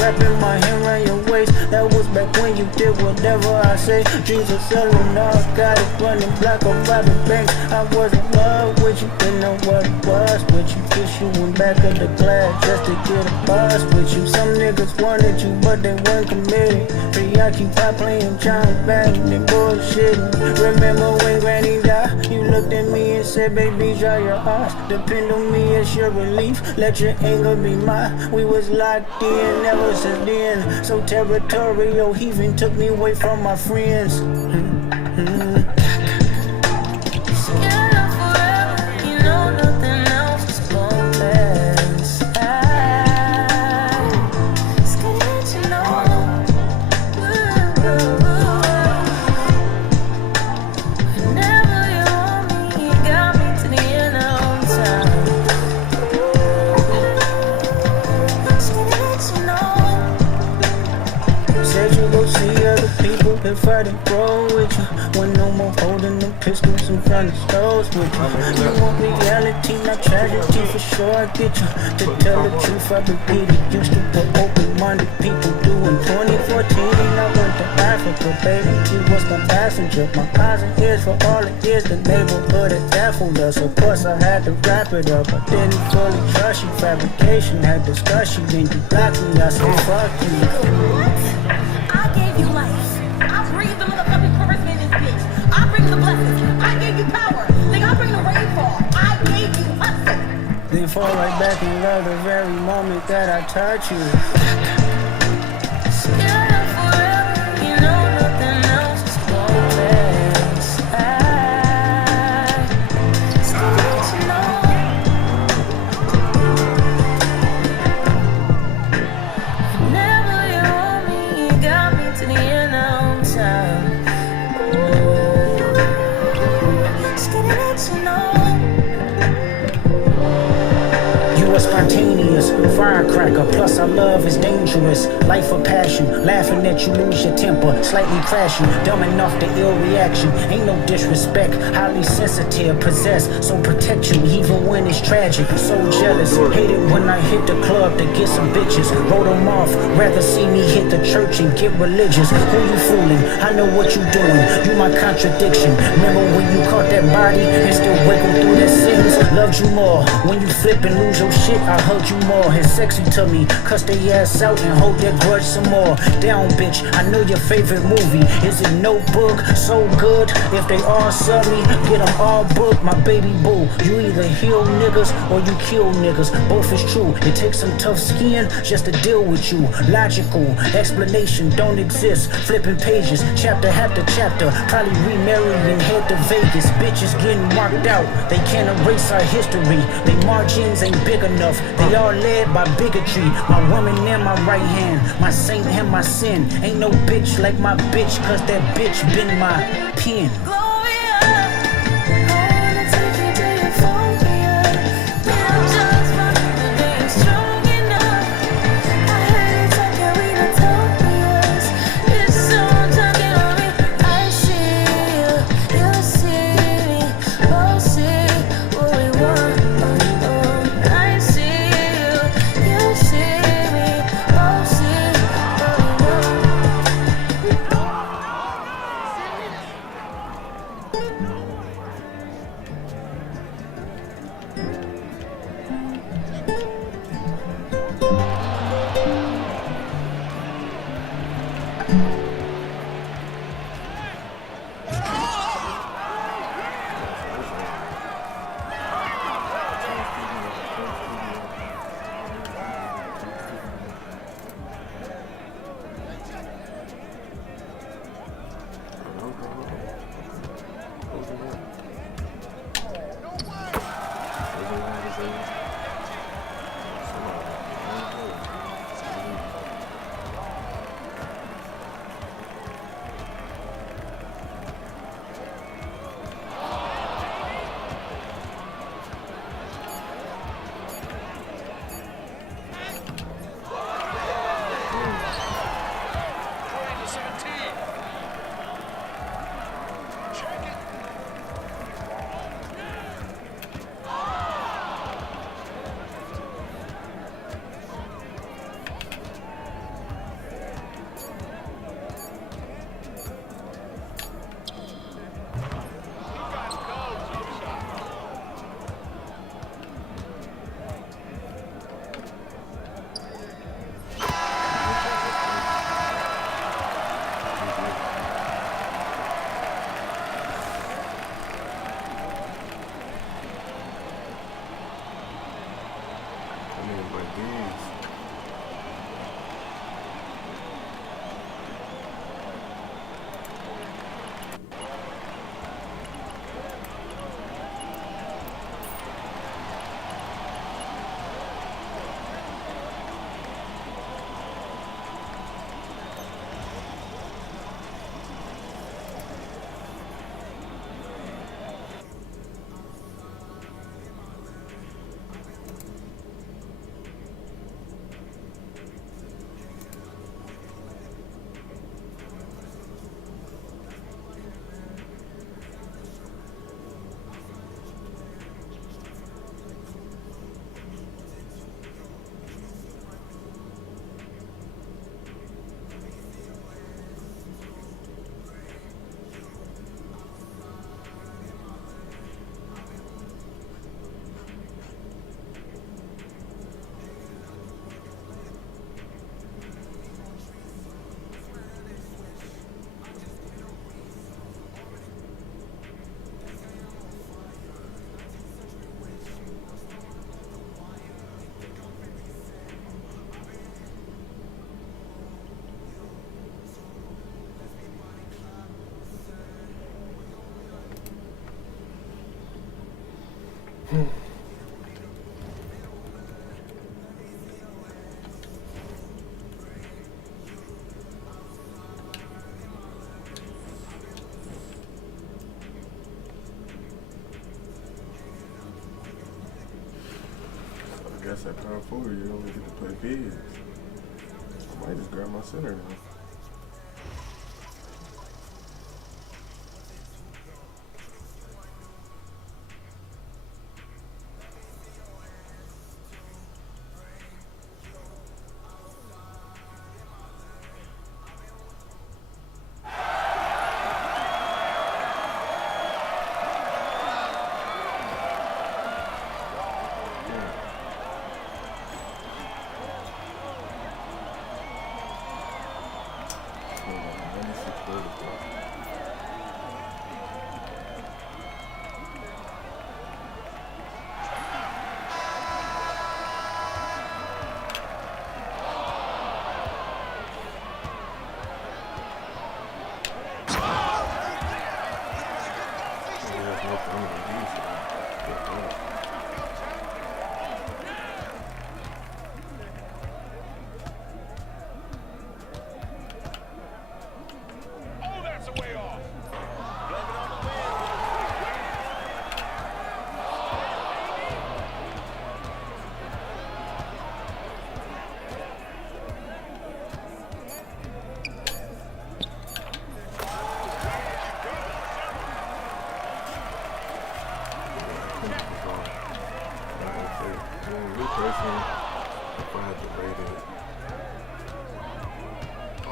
Wrapping my hand around your waist, that was back when you did whatever I say. Dreams are selling out, got it running black on robbing banks. I was in love with you, didn't know what it was with you. Kiss you in back of the glass just to get a buzz with you. Some niggas wanted you, but they weren't committed. Preoccupied playing John Madden and bullshitting. Remember when Granny died? You looked at me and said, baby, dry your eyes. Depend on me as your relief. Let your anger be mine. We was locked in ever since then. So territorial, he even took me away from my friends. If I didn't grow with you, when no more holding them pistols in front of stores with you. You want reality, not tragedy, for sure I get you. To tell the truth, I repeat it. Used to put open-minded people do. In 2014, I went to Africa, baby. You was my passenger. My eyes and ears for all it is. The neighborhood had baffled us. Of course, I had to wrap it up. I didn't fully trust you. Fabrication had discussion. Then you blocked me. I said, fuck you. I gave you life. Breathe the motherfucking charisma in this bitch. I bring the blessings. I gave you power. Nigga, I bring the rainfall. I gave you hustle. Then fall right back in love the very moment that I touch you. Spontaneous firecracker, plus our love is dangerous. Life of passion, laughing at you lose your temper, slightly crashing, dumb enough to ill reaction. Ain't no disrespect, highly sensitive, possessed, so protect you even when it's tragic. So jealous, hate it when I hit the club to get some bitches. Wrote them off, rather see me hit the church and get religious. Who you fooling? I know what you doing. You my contradiction. Remember when you caught that body and still wiggle through that sentence? Loved you more when you flip and lose your shit. I hugged you more, it's sexy to me. Cuss they ass out and hold that grudge some more. Down, bitch, I know your favorite movie. Is it Notebook? So good. If they all sub me, get them all booked. My baby boo, you either heal niggas or you kill niggas. Both is true. It takes some tough skin just to deal with you. Logical explanation don't exist. Flipping pages, chapter after chapter. Probably remarried and head to Vegas. Bitches getting marked out. They can't erase our history. They margins ain't big enough. They all led by bigotry. My woman in my right hand, my saint and my sin. Ain't no bitch like my bitch, cause that bitch been my pen. these. I guess at power forward you only get to play bigs. I might just grab my center now.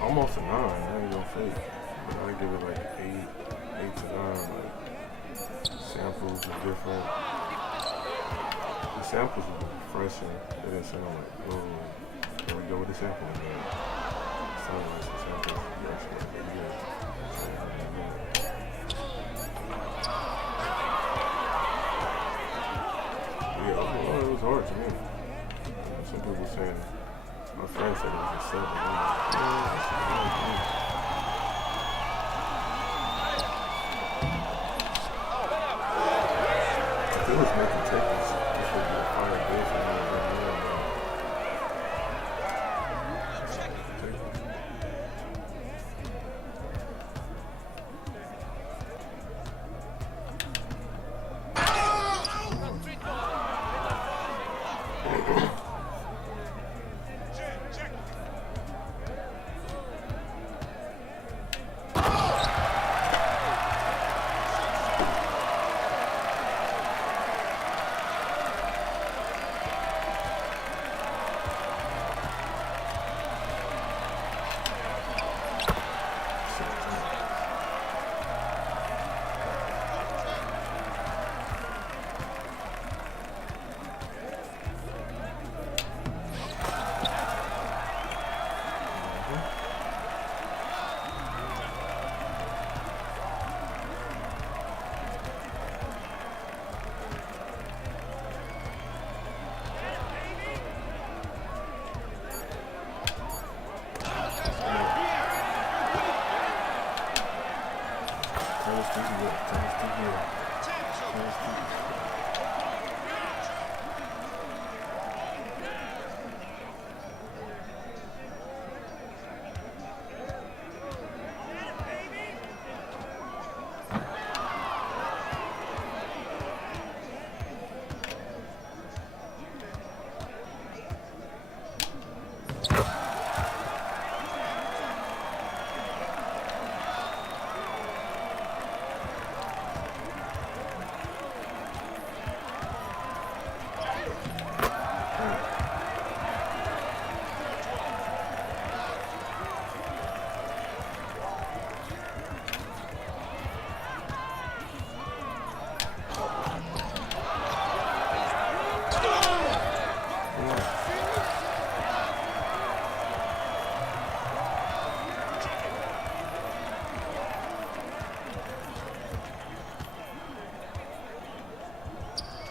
Almost a 9, I ain't gonna fake. But I give it like 8 to 9. Like samples are different. The samples are refreshing. They didn't sound like, oh, can we go with the sample again? It sounded like the samples are actually pretty good. Yeah, overall it was hard to me. Some people saying, my friend said it was a 7. I'm like, yeah, that's hard. If it was meant to take this would be a fire day for me to run in, man.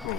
I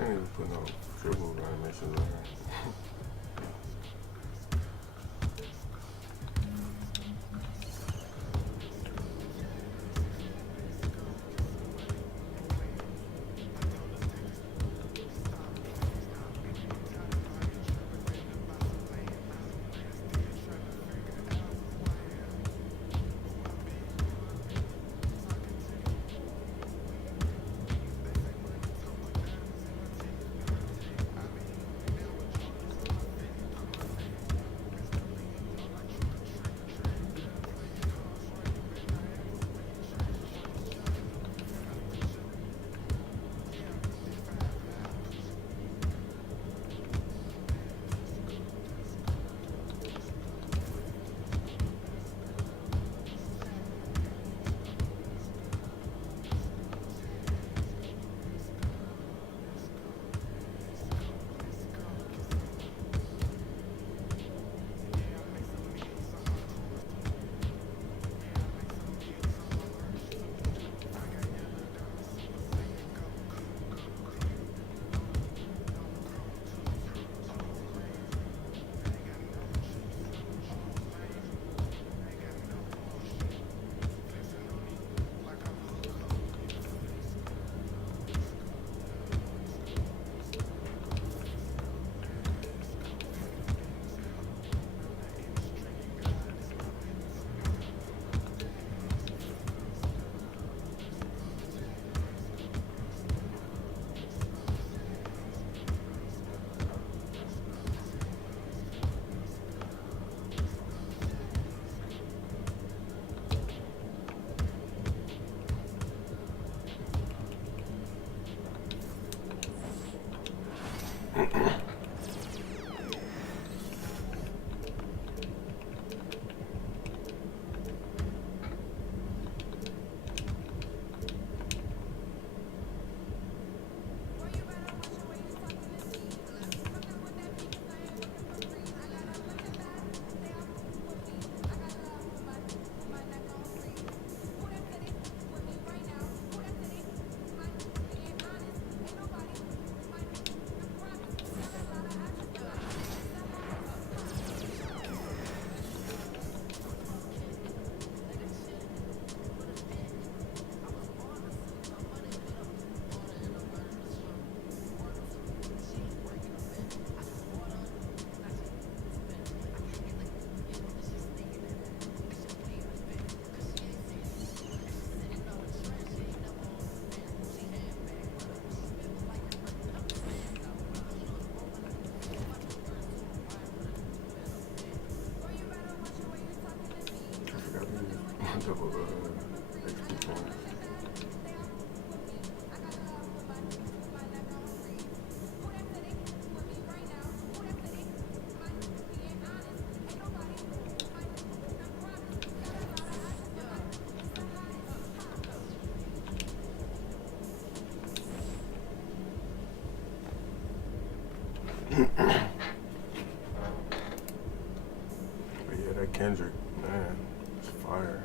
ain't even put no dribble animations on here. bunch of XP points. But yeah, that Kendrick, man, it's fire.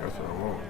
That's what I want.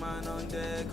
man on deck.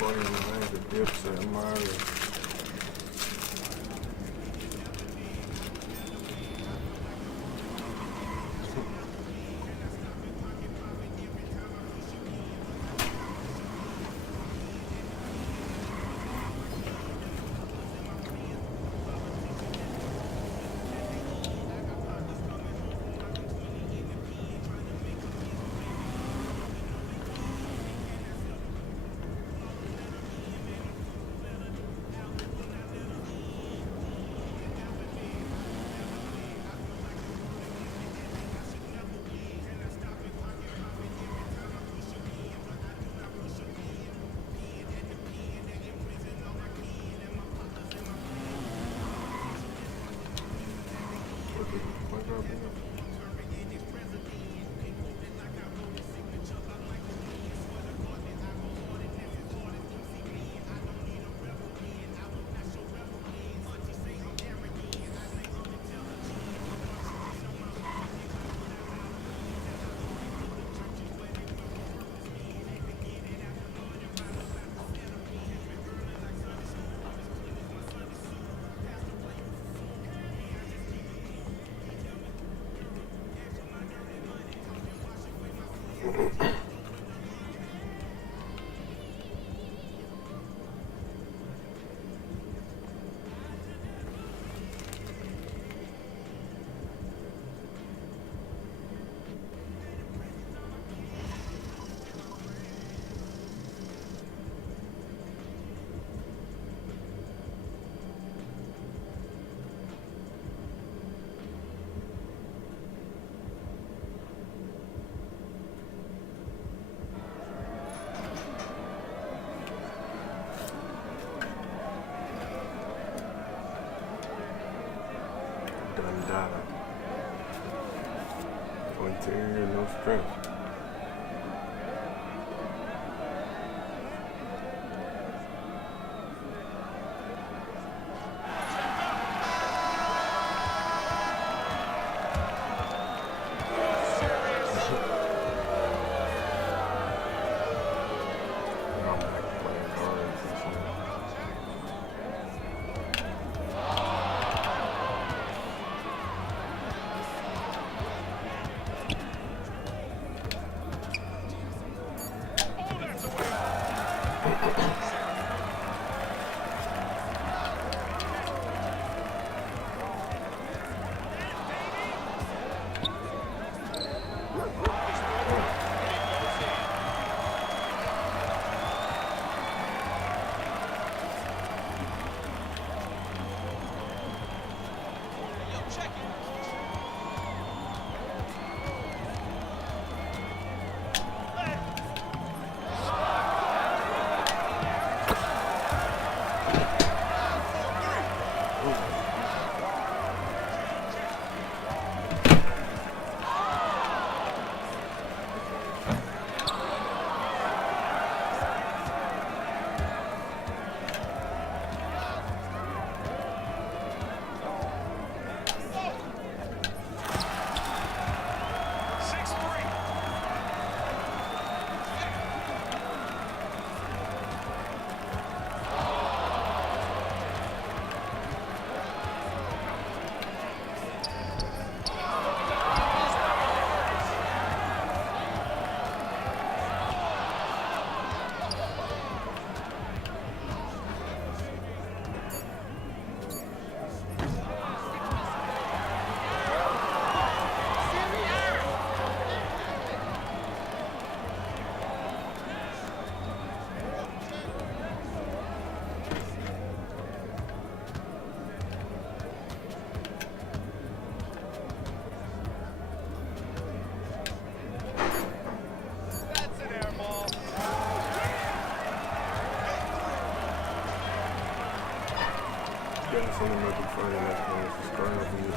Bunny behind the Dipset Mario. Dundada. Interior, no strength. the cinematic funny next one. Subscribe to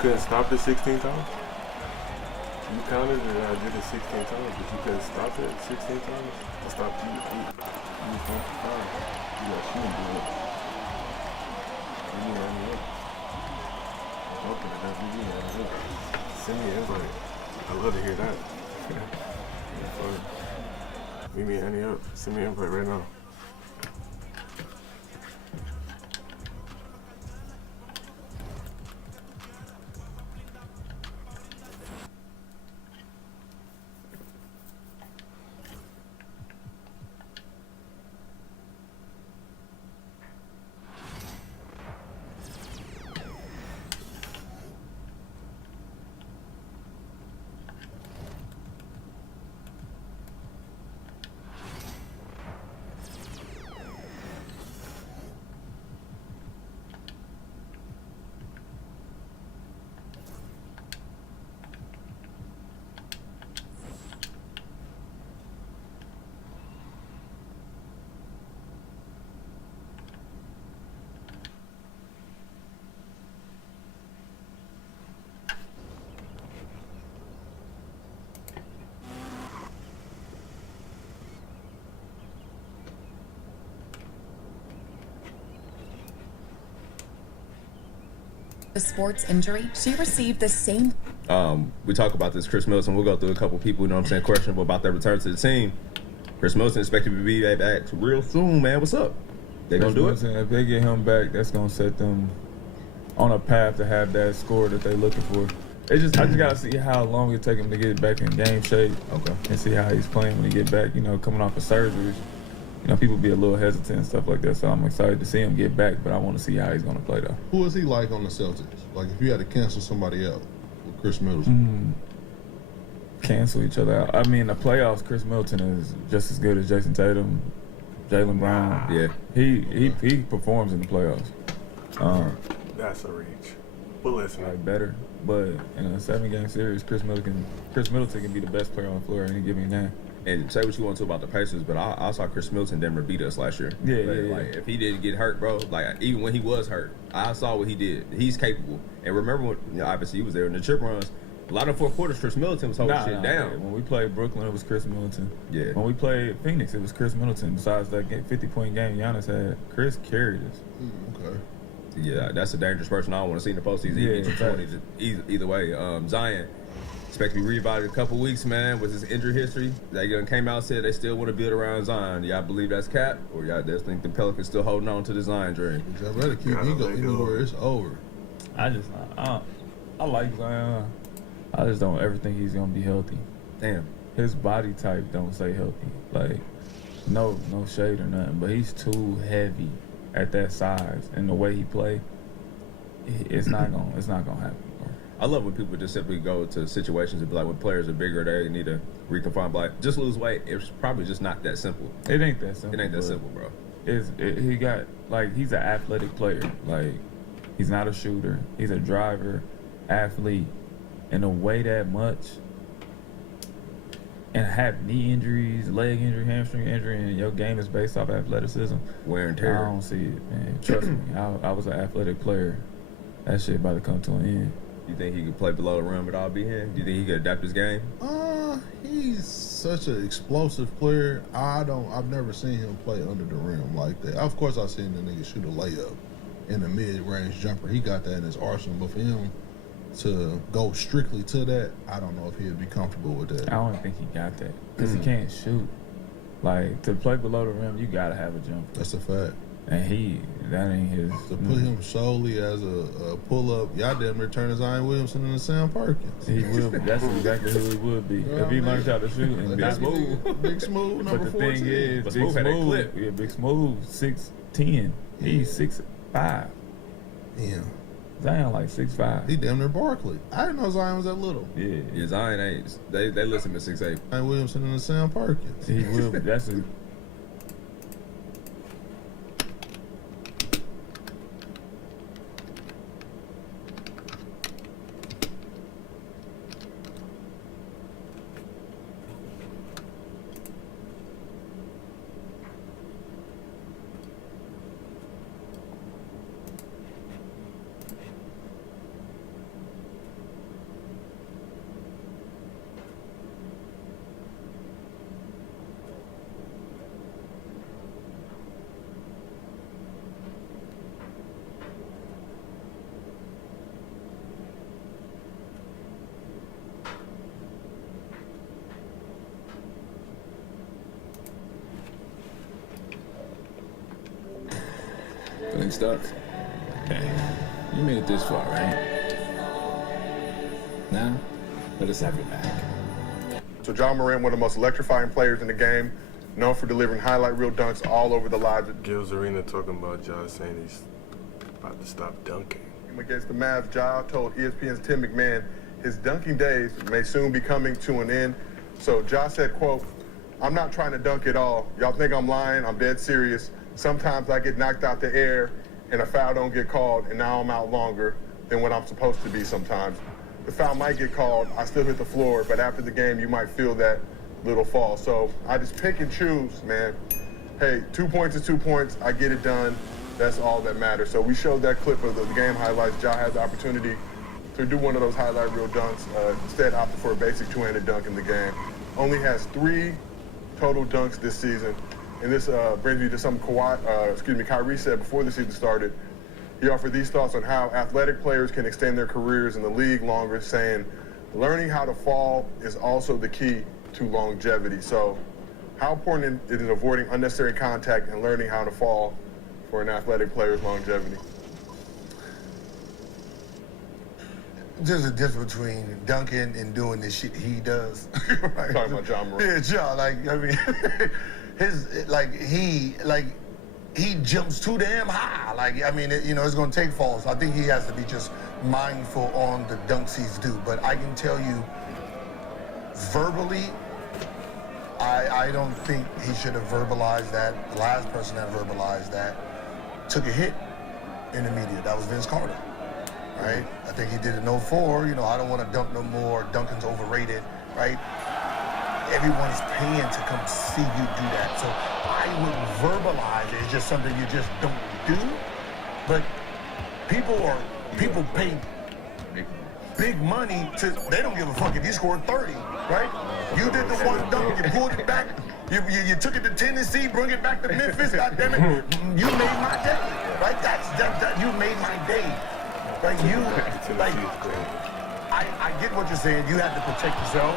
couldn't stop it 16 times? You counted it, I did it 16 times, but you couldn't stop it 16 times? I stopped you. You was 1 for 5. You got shooting good. You need to up. Okay, that's what you need to up. Send me an invite. I love to hear that. Yeah, fun. Meet me Annie up. Send me an invite right now. The sports injury, she received the same. We talk about this, Chris Middleton. We'll go through a couple people, you know what I'm saying, questionable about their return to the team. Chris Middleton expected to be back real soon, man. What's up? They gonna do it? If they get him back, that's gonna set them on a path to have that score that they're looking for. I just gotta see how long it take him to get back in game shape. Okay. And see how he's playing when he get back. You know, coming off of surgeries, you know, people be a little hesitant and stuff like that. So I'm excited to see him get back, but I want to see how he's gonna play though. Who is he like on the Celtics? Like if you had to cancel somebody out with Chris Middleton. Cancel each other out. I mean, the playoffs, Chris Middleton is just as good as Jason Tatum, Jaylen Brown. Yeah. He performs in the playoffs. That's a reach. But listen. Like better. But in a 7-game series, Chris Middleton can be the best player on the floor at any given game. And say what you want to about the Pacers, but I saw Chris Middleton Denver beat us last year. Yeah, Like if he didn't get hurt, bro, like even when he was hurt, I saw what he did. He's capable. And remember when, you know, obviously he was there in the chip runs. A lot of fourth quarters, Chris Middleton was holding shit down. Yeah. When we played Brooklyn, it was Chris Middleton. Yeah. When we played Phoenix, it was Chris Middleton. Besides that 50-point game Giannis had, Chris carried us. Okay. Yeah, that's a dangerous person I don't want to see in the postseason. He Yeah, get you 20s either way. Zion, expect to be revived in a couple weeks, man, with his injury history. They came out and said they still want to build around Zion. Y'all believe that's cap? Or y'all just think the Pelicans still holding on to the Zion dream? Y'all better keep me go anywhere it's over. I like Zion. I just don't ever think he's gonna be healthy. Damn. His body type don't stay healthy. Like, no shade or nothing, but he's too heavy at that size, and the way he play, it's not gonna happen. I love when people just simply go to situations and be like, when players are bigger, they need to reconfine. Like, just lose weight. It's probably just not that simple. It ain't that simple. It ain't that simple, bro. He's an athletic player. Like, he's not a shooter. He's a driver, athlete. And to weigh that much and have knee injuries, leg injury, hamstring injury, and your game is based off athleticism, wear and tear. I don't see it, man. Trust me. I was an athletic player. That shit about to come to an end. You think he could play below the rim without being here? Do you think he could adapt his game? He's such an explosive player. I've never seen him play under the rim like that. Of course, I've seen the nigga shoot a layup in a mid-range jumper. He got that in his arsenal, but for him to go strictly to that, I don't know if he'd be comfortable with that. I don't think he got that because he can't shoot. Like, to play below the rim, you gotta have a jumper. That's a fact. And that ain't his. To put him solely as a pull-up, y'all damn near turn Zion Williamson into Sam Perkins. He will be. That's exactly who he would be. If he learns how to shoot and Big Smooth. Big Smooth, number 14. But the thing is, But Big Smooth had that clip. Smooth, Big Smooth, 6'10". He's 6'5". Yeah. Zion like 6'5". He damn near Barkley. I didn't know Zion was that little. Yeah, Zion ain't. They list him at 6'8". Zion Williamson and Sam Perkins. He will. That's a. Next up. Hey, you made it this far, right? Now, let us have your back. So John Morant, one of the most electrifying players in the game, known for delivering highlight reel dunks all over the lives of Gil's Arena talking about Ja saying he's about to stop dunking. Against the Mavs, Ja told ESPN's Tim McMahon his dunking days may soon be coming to an end. So Ja said, quote, "I'm not trying to dunk at all. Y'all think I'm lying? I'm dead serious. Sometimes I get knocked out the air and a foul don't get called, and now I'm out longer than what I'm supposed to be sometimes. The foul might get called, I still hit the floor, but after the game, you might feel that little fall. So I just pick and choose, man. Hey, 2 points is 2 points. I get it done. That's all that matters." So we showed that clip of the game highlights. Ja had the opportunity to do one of those highlight reel dunks. Instead, opted for a basic two-handed dunk in the game. Only has 3 total dunks this season. And this brings me to something Kyrie said before the season started. He offered these thoughts on how athletic players can extend their careers in the league longer, saying, "Learning how to fall is also the key to longevity." So how important it is avoiding unnecessary contact and learning how to fall for an athletic player's longevity? There's a difference between dunking and doing the shit he does. Right? Talking about John Morant. Yeah, Ja, like, I mean, he jumps too damn high. Like, I mean, it's gonna take falls. I think he has to be just mindful on the dunks he's due. But I can tell you, verbally, I don't think he should have verbalized that. The last person that verbalized that took a hit in the media. That was Vince Carter. Right? I think he did it 04. I don't want to dunk no more. Dunking's overrated, right? Everyone's paying to come see you do that. So I wouldn't verbalize it. It's just something you just don't do. But people pay big money they don't give a fuck if you scored 30, right? You did the one dunk, you pulled it back, you took it to Tennessee, bring it back to Memphis, goddammit. You made my day, right? You made my day. Like I get what you're saying. You have to protect yourself,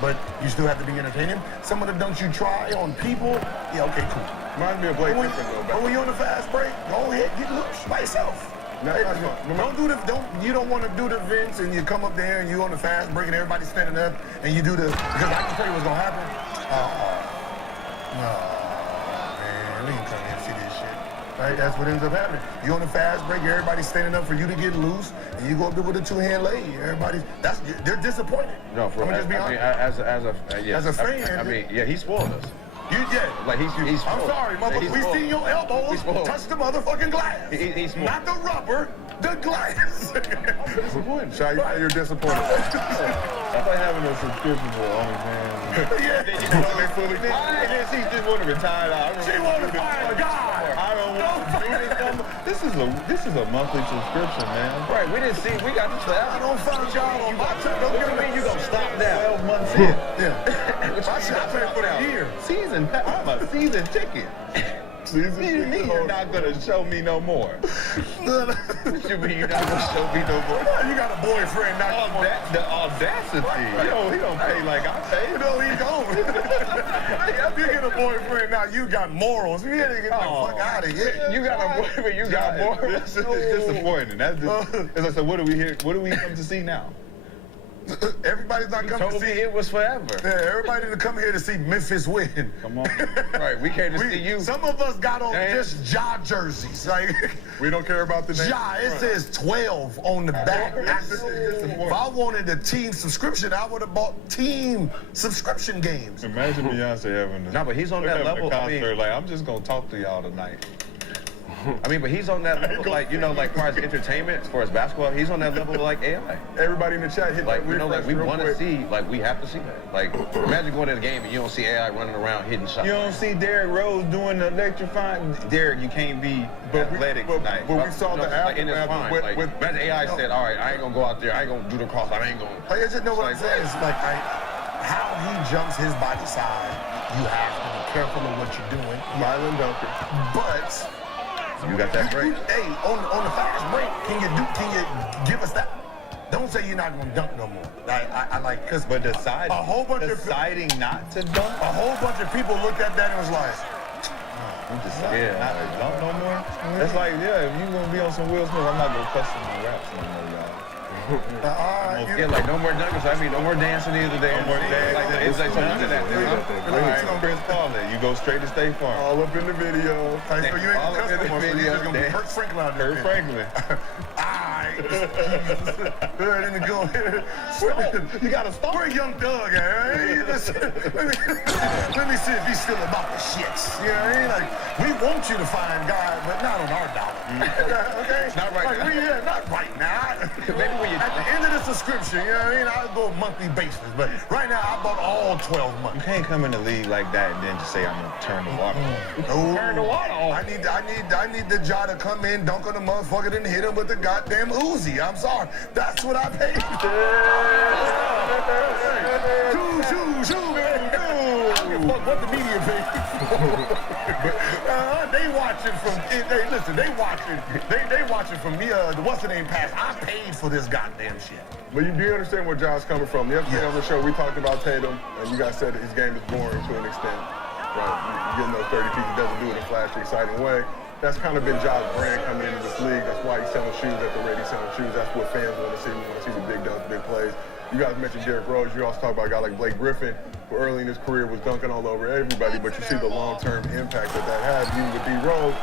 but you still have to be entertaining. Some of the dunks you try on people, yeah, okay, cool. Reminds me of Blake Griffin, though. But when you're on the fast break, go ahead, get loose by yourself. You don't want to do the Vince and you come up there and you on the fast break and everybody's standing up and you do because I can tell you what's gonna happen. Man, we ain't coming here to see this shit. Right? That's what ends up happening. You on the fast break, everybody's standing up for you to get loose, and you go up there with a two-hand lay. They're disappointed. No, for I'm real. just be honest. As a fan, yeah, he spoiled us. Like he's I'm sorry, motherfucker. We seen your elbows touch the motherfucking glass. He's not the rubber, the glass. Disappointed. Shy, you're disappointed. That's like having a subscription for OnlyFans. And then she just want to retire. She want to retire. God. I don't want to do this number. This is a monthly subscription, man. Right, we didn't see. We got the 12. I don't find y'all on my check. What do you mean you gonna stop now? 12 months in. Yeah. I paid for the year. Season. I'm a season ticket. You're not gonna show me no more. What you mean you're not gonna show me no more? You got a boyfriend now. The audacity. He don't pay like I pay. No, he don't. You get a boyfriend now, you got morals. You gotta get the fuck out of here. You got a boyfriend, you got morals. This is disappointing. That's just, as I said, what do we hear? What do we come to see now? Everybody's not coming to see it was forever. Yeah, everybody to come here to see Memphis win. Come on. Right, we came to see you. Some of us got on just Ja jerseys. Like we don't care about the name. Ja, it says 12 on the back. If I wanted a team subscription, I would have bought team subscription games. Imagine Beyonce having but he's on that level. Concert, I'm just gonna talk to y'all tonight. But he's on that level, like as far as entertainment, as far as basketball, he's on that level like AI. Everybody in the chat hit we want to see, we have to see that. Like, imagine going to the game and you don't see AI running around hitting shots. You don't see Derrick Rose doing the electrifying. Derrick, you can't be athletic tonight. But we saw the aftermath. Imagine AI said, all right, I ain't gonna go out there, I ain't gonna do the cross, I ain't gonna. I just know what I'm saying. It's how he jumps his body side. You have to be careful of what you're doing. Violent dunker. But you got that break. Hey, on the fast break, can you give us that? Don't say you're not gonna dunk no more. I like but deciding a whole bunch deciding not to dunk. A whole bunch of people looked at that and was like, I'm just saying, like, don't no more. That's like, yeah, if you gonna be on some Will Smith, I'm not gonna cuss him on raps no more, y'all. Yeah, like no more dunkers. I mean, no more dancing either. No more dancing. Like it's like something to that. Chris Paul, you go straight to State Farm. All up in the video. So you ain't All up in the customer, so you video. just gonna be Kurt Franklin out there. Kurt Franklin. Then to go here. You got to start. Where Young Doug at? Right? Let me see if he's still about the shits. You know what I mean? Like, we want you to find God, but not on our dollar. Okay? Not right like, now. Not right now. Maybe when you at the end of the subscription, you know what I mean? I'll go monthly basis, but right now I bought all 12 months. You can't come in the league like that and then just say I'm gonna turn the water on. No. Turn the water on. I need the jaw to come in, dunk on the motherfucker, and hit him with the goddamn Uzi. I'm sorry. That's what I paid. Fuck what the media paid. They watching from. They watching from me. The what's the name pass. I paid for this goddamn shit. But you do understand where John's coming from. Yesterday on the show, we talked about Tatum, and you guys said that his game is boring to an extent. Right? Getting those 30 feet, he doesn't do it in a flashy, exciting way. That's kind of been John's brand coming into this league. That's why he's selling shoes at the rate he's selling shoes. That's what fans want to see. We want to see the big dunks, big plays. You guys mentioned Derrick Rose. You also talk about a guy like Blake Griffin, who early in his career was dunking all over everybody, but you see the long-term impact that had. You with D. Rose,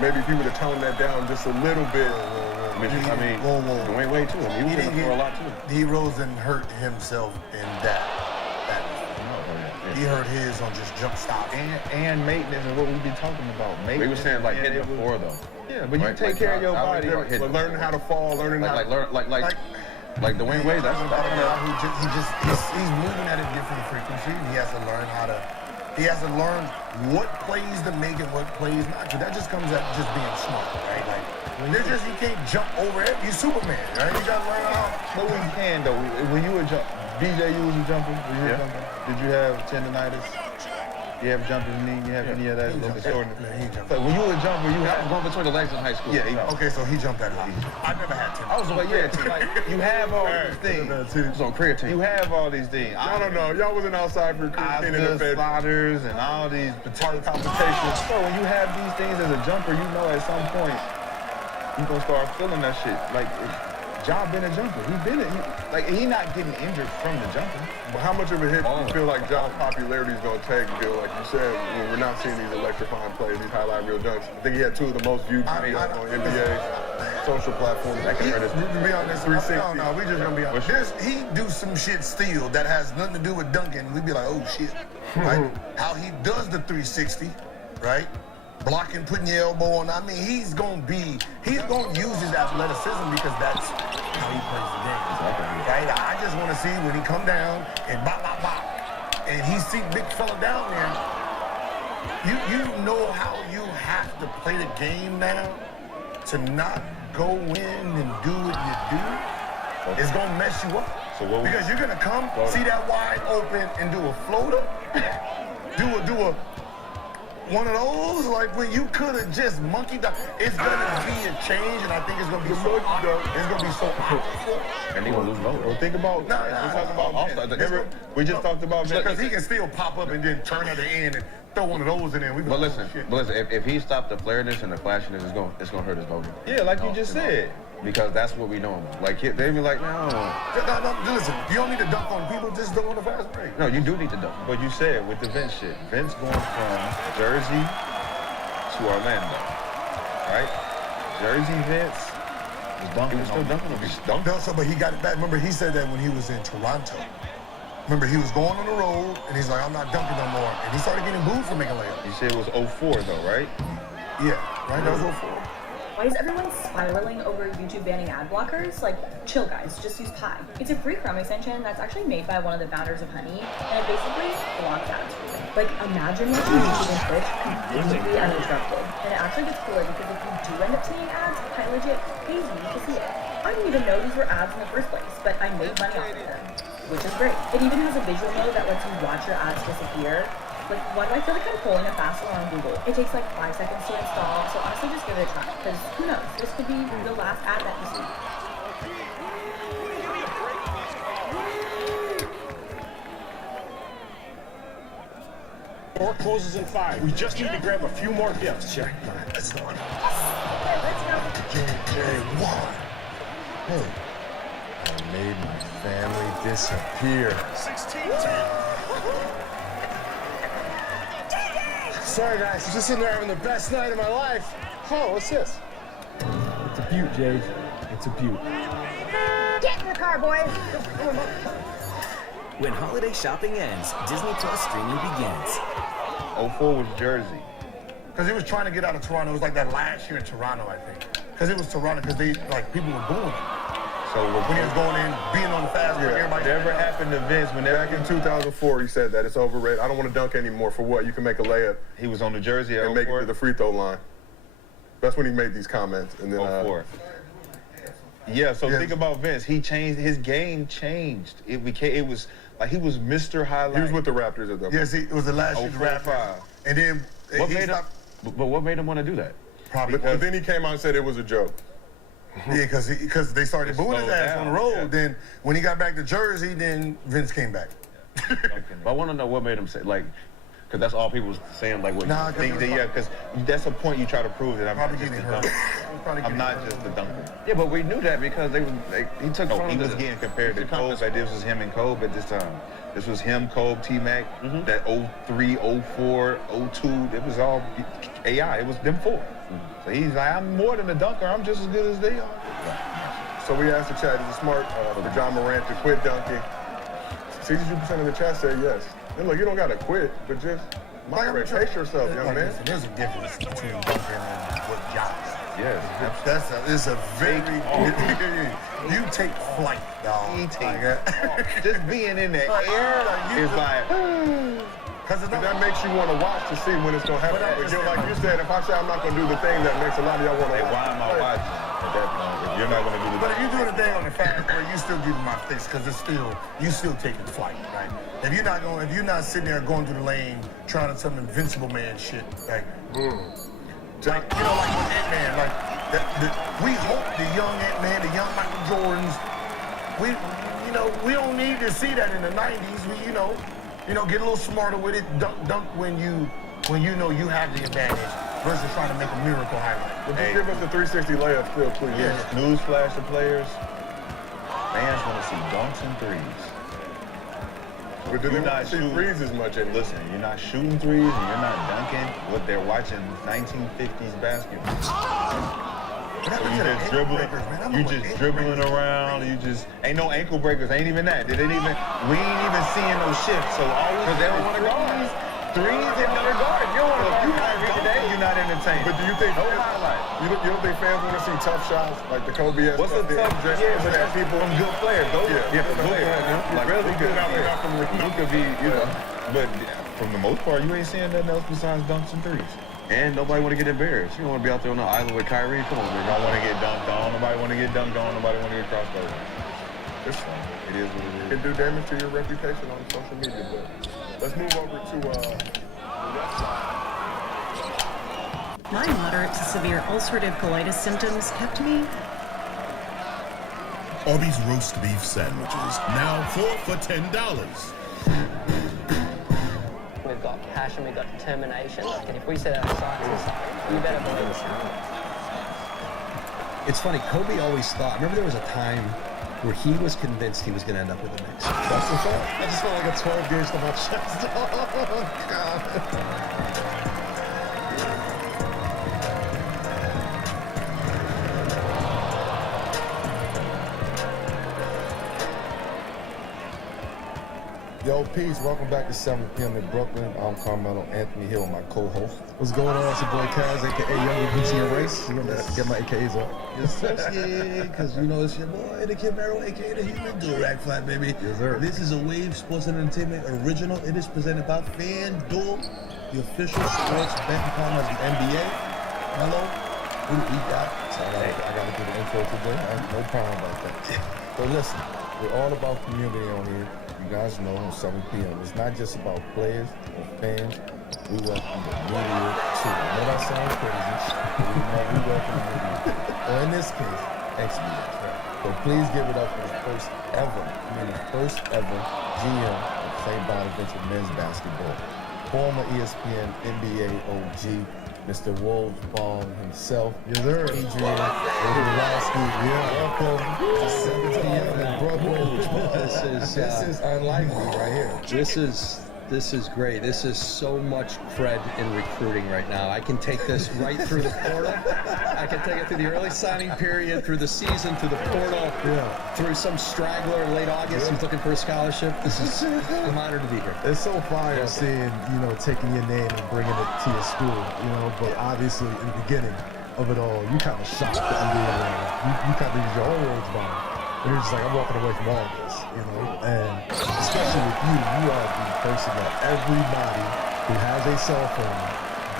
maybe if you would have toned that down just a little bit. Dwayne Wade too. He was going for a lot too. D. Rose didn't hurt himself in that. He hurt his on just jump stop. And maintenance and what we be talking about. We were saying like hitting before though. Yeah, but you take care of your body. Learning how to fall, learning how to... Like Dwayne Wade, that's about he's moving at a different frequency. He has to learn how to. He has to learn what plays to make and what plays not to. That just comes at just being smart, right? Like you can't jump over it. You Superman, right? You gotta learn how. But we can though. When you were BJ, you was a jumper. Were you a jumper? Did you have tendonitis? You have jumping knee? You have any of that? So when you were a jumper, you had going between the legs in high school. Yeah. Okay, so he jumped that high. I never had tendonitis. I was like, like you have all these things. It was on creatine. You have all these things. I don't know. Y'all wasn't outside for creatine in the bed. Sliders and all these competitions. So when you have these things as a jumper, you know at some point you're gonna start feeling that shit. Like Ja been a jumper. He not getting injured from the jumping. But how much of a hit do you feel like Ja's popularity is going to take until, like you said, when we're not seeing these electrifying plays, these highlight reel dunks? I think he had 2 of the most viewed videos on NBA social platforms. That can hurt his. To be honest, 360. No, we just gonna be honest. He do some shit still that has nothing to do with dunking. We'd be like, oh shit, right? How he does the 360, right? Blocking, putting your elbow on. I mean, he's gonna use his athleticism because that's how he plays the game. Right? I just want to see when he come down and bop, bop, bop, and he see big fella down there. You know how you have to play the game now to not go in and do what you do. It's gonna mess you up. Because you're gonna come, see that wide open, and do a floater, do a one of those, like when you could have just monkeyed down. It's gonna be a change, and I think it's gonna be so awkward. It's gonna be so awkward. And he gonna lose low. Well, think about. We just talked about because he can still pop up and then turn at the end and throw one of those in there. But listen, if he stopped the flareness and the flashiness, it's gonna hurt his vocal. Yeah, like you just said. Because that's what we know. Like they be like, no. Listen, you don't need to dunk on people, just dunk on the fast break. No, you do need to dunk. But you said with the Vince shit, Vince going from Jersey to Orlando, right? Jersey Vince was dunking. He was still dunking on people. No, but he got it back. Remember, he said that when he was in Toronto. Remember, he was going on the road, and he's like, I'm not dunking no more. And he started getting booed for making layups. You said it was 04 though, right? Yeah, right? That was 04. Why is everyone spiraling over YouTube banning ad blockers? Like, chill guys, just use Pi. It's a free Chrome extension that's actually made by one of the founders of Honey, and it basically blocks ads for you. Like, imagine watching YouTube and Twitch completely uninterrupted. And it actually gets cooler because if you do end up seeing ads, Pi legit pays you to see it. I didn't even know these were ads in the first place, but I made money off of them, which is great. It even has a visual mode that lets you watch your ads disappear. Like, why do I feel like I'm pulling a fast one on Google? It takes like 5 seconds to install, so honestly just give it a try, because who knows, this could be the last ad that you see. Door closes in 5. We just need to grab a few more gifts. Check. Let's go. Okay, let's go. Why? Hey, I made my family disappear. 16-10. Sorry, guys. I'm just sitting there having the best night of my life. Oh, what's this? It's a beaut, Jade. It's a beaut. Get in the car, boys. When holiday shopping ends, Disney Plus streaming begins. 04 was Jersey. Because he was trying to get out of Toronto. It was like that last year in Toronto, I think. Because it was Toronto, because they, like, people were booing him. So When he was going in, being on the fast break, everybody... Whatever happened to Vince when Back in 2004, he said that it's overrated. I don't want to dunk anymore. For what? You can make a layup he was on the Jersey at and make it to the free throw line. That's when he made these comments. And then 04. Yeah, so Yeah. think about Vince. He changed, his game changed. It was like he was Mr. Highlight. he was with the Raptors at that point. Yes, it was the last year's 04. Raptors. And then What he made him, stopped... but what made him want to do that? Probably But then he came out and said it was a joke. Yeah, because they started booing his slowed ass down, on the road. yeah. Then when he got back to Jersey, then Vince came back. But I want to know what made him say, like, because that's all people was saying, like, what Nah, you think that, yeah, because that's a point you try to prove that I'm Probably not just getting a hurt. dunker. Probably I'm getting not hurt. just a dunker. Yeah, but we knew that because he took No, from he the- was getting compared to the Kobe. Like, this was him and Kobe at this time. This was him, Kobe, T-Mac, that 03, 04, 02. It was all AI. It was them four. So he's like, I'm more than a dunker. I'm just as good as they are. So we asked the chat, is it smart for John Morant to quit dunking? 62% of the chat said yes. And look, you don't got to quit, but just moderate. Pace yourself, young man. Listen, there's a difference between dunking and what jobs. Yes. It's a very... you take flight, dog. He takes just being in the air is like... Because that makes you want to watch to see when it's going to happen. But like you said, if I say I'm not going to do the thing that makes a lot of y'all want to watch. Why am I watching at that point if you're not going to do the But if you're doing a thing on the fast break, you still giving my face because you still taking flight, right? If you're not sitting there going through the lane trying to some invincible man shit, like, like with Ant-Man, like we hope the young Ant-Man, the young Michael Jordans, we don't need to see that in the 90s. We, get a little smarter with it. Dunk when you know you have the advantage versus trying to make a miracle highlight. But just give us the 360 layup still, please. Yeah, newsflash to players. Fans want to see dunks and threes. But do they not see threes as much anymore? Listen, you're not shooting threes and you're not dunking. What they're watching 1950s basketball. So you just dribbling around. You just ain't no ankle breakers. Ain't even that. We ain't even seeing no shifts. So because they don't want to guard. Threes they want to guard. You don't want to. If you Kyrie today, you're not entertained. But do you think no highlight? You don't think fans want to see tough shots like the Kobe? What's a tough? Yeah, but that's people from good players. Those are players. Like really good players. Who could be, But from the most part, you ain't seeing nothing else besides dunks and threes. And nobody want to get embarrassed. You don't want to be out there on the island with Kyrie. Come on, man. Don't want to get dunked on. Nobody want to get dunked on. Nobody want to get crossed over. It's fun. It is what it is. It can do damage to your reputation on social media, but let's move over to the left side. My moderate to severe ulcerative colitis symptoms kept me. Arby's roast beef sandwiches, now 4 for $10. We've got passion, we've got determination, and if we set our sights aside, you better believe it. It's funny, Kobe always thought, remember there was a time where he was convinced he was going to end up with the Knicks. That's the fact. I just felt like a 12 gauge to my chest. Oh, God. Yo, peace. Welcome back to 7 p.m. in Brooklyn. I'm Carmelo Anthony here with my co-host. What's going on? It's your boy Kaz, a.k.a. Younger Gucci and Race. You know, get my AKAs up. Yes, sir. Yeah, because it's your boy, the Kid Merrill, a.k.a. the Human Do-Rag Flat, baby. Yes, sir. This is a Wave Sports and Entertainment original. It is presented by FanDuel, the official sports betting partner of the NBA. Hello, who do we got? So I got to do the intro today. No problem about that. So listen, we're all about community on here. You guys know, 7 p.m. It's not just about players or fans. We welcome the media too. I know that sounds crazy, but we welcome the media. Or in this case, ex-media. So please give it up for the first ever GM of St. Bonaventure men's basketball. former ESPN NBA OG, Mr. Wolfball himself. Yes, sir. Adrian Wojnarowski. Yeah, welcome to 7 p.m. in Brooklyn. This is unlikely right here. This is great. This is so much cred in recruiting right now. I can take this right through the portal. I can take it through the early signing period, through the season, through the portal, through some straggler late August who's looking for a scholarship. I'm honored to be here. It's so fire seeing, taking your name and bringing it to your school, but obviously in the beginning of it all, you kind of shocked the NBA. You kind of used your own words about it. And you're just like, I'm walking away from all this, and especially with you are the person that everybody who has a cell phone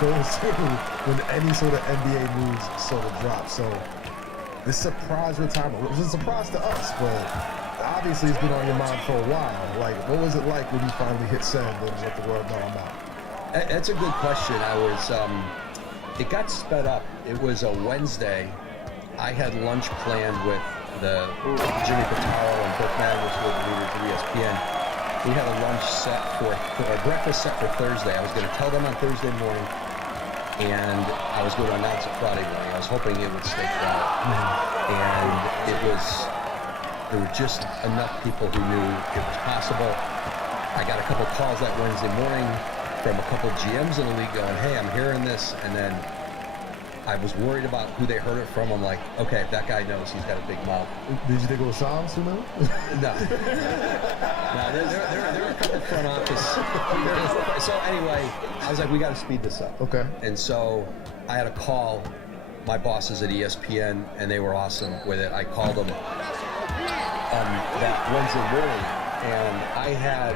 goes to when any sort of NBA news sort of drops. So this surprise retirement was a surprise to us, but obviously it's been on your mind for a while. Like, what was it like when you finally hit send and let the world know I'm out? That's a good question. It got sped up. It was a Wednesday. I had lunch planned with the Jimmy Pitaro and Burke Magnus were the leaders of ESPN. We had a lunch set for breakfast set for Thursday. I was going to tell them on Thursday morning, and I was going to announce it Friday morning. I was hoping it would stay quiet, and there were just enough people who knew it was possible. I got a couple calls that Wednesday morning from a couple GMs in the league going, "Hey, I'm hearing this," and then I was worried about who they heard it from. I'm like, okay, if that guy knows, he's got a big mouth. Did you think it was Psalms, No. No, there were a couple front office. So anyway, I was like, we got to speed this up. Okay. And so I had to call my bosses at ESPN, and they were awesome with it. I called them that Wednesday morning, and I had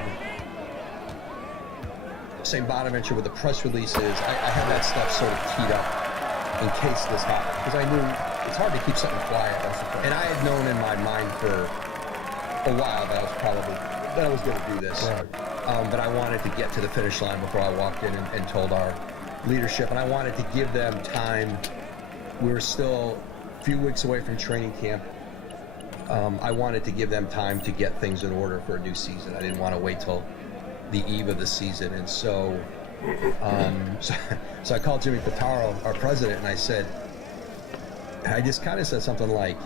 St. Bonaventure with the press releases. I had that stuff sort of teed up in case this happened, because I knew it's hard to keep something quiet. And I had known in my mind for a while that I was going to do this. Right. But I wanted to get to the finish line before I walked in and told our leadership, and I wanted to give them time. We were still a few weeks away from training camp. I wanted to give them time to get things in order for a new season. I didn't want to wait till the eve of the season, and so I called Jimmy Pitaro, our president, and I just kind of said something like,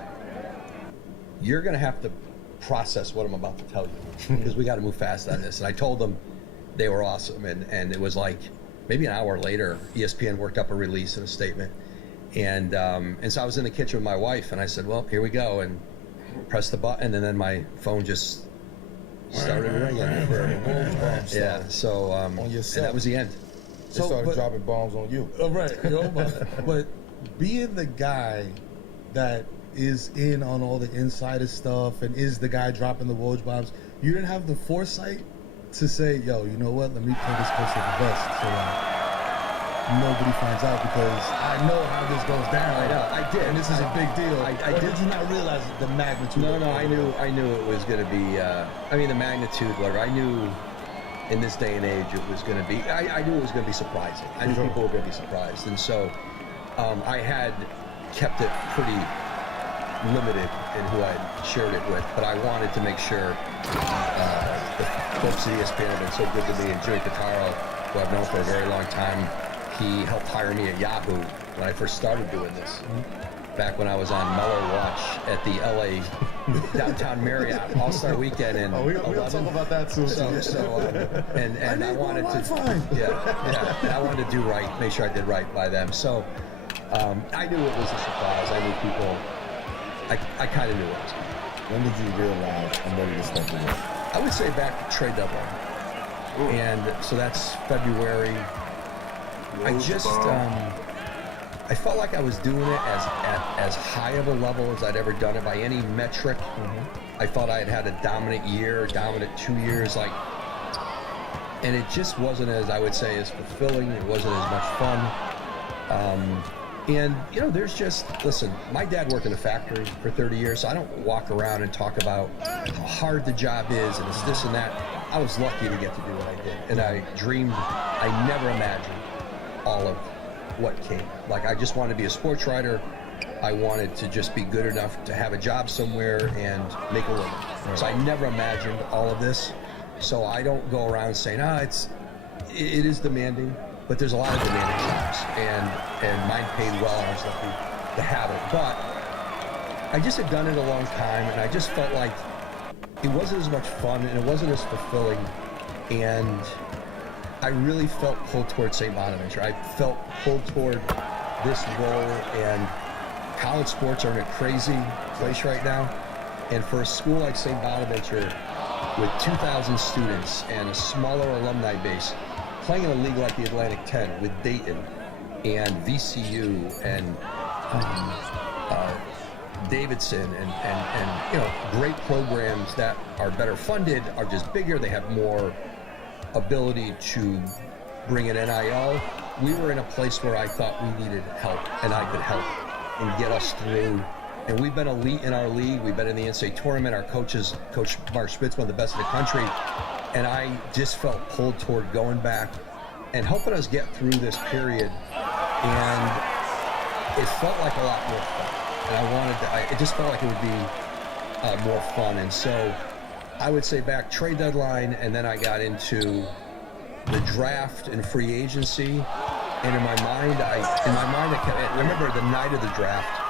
"You're going to have to process what I'm about to tell you, because we got to move fast on this." And I told them they were awesome, and it was like maybe an hour later, ESPN worked up a release and a statement, and so I was in the kitchen with my wife, and I said, "Well, here we go," and pressed the button, and then my phone just started ringing. Yeah, so on yourself. and that was the end. They started dropping bombs on you. Right. But being the guy that is in on all the insider stuff and is the guy dropping the Woj bombs, you didn't have the foresight to say, "Yo, you know what? Let me play this close to the vest so nobody finds out, because I know how this goes down." I know, I did, and this is a big deal. I did you not realize the magnitude? No, I knew it was going to be. The magnitude, whatever. I knew in this day and age it was going to be. I knew it was going to be surprising. I knew people were going to be surprised, and so I had kept it pretty limited in who I shared it with. But I wanted to make sure the folks at ESPN have been so good to me, and Jimmy Pitaro, who I've known for a very long time. He helped hire me at Yahoo when I first started doing this. Back when I was on Mellow Watch at the LA downtown Marriott All-Star Weekend in we'll talk about that soon. And I wanted to, I wanted to do right, make sure I did right by them. So I knew it was a surprise. I knew people. I kind of knew it. When did you realize I'm ready to step away? I would say back to trade deadline, and so that's February. I just, I felt like I was doing it at as high of a level as I'd ever done it by any metric. I thought I had had a dominant year, dominant 2 years, and it just wasn't, as I would say, as fulfilling. It wasn't as much fun. And, there's just, listen, my dad worked in a factory for 30 years, so I don't walk around and talk about how hard the job is and it's this and that. I was lucky to get to do what I did. And I never imagined all of what came. I just wanted to be a sports writer. I wanted to just be good enough to have a job somewhere and make a living. Right. So I never imagined all of this. So I don't go around saying, it is demanding, but there's a lot of demanding jobs, and mine paid well, and I was lucky to have it. But I just had done it a long time, and I just felt like it wasn't as much fun, and it wasn't as fulfilling, and I really felt pulled toward St. Bonaventure. I felt pulled toward this role, and college sports are in a crazy place right now. And for a school like St. Bonaventure, with 2,000 students and a smaller alumni base, playing in a league like the Atlantic 10 with Dayton and VCU and Davidson and great programs that are better funded, are just bigger, they have more ability to bring in NIL. We were in a place where I thought we needed help, and I could help and get us through. And we've been elite in our league. We've been in the NCAA tournament. Our coaches, Coach Mark Spitz, one of the best in the country. And I just felt pulled toward going back and helping us get through this period. And it felt like a lot more fun. And it just felt like it would be more fun. And so I would say back trade deadline, and then I got into the draft and free agency. And in my mind, I remember the night of the draft,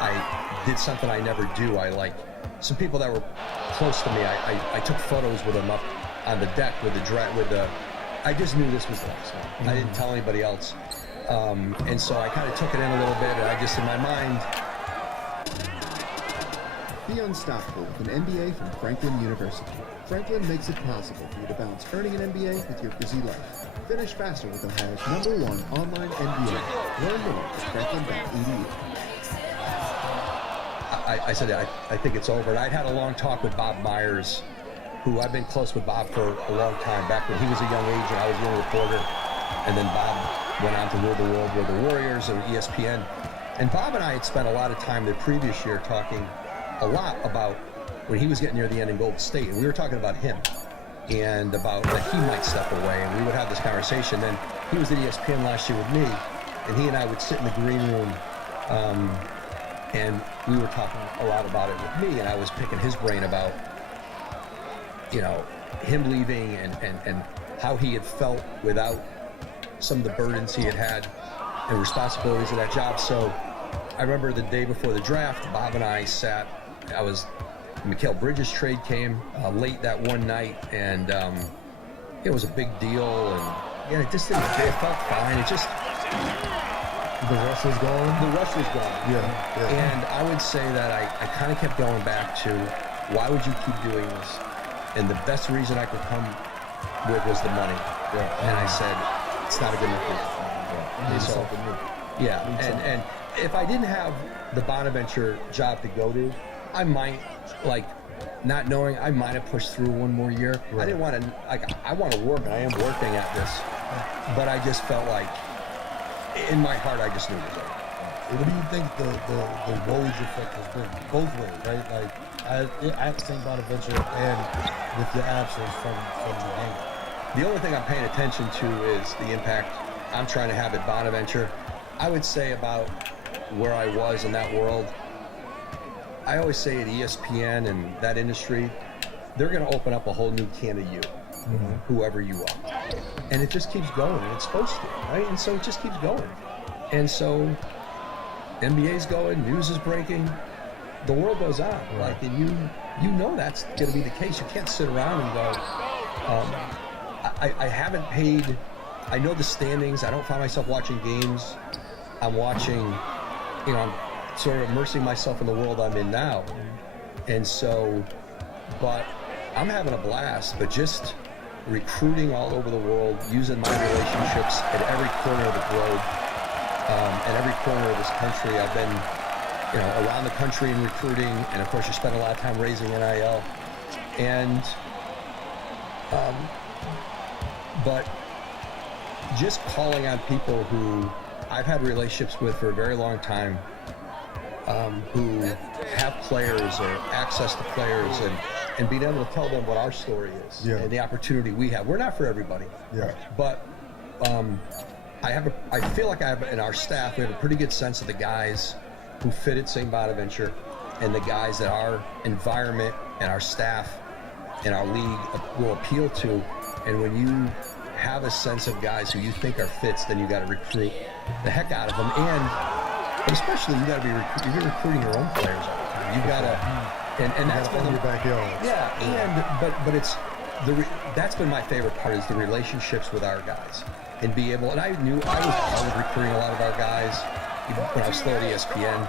I did something I never do. Some people that were close to me, I took photos with them up on the deck with I just knew this was the last one. Mm-hmm. I didn't tell anybody else. And so I kind of took it in a little bit, and I just, in my mind. Be unstoppable with an MBA from Franklin University. Franklin makes it possible for you to balance earning an MBA with your busy life. Finish faster with Ohio's #1 online MBA. Learn more at franklin.edu. I said, I think it's over. And I'd had a long talk with Bob Myers, who I've been close with Bob for a long time, back when he was a young agent, I was a young reporter. And then Bob went on to rule the world with the Warriors and ESPN. And Bob and I had spent a lot of time the previous year talking a lot about when he was getting near the end in Golden State. And we were talking about him and about that he might step away. And we would have this conversation. Then he was at ESPN last year with me, and he and I would sit in the green room, and we were talking a lot about it with me, and I was picking his brain about, him leaving and how he had felt without some of the burdens he had and responsibilities of that job. So I remember the day before the draft, Bob and I sat, Mikal Bridges trade came late that one night, and it was a big deal, and it just didn't, it felt fine. It just, the rush was gone? The rush was gone. Yeah. And I would say that I kind of kept going back to, why would you keep doing this? And the best reason I could come with was the money. Yeah. And I said, it's not a good enough reason. Need something new. Yeah, and if I didn't have the Bonaventure job to go to, I might, not knowing, I might have pushed through one more year. Right. I didn't want to, I want to work, and I am working at this. But I just felt like, in my heart, I just knew it was over. What do you think the Woj effect has been? Both ways, right? At St. Bonaventure and with your absence from the angle. The only thing I'm paying attention to is the impact I'm trying to have at Bonaventure. I would say about where I was in that world, I always say at ESPN and that industry, they're going to open up a whole new can of you, whoever you are. And it just keeps going, and it's supposed to, right? And so it just keeps going. And so NBA's going, news is breaking, the world goes on. And you know that's going to be the case. You can't sit around and go, I haven't paid, I know the standings, I don't find myself watching games. I'm watching, I'm sort of immersing myself in the world I'm in now. And so, but I'm having a blast, but just recruiting all over the world, using my relationships at every corner of the globe, at every corner of this country. I've been, around the country in recruiting, and of course you spend a lot of time raising NIL. And, but just calling on people who I've had relationships with for a very long time, who have players or access to players, and being able to tell them what our story is and the opportunity we have. We're not for everybody. Yeah. But I feel like I have, in our staff, we have a pretty good sense of the guys who fit at St. Bonaventure and the guys that our environment and our staff and our league will appeal to. And when you have a sense of guys who you think are fits, then you got to recruit the heck out of them, but especially you got to you're recruiting your own players all the time. You got to, and that's been your backyard. Yeah, but it's that's been my favorite part is the relationships with our guys and be able. And I knew I was part of recruiting a lot of our guys. Even when I was still at ESPN,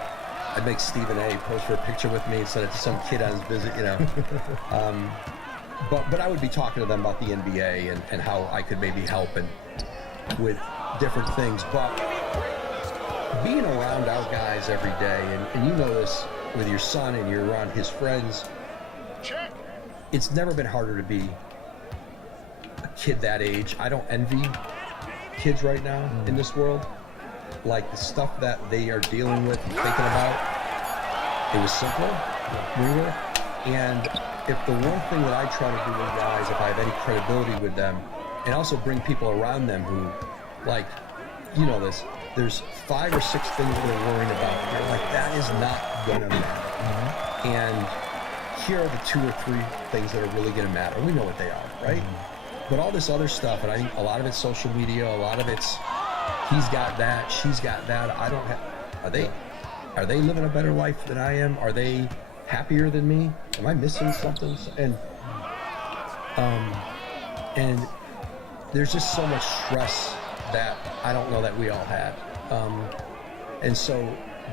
I'd make Stephen A. post for a picture with me and send it to some kid on his visit, you know. But I would be talking to them about the NBA and how I could maybe help and with different things. But being around our guys every day, and you know this with your son and you're around his friends, it's never been harder to be a kid that age. I don't envy kids right now in this world. Like the stuff that they are dealing with and thinking about, it was simpler when we were. And if the one thing that I try to do with guys, if I have any credibility with them, and also bring people around them who, like, you know this, there's 5 or 6 things that they're worrying about. You're like, that is not gonna matter. And here are the 2 or 3 things that are really gonna matter. We know what they are, right? But all this other stuff, and I think a lot of it's social media, a lot of it's he's got that, she's got that. I don't have. Are they living a better life than I am? Are they happier than me? Am I missing something? And there's just so much stress that I don't know that we all had. And so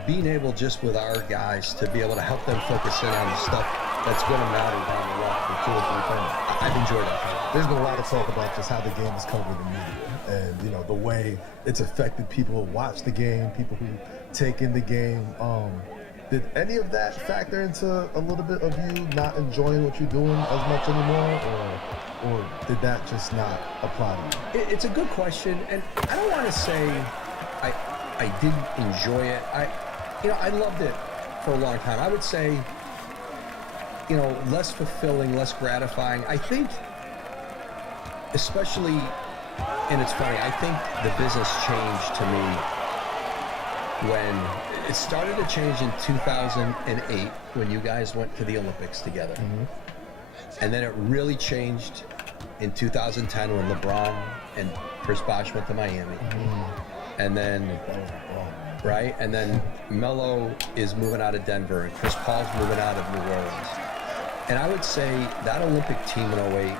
being able just with our guys to be able to help them focus in on the stuff that's going to matter down the line for 2 or 3 things. I've enjoyed that. There's been a lot of talk about just how the game is covered in media and, you know, the way it's affected people who watch the game, people who take in the game. Did any of that factor into a little bit of you not enjoying what you're doing as much anymore, or did that just not apply to you? It's a good question, and I don't want to say I didn't enjoy it. I loved it for a long time. I would say, you know, less fulfilling, less gratifying. I think, especially, and it's funny, I think the business changed to me when it started to change in 2008 when you guys went to the Olympics together. And then it really changed in 2010 when LeBron and Chris Bosh went to Miami. And then, right? And then Melo is moving out of Denver and Chris Paul's moving out of New Orleans. And I would say that Olympic team in 08,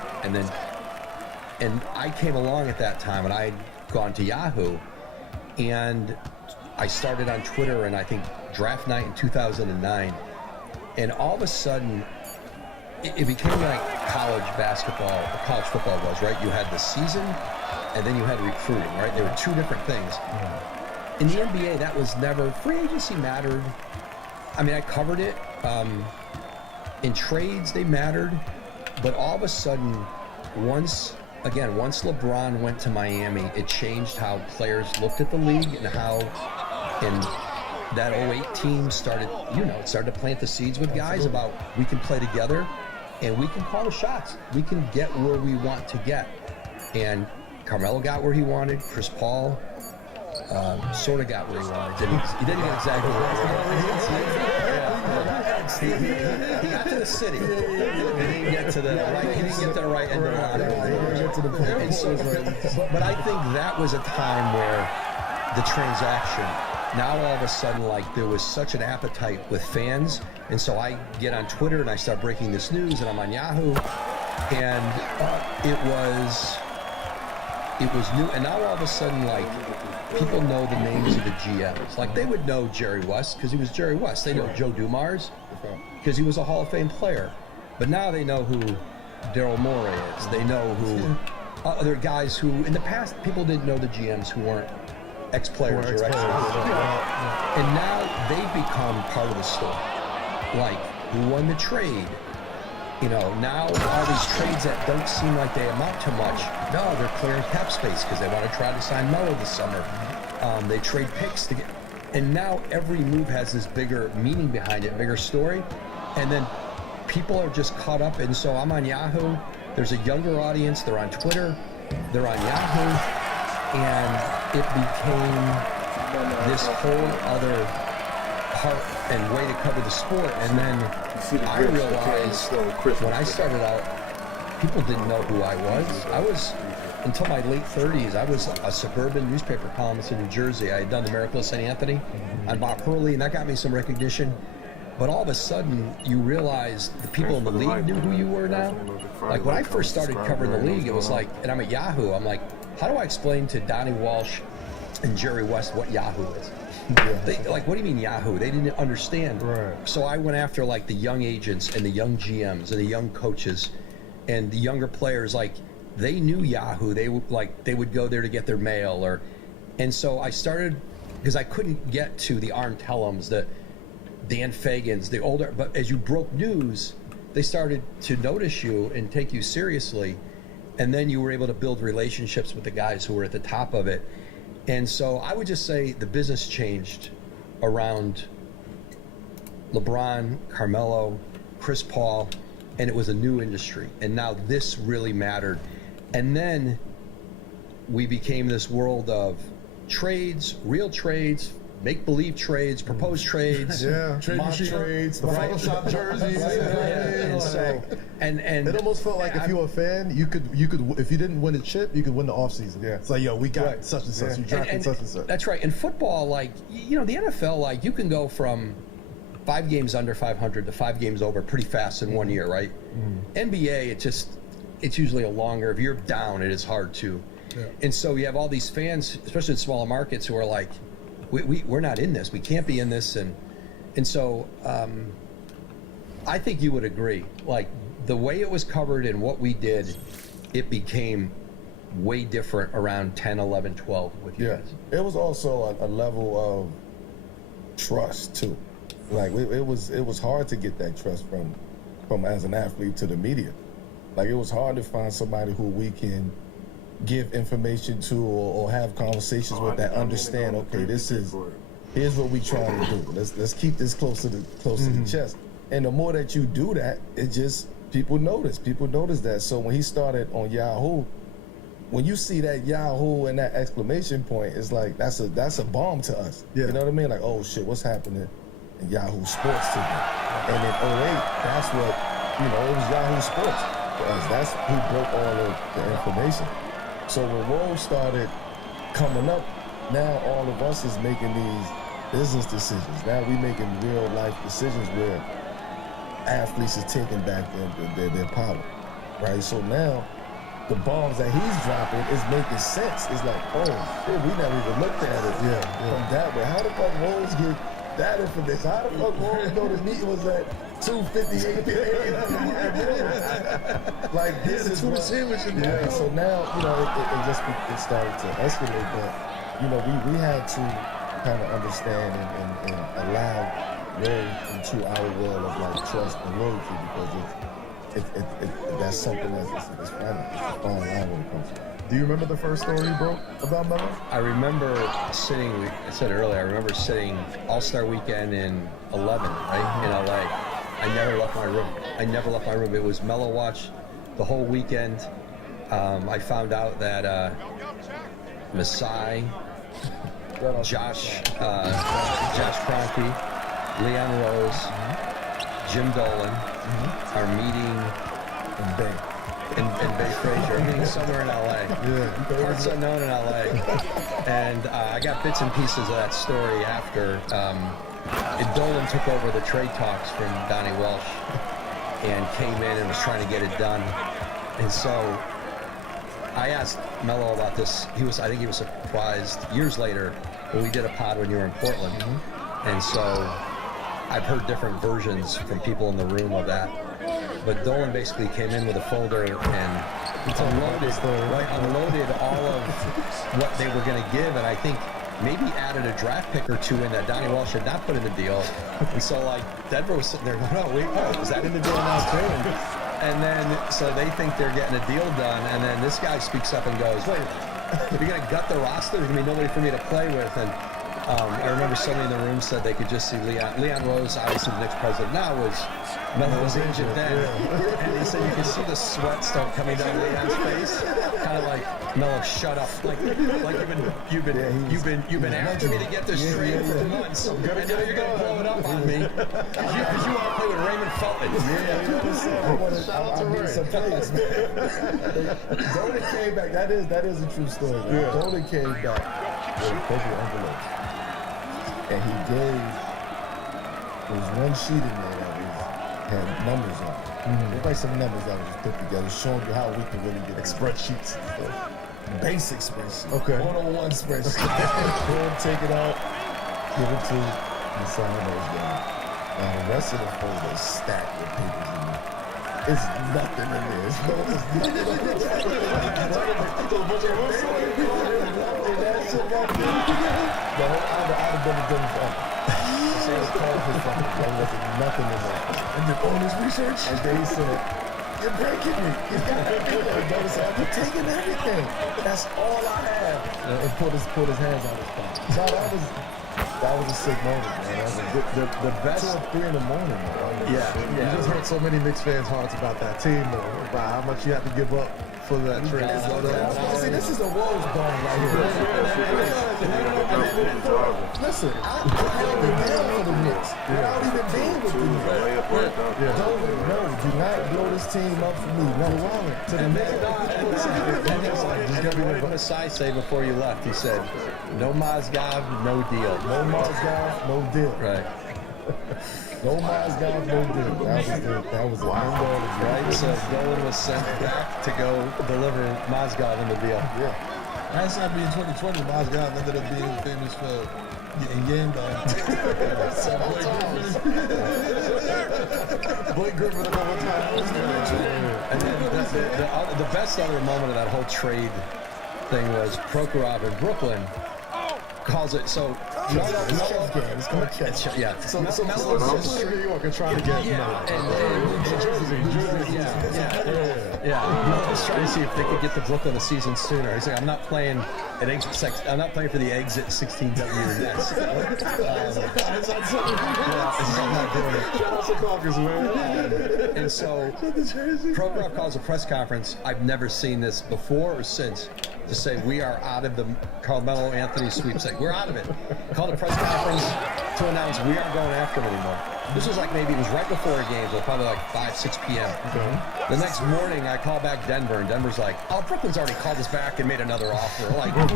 and I came along at that time and I had gone to Yahoo, and I started on Twitter, and I think draft night in 2009, and all of a sudden it became like college basketball, or college football was, right? You had the season and then you had recruiting, right? They were 2 different things. In the NBA, that was never, free agency mattered. I mean, I covered it. In trades, they mattered, but all of a sudden, once LeBron went to Miami, it changed how players looked at the league and how, and that 08 team started to plant the seeds with guys about we can play together and we can call the shots. We can get where we want to get. And Carmelo got where he wanted. Chris Paul sort of got where he wanted. He didn't get exactly where he got to the city. He didn't get to the right. He didn't get to the right end of the line. But I think that was a time where the transaction. Now all of a sudden, like, there was such an appetite with fans, and so I get on Twitter and I start breaking this news, and I'm on Yahoo, and it was new. And now all of a sudden, like, people know the names of the GMs. Like, they would know Jerry West because he was Jerry West. They know Joe Dumars because he was a Hall of Fame player. But now they know who Daryl Morey is. They know who other guys who, in the past, people didn't know the GMs who weren't ex-players or and now they've become part of the story. Like, who won the trade? You know, now all these trades that don't seem like they amount to much, no, they're clearing cap space because they want to try to sign Melo this summer. They trade picks to get, and now every move has this bigger meaning behind it, bigger story, and then people are just caught up. And so I'm on Yahoo. There's a younger audience. They're on Twitter. They're on Yahoo. And it became this whole other part and way to cover the sport. And then I realized when I started out, people didn't know who I was. until my late 30s, I was a suburban newspaper columnist in New Jersey. I had done the Miracle of St. Anthony on Bob Hurley, and that got me some recognition. But all of a sudden, you realize the people in the league knew who you were now. Like when I first started covering the league, it was like, and I'm at Yahoo, I'm like, how do I explain to Donnie Walsh and Jerry West what Yahoo is? They, like, what do you mean Yahoo? They didn't understand. Right. So I went after like the young agents and the young GMs and the young coaches and the younger players. Like they knew Yahoo. They would go there to get their mail and so I started because I couldn't get to the Arn Tellums, the Dan Fagans, the older. But as you broke news, they started to notice you and take you seriously, and then you were able to build relationships with the guys who were at the top of it. And so I would just say the business changed around LeBron, Carmelo, Chris Paul, and it was a new industry. And now this really mattered. And then we became this world of trades, real trades, make-believe trades, proposed trades, trade machine trades, the Photoshop jerseys. And so, and it almost felt like if you were a fan, you could if you didn't win a chip, you could win the offseason. Yeah, it's like, yo, we got such and such, you drafted such and such. That's right. In football, like the NFL, like you can go from 5 games under 500 to 5 games over pretty fast in 1 year, right? NBA, it's usually a longer. If you're down, it is hard to. Yeah. And so you have all these fans, especially in smaller markets, who are like, we're not in this. We can't be in this. And so I think you would agree. Like the way it was covered and what we did, it became way different around 10, 11, 12 with you guys. It was also a level of trust too. Like it was hard to get that trust from as an athlete to the media. Like it was hard to find somebody who we can give information to or have conversations with that understand, okay, here's what we trying to do. Let's keep this close to the chest. And the more that you do that, it just people notice that. So when he started on Yahoo, when you see that Yahoo and that exclamation point, it's like that's a bomb to us. You know what I mean? Like, oh shit, what's happening in Yahoo Sports today? And in 08, that's what it was Yahoo Sports for us. That's who broke all of the information. So when Rose started coming up, now all of us is making these business decisions. Now we making real life decisions where athletes is taking back their power, right? So now the bombs that he's dropping is making sense. It's like, oh shit, we never even looked at it from that way. How the fuck Rose get that information? How the fuck Rose know the meeting was at 2:58 p.m. Like this is what, so now it started to escalate, but we had to kind of understand and allow Rose into our world of like trust and loyalty, because that's something that's fine. It's a fine line when it comes to it. Do you remember the first story you broke about Melo? I remember sitting, I said earlier, I remember sitting All-Star Weekend in 11, right, in LA. I never left my room. It was Melo Watch the whole weekend. I found out that Masai, Josh Kroenke, Leon Rose, Jim Dolan are meeting in Bay Frazier, meeting somewhere in LA. Parts unknown in LA. And I got bits and pieces of that story after. Dolan took over the trade talks from Donnie Walsh and came in and was trying to get it done. And so I asked Melo about this. I think he was surprised years later when we did a pod when you were in Portland. And so I've heard different versions from people in the room of that. But Dolan basically came in with a folder and unloaded all of what they were going to give, and I think maybe added a draft pick or two in that Donnie Walsh had not put in the deal. And so like Denver was sitting there going, is that in the deal now too? And then so they think they're getting a deal done, and then this guy speaks up and goes, wait, you're going to gut the roster? There's going to be nobody for me to play with. And I remember somebody in the room said they could just see Leon Rose, obviously the Knicks president now, Melo was agent then, and he said you could see the sweat start coming down Leon's face, kind of like Melo, shut up, like you've been after me to get this trade for months, and now you're gonna blow it up on me because you want to play with Raymond Felton. I need some plays, man. Dolan came back. That is a true story. Man. Dolan came back with purple envelopes, and he gave. There was one sheet in there that had numbers on it. There's like some numbers that was put together, showing you how we can really get spreadsheets and stuff. Basic spreadsheet. Okay. 101 spreadsheet. Take it out, give it to and sign those down. Now the rest of the folder is stacked with papers in there. It's nothing in there. It's nothing in nothing in there. And then on his research, and then he said, "You're breaking me." He said, "You're taking everything. That's all I have." And put his hands on his pocket. So that was a sick moment, man. The best 2 or 3 in the morning, man. Yeah. You just hurt so many Knicks fans' hearts about that team, though, about how much you had to give up for that trade. See, this is a Rose bomb right here. Listen, I held it down for the Knicks without even being with the Knicks. No, do not blow this team up for me. No, to the Knicks. What did Masai say before you left? He said, "No Mozgov, no deal." No Mozgov, no deal. Right. No Mozgov, no deal. That was a window. Right. So Dolan was sent back to go deliver Mozgov in the deal. Yeah. That's not being 2020. Mozgov ended up being famous for getting yammed on. Blake Griffin a couple times. And then the best other moment of that whole trade thing was Prokhorov in Brooklyn calls it so. It's chess game. It's called chess. Yeah. So New York are trying to get Melo's trying to see if they could get to Brooklyn a season sooner. He's like, I'm not playing for the exit 16W Nets. I'm not doing it. Shout out to Caucus, man. And so Prokhorov calls a press conference. I've never seen this before or since. To say we are out of the Carmelo Anthony sweepstakes. We're out of it. Called a press conference to announce we aren't going after him anymore. This was like maybe it was right before a game, so probably like 5, 6 p.m. The next morning, I call back Denver, and Denver's like, "Oh, Brooklyn's already called us back and made another offer." Like that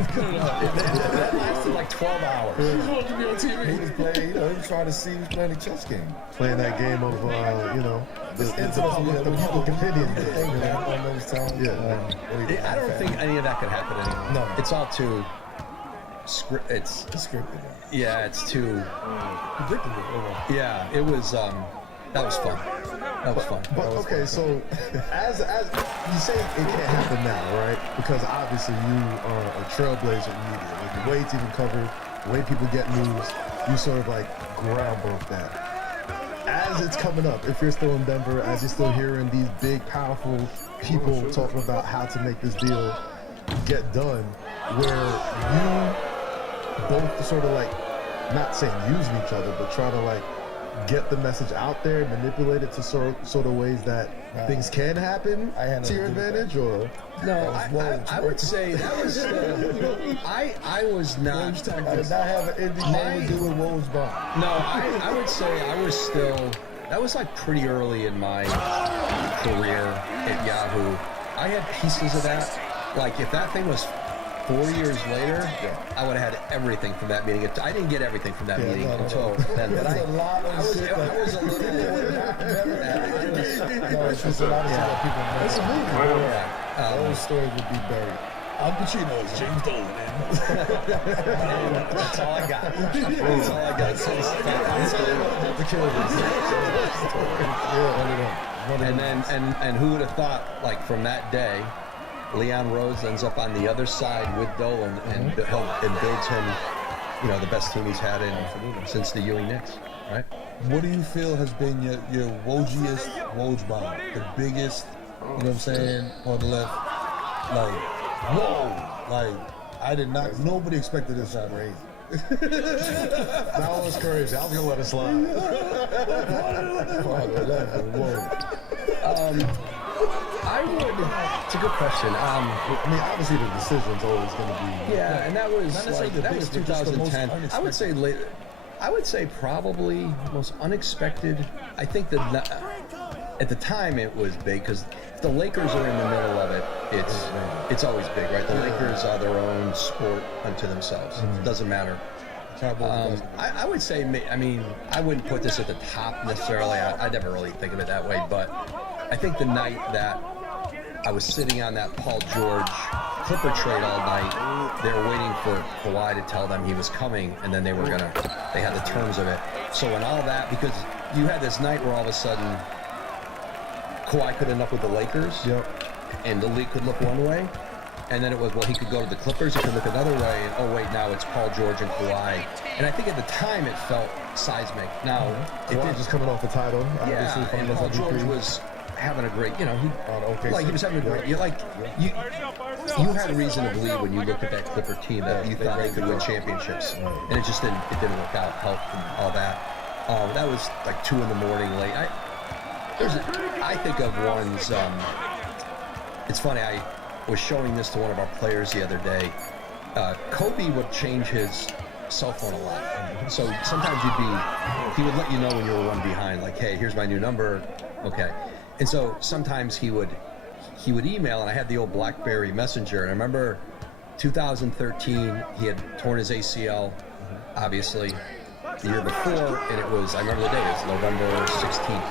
lasted like 12 hours. He was playing. He was trying to see. He was playing a chess game. Playing that game of the public opinion. I don't think any of that could happen anymore. No, it's all too. It's scripted. Yeah, it's too predictable. Yeah, it was. That was fun. That was fun. But okay, so as you say, it can't happen now, right? Because obviously you are a trailblazer in media. Like the way it's even covered, the way people get news, you sort of like ground broke that. As it's coming up, if you're still in Denver, as you're still hearing these big, powerful people talking about how to make this deal get done, where you both sort of like, not saying using each other, but try to like get the message out there, manipulate it to sort of ways that things can happen to your advantage, or no? I would say that was. I was not. I did not have anything to do with Woj bomb. No, I would say I was still. That was like pretty early in my career at Yahoo. I had pieces of that. Like if that thing was 4 years later, I would have had everything from that meeting. I didn't get everything from that meeting until then. But I was a little. It's just a lot of stuff people know. It's a movie. Those stories would be buried. Al Pacino is James Dolan. That's all I got. That's all I got. And who would have thought, like from that day, Leon Rose ends up on the other side with Dolan and builds him, the best team he's had in since the Ewing Knicks, right? What do you feel has been your Wojiest Woj bomb? The biggest, you know what I'm saying, on the left? Like, whoa! Like, I did not, nobody expected this out. That was crazy. I was gonna let it slide. I would. It's a good question. I mean, obviously the decision's always going to be. Yeah, and that was not necessarily like, the that was biggest, but just the most 2010. I would say later. I would say probably most unexpected. I think that at the time it was big because if the Lakers are in the middle of it, it's always big, right? The Lakers are their own sport unto themselves. It doesn't matter. I would say, I mean, I wouldn't put this at the top necessarily. I never really think of it that way, but I think the night that I was sitting on that Paul George Clipper trade all night, they were waiting for Kawhi to tell them he was coming, and then they had the terms of it. So when all that, because you had this night where all of a sudden Kawhi could end up with the Lakers, and the league could look one way, and then it was, well, he could go to the Clippers, he could look another way, and oh wait, now it's Paul George and Kawhi. And I think at the time it felt seismic. Now, Kawhi just coming off the title. Yeah, and Paul George was having a great, he was having a great, you had reason to believe when you looked at that Clipper team that you thought they could win championships, and it just didn't work out, health and all that. That was like 2 a.m. late. I think of ones, it's funny, I was showing this to one of our players the other day. Kobe would change his cell phone a lot. So sometimes he would let you know when you were one behind, like, hey, here's my new number. Okay. And so sometimes he would email, and I had the old BlackBerry Messenger, and I remember 2013, he had torn his ACL, obviously, the year before, and I remember the day, it was November 16th.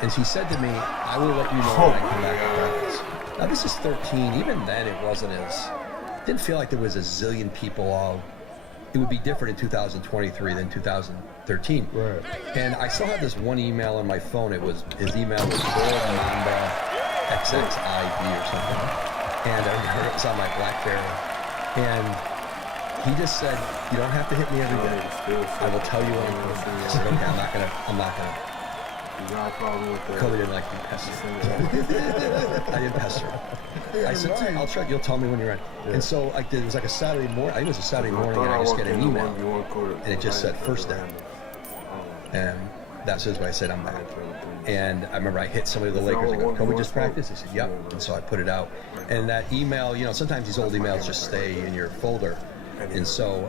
And he said to me, I will let you know when I come back to practice. Now this is 13, even then it didn't feel like there was a zillion people all. It would be different in 2023 than 2013. Right. And I still have this one email on my phone. His email was Gold Mamba XXID or something. And I remember it was on my BlackBerry. And he just said, you don't have to hit me every day. I will tell you when I'm going. I said, okay, I'm not gonna. Kobe didn't like being pestered. I didn't pester him. I said, I'll check. You'll tell me when you're ready. Yeah. And so it was like a Saturday morning. I think it was a Saturday morning, and I just get an email, and it just said first down. And that's when I said I'm back. And I remember I hit somebody of the Lakers. I go, Kobe just practiced? He said, yep. And so I put it out. And that email, sometimes these old emails just stay in your folder. And so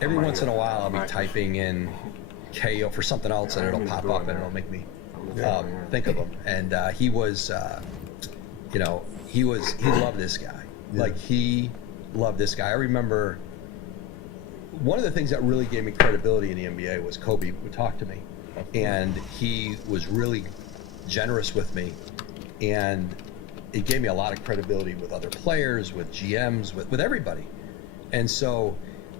every once in a while, I'll be typing in KO for something else, and it'll pop up, and it'll make me think of him. And he loved this guy. Like, he loved this guy. I remember one of the things that really gave me credibility in the NBA was Kobe would talk to me, and he was really generous with me, and it gave me a lot of credibility with other players, with GMs, with everybody. And so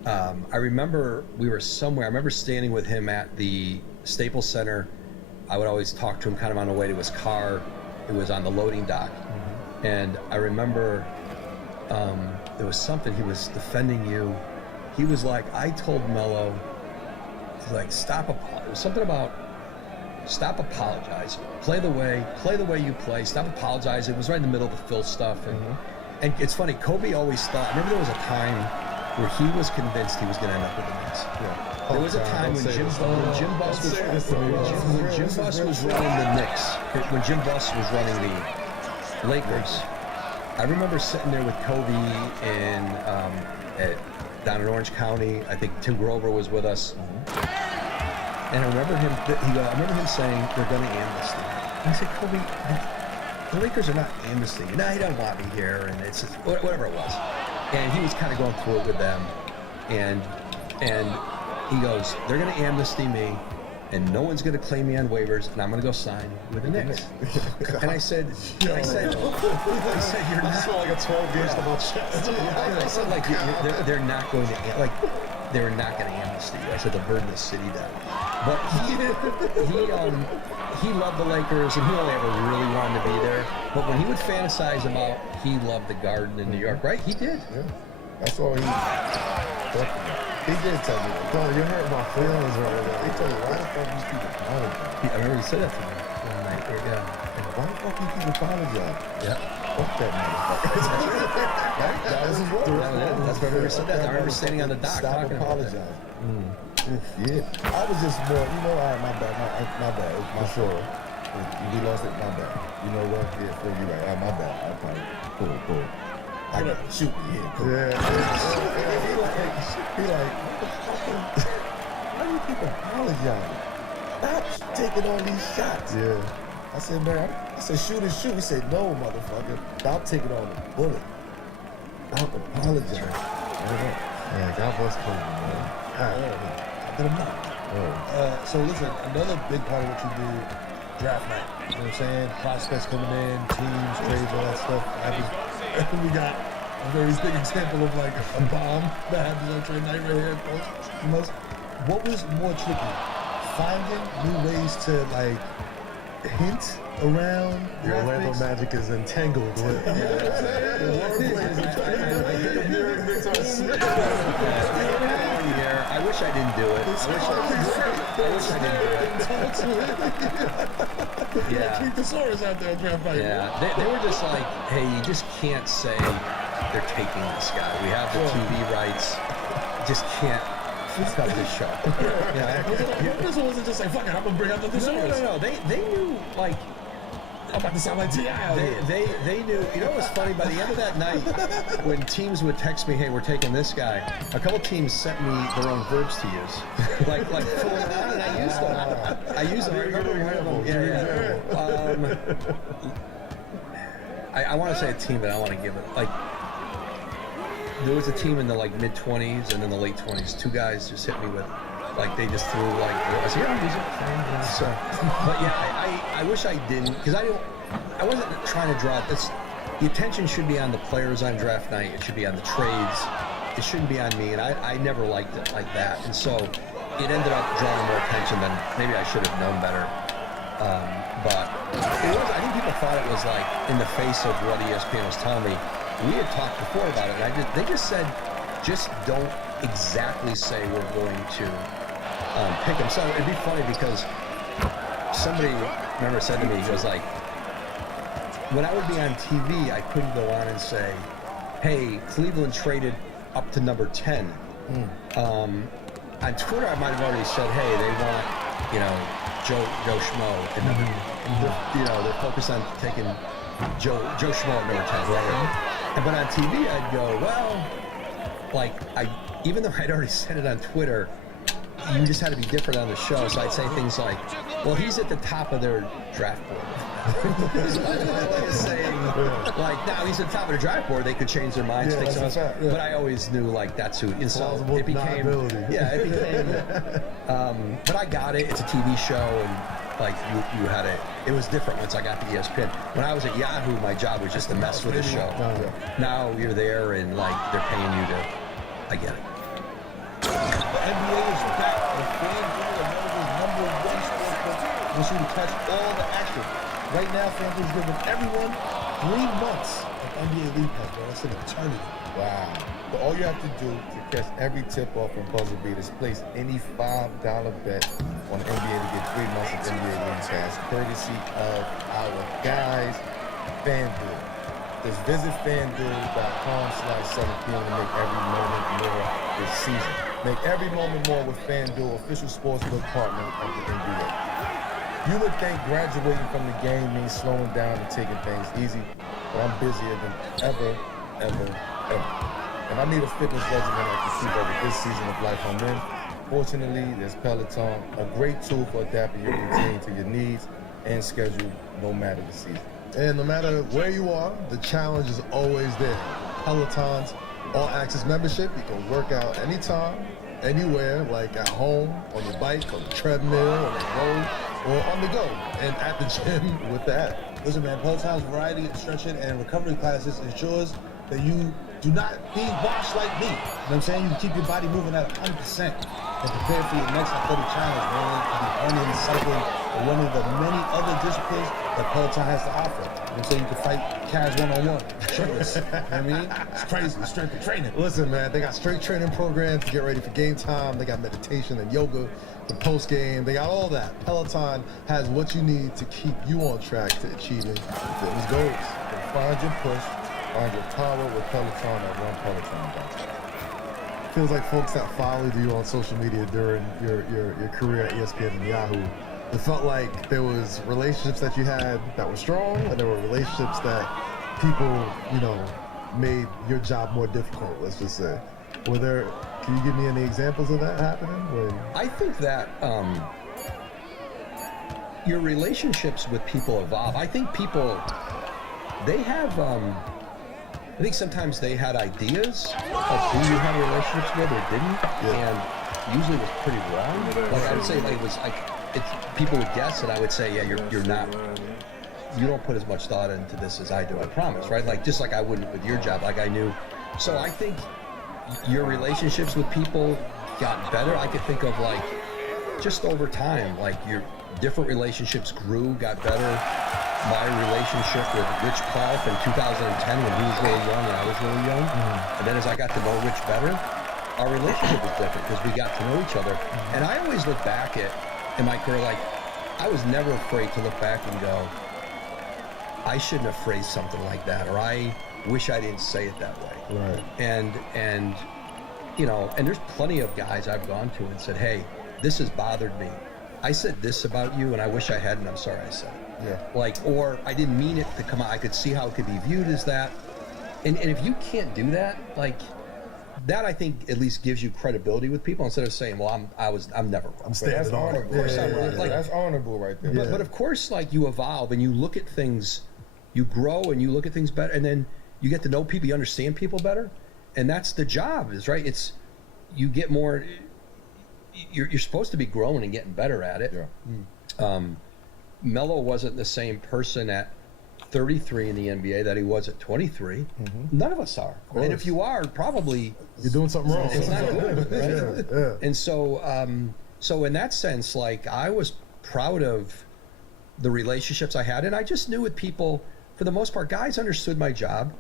I remember we were somewhere. I remember standing with him at the Staples Center. I would always talk to him kind of on the way to his car. It was on the loading dock. And I remember there was something, he was defending you. He was like, I told Melo, he's like, it was something about stop apologizing. Play the way you play. Stop apologizing. It was right in the middle of the Phil stuff. And it's funny, Kobe always thought, I remember there was a time where he was convinced he was going to end up with the Knicks. There was a time when Jim Buss was running the Knicks, when Jim Buss was running the Lakers. I remember sitting there with Kobe down in Orange County. I think Tim Grover was with us. And I remember him saying, they're going to amnesty. And I said, Kobe, the Lakers are not amnesty. No, he doesn't want me here, and it's just, whatever it was. And he was kind of going through it with them. And he goes, they're going to amnesty me, and no one's going to claim me on waivers, and I'm going to go sign with the Knicks. And I said, you're not like a 12 games to watch. I said, like, they're not going to, they're not going to amnesty you. I said, they'll burn the city down. But he loved the Lakers, and he only ever really wanted to be there. But when he would fantasize about he loved the Garden in New York, right? He did. Yeah. That's all he did tell me, bro, you hurt my feelings right now. He told me, why the fuck these people calling me? I remember he said that to me one night. Yeah. Why the fuck you keep apologizing? Yeah. Fuck that motherfucker. That was his word. That's why I remember said that. I remember standing on the dock Stop talking about it. apologizing. Yeah. I was just more, all right, my bad. It's my fault. We lost it, my bad. You know what? Yeah, Phil, you're right. My bad. I probably cool. I got to shoot me here. Cool. Yeah. He like, why do you keep apologizing? Stop taking all these shots. Yeah. I said, man, shoot and shoot. He said, no, motherfucker. Stop taking all the bullet. Stop apologizing. Yeah, God bless Kobe, man. So listen, another big part of what you do, draft night. You know what I'm saying? Prospects coming in, teams, trades, all that stuff. We got a very big example of like a bomb that happens on trade night right here. What was more tricky? Finding new ways to like hint around your Orlando Magic is entangled with. You know what I'm saying? The wordplay is I wish I didn't do it. I wish I didn't do it. Yeah. Keep the Soros out there, draft night. Yeah, they were just like, hey, you just can't say they're taking this guy. We have the TV rights. Just can't fuck up this show. This wasn't just like, fuck it, I'm gonna bring out the Soros. No. They knew, like, I'm about to sound like T.I. They knew. You know what was funny? By the end of that night, when teams would text me, "Hey, we're taking this guy," a couple teams sent me their own verbs to use, like fooling around, and I used them. I remember one of them. I want to say a team, but I want to give it like. There was a team in the like mid-20s and then the late 20s. Two guys just hit me with. Like they just threw like I said, yeah, use it. So, but yeah, I wish I didn't because I wasn't trying to draw this. The attention should be on the players on draft night. It should be on the trades. It shouldn't be on me, and I never liked it like that. And so it ended up drawing more attention than maybe I should have known better. But it was. I think people thought it was like in the face of what ESPN was telling me. We had talked before about it, and they just said, just don't exactly say we're going to. Pick him. So it'd be funny because somebody remember said to me, he was like, when I would be on TV, I couldn't go on and say, hey, Cleveland traded up to number 10. On Twitter, I might have already said, hey, they want, Joe Schmo at number, they're focused on taking Joe Schmo at number 10, whatever. But on TV, I'd go, well, even though I'd already said it on Twitter, you just had to be different on the show. So I'd say things like, well, he's at the top of their draft board. That's my way of saying, like, now he's at the top of the draft board. They could change their minds. But I always knew, like, that's who. And so it became, but I got it. It's a TV show. And, like, you had it. It was different once I got to ESPN. When I was at Yahoo, my job was just to mess with the show. Now you're there and, like, they're paying you to, I get it. The NBA is back. The FanDuel, America's #1 sportsbook, wants you to catch all the action. Right now, FanDuel is giving everyone 3 months of NBA League Pass, bro. That's an eternity. Wow. But all you have to do to catch every tip-off from Buzzer Beat is place any $5 bet on the NBA to get 3 months of NBA League Pass, courtesy of our guys, FanDuel. Just visit FanDuel.com/7PM to make every moment more this season. Make every moment more with FanDuel, official sportsbook partner of the NBA. You would think graduating from the game means slowing down and taking things easy, but I'm busier than ever. And I need a fitness regimen that can keep up with this season of life I'm in. Fortunately, there's Peloton, a great tool for adapting your routine to your needs and schedule no matter the season. And no matter where you are, the challenge is always there. Peloton's all-access membership, you can work out anytime, anywhere, like at home, on your bike, on the treadmill, on the road, or on the go, and at the gym with the app. Listen, man, Peloton's variety of stretching and recovery classes ensures that you do not need wash like me. You know what I'm saying? You can keep your body moving at 100%. and prepare for your next athletic challenge, man. It could be running, cycling, or one of the many other disciplines that Peloton has to offer. You know what I'm saying? You can fight Kaz one-on-one, shirtless. You know what I mean? It's crazy. Strength and training. Listen, man, they got strength training programs to get ready for game time. They got meditation and yoga for post game. They got all that. Peloton has what you need to keep you on track to achieving fitness goals. So find your push, find your power with Peloton at OnePeloton.com. Feels like folks that followed you on social media during your career at ESPN and Yahoo, it felt like there was relationships that you had that were strong, and there were relationships that people, made your job more difficult, let's just say. Can you give me any examples of that happening? I think that your relationships with people evolve. I think people, they have, I think sometimes they had ideas of who you had relationships with or didn't, and usually it was pretty wrong. Like I would say, like it was like people would guess, and I would say, yeah, you're not. You don't put as much thought into this as I do. I promise, right? Like just like I wouldn't with your job. Like I knew. So I think your relationships with people got better. I could think of like just over time, like your different relationships grew, got better. My relationship with Rich Paul in 2010 when he was really young and I was really young. And then as I got to know Rich better, our relationship was different because we got to know each other. And I always look back in my career, like I was never afraid to look back and go, I shouldn't have phrased something like that, or I wish I didn't say it that way. Right. And there's plenty of guys I've gone to and said, hey, this has bothered me. I said this about you and I wish I hadn't. I'm sorry I said it. Yeah. Or I didn't mean it to come out. I could see how it could be viewed as that. And if you can't do that, like that, I think at least gives you credibility with people instead of saying, well, I'm never wrong. I'm staying. That's honorable. That's honorable right there. But of course, like you evolve and you look at things, you grow and you look at things better, and then you get to know people, you understand people better, and that's the job, is right. It's you get more. You're supposed to be growing and getting better at it. Yeah. Melo wasn't the same person at 33 in the NBA that he was at 23. None of us are. And if you are, probably you're doing something wrong. It's not good, right? Yeah. And so in that sense, like I was proud of the relationships I had, and I just knew with people, for the most part, guys understood my job,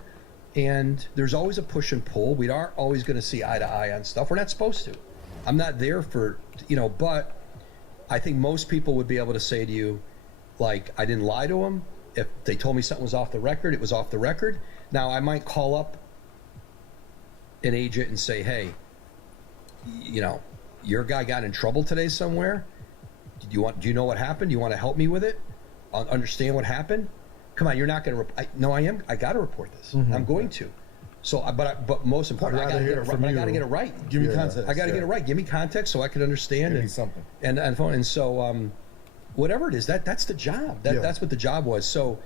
and there's always a push and pull. We aren't always going to see eye to eye on stuff. We're not supposed to. I'm not there for, but I think most people would be able to say to you, like, I didn't lie to them. If they told me something was off the record, it was off the record. Now, I might call up an agent and say, hey, your guy got in trouble today somewhere. Do you know what happened? Do you want to help me with it? Understand what happened? Come on, you're not going to. No, I am. I got to report this. I'm going to. So, but most important, I got to get it right. Give me context. I got to get it right. Give me context so I can understand. Give me something. And so, whatever it is, that's the job. That's what the job was. So,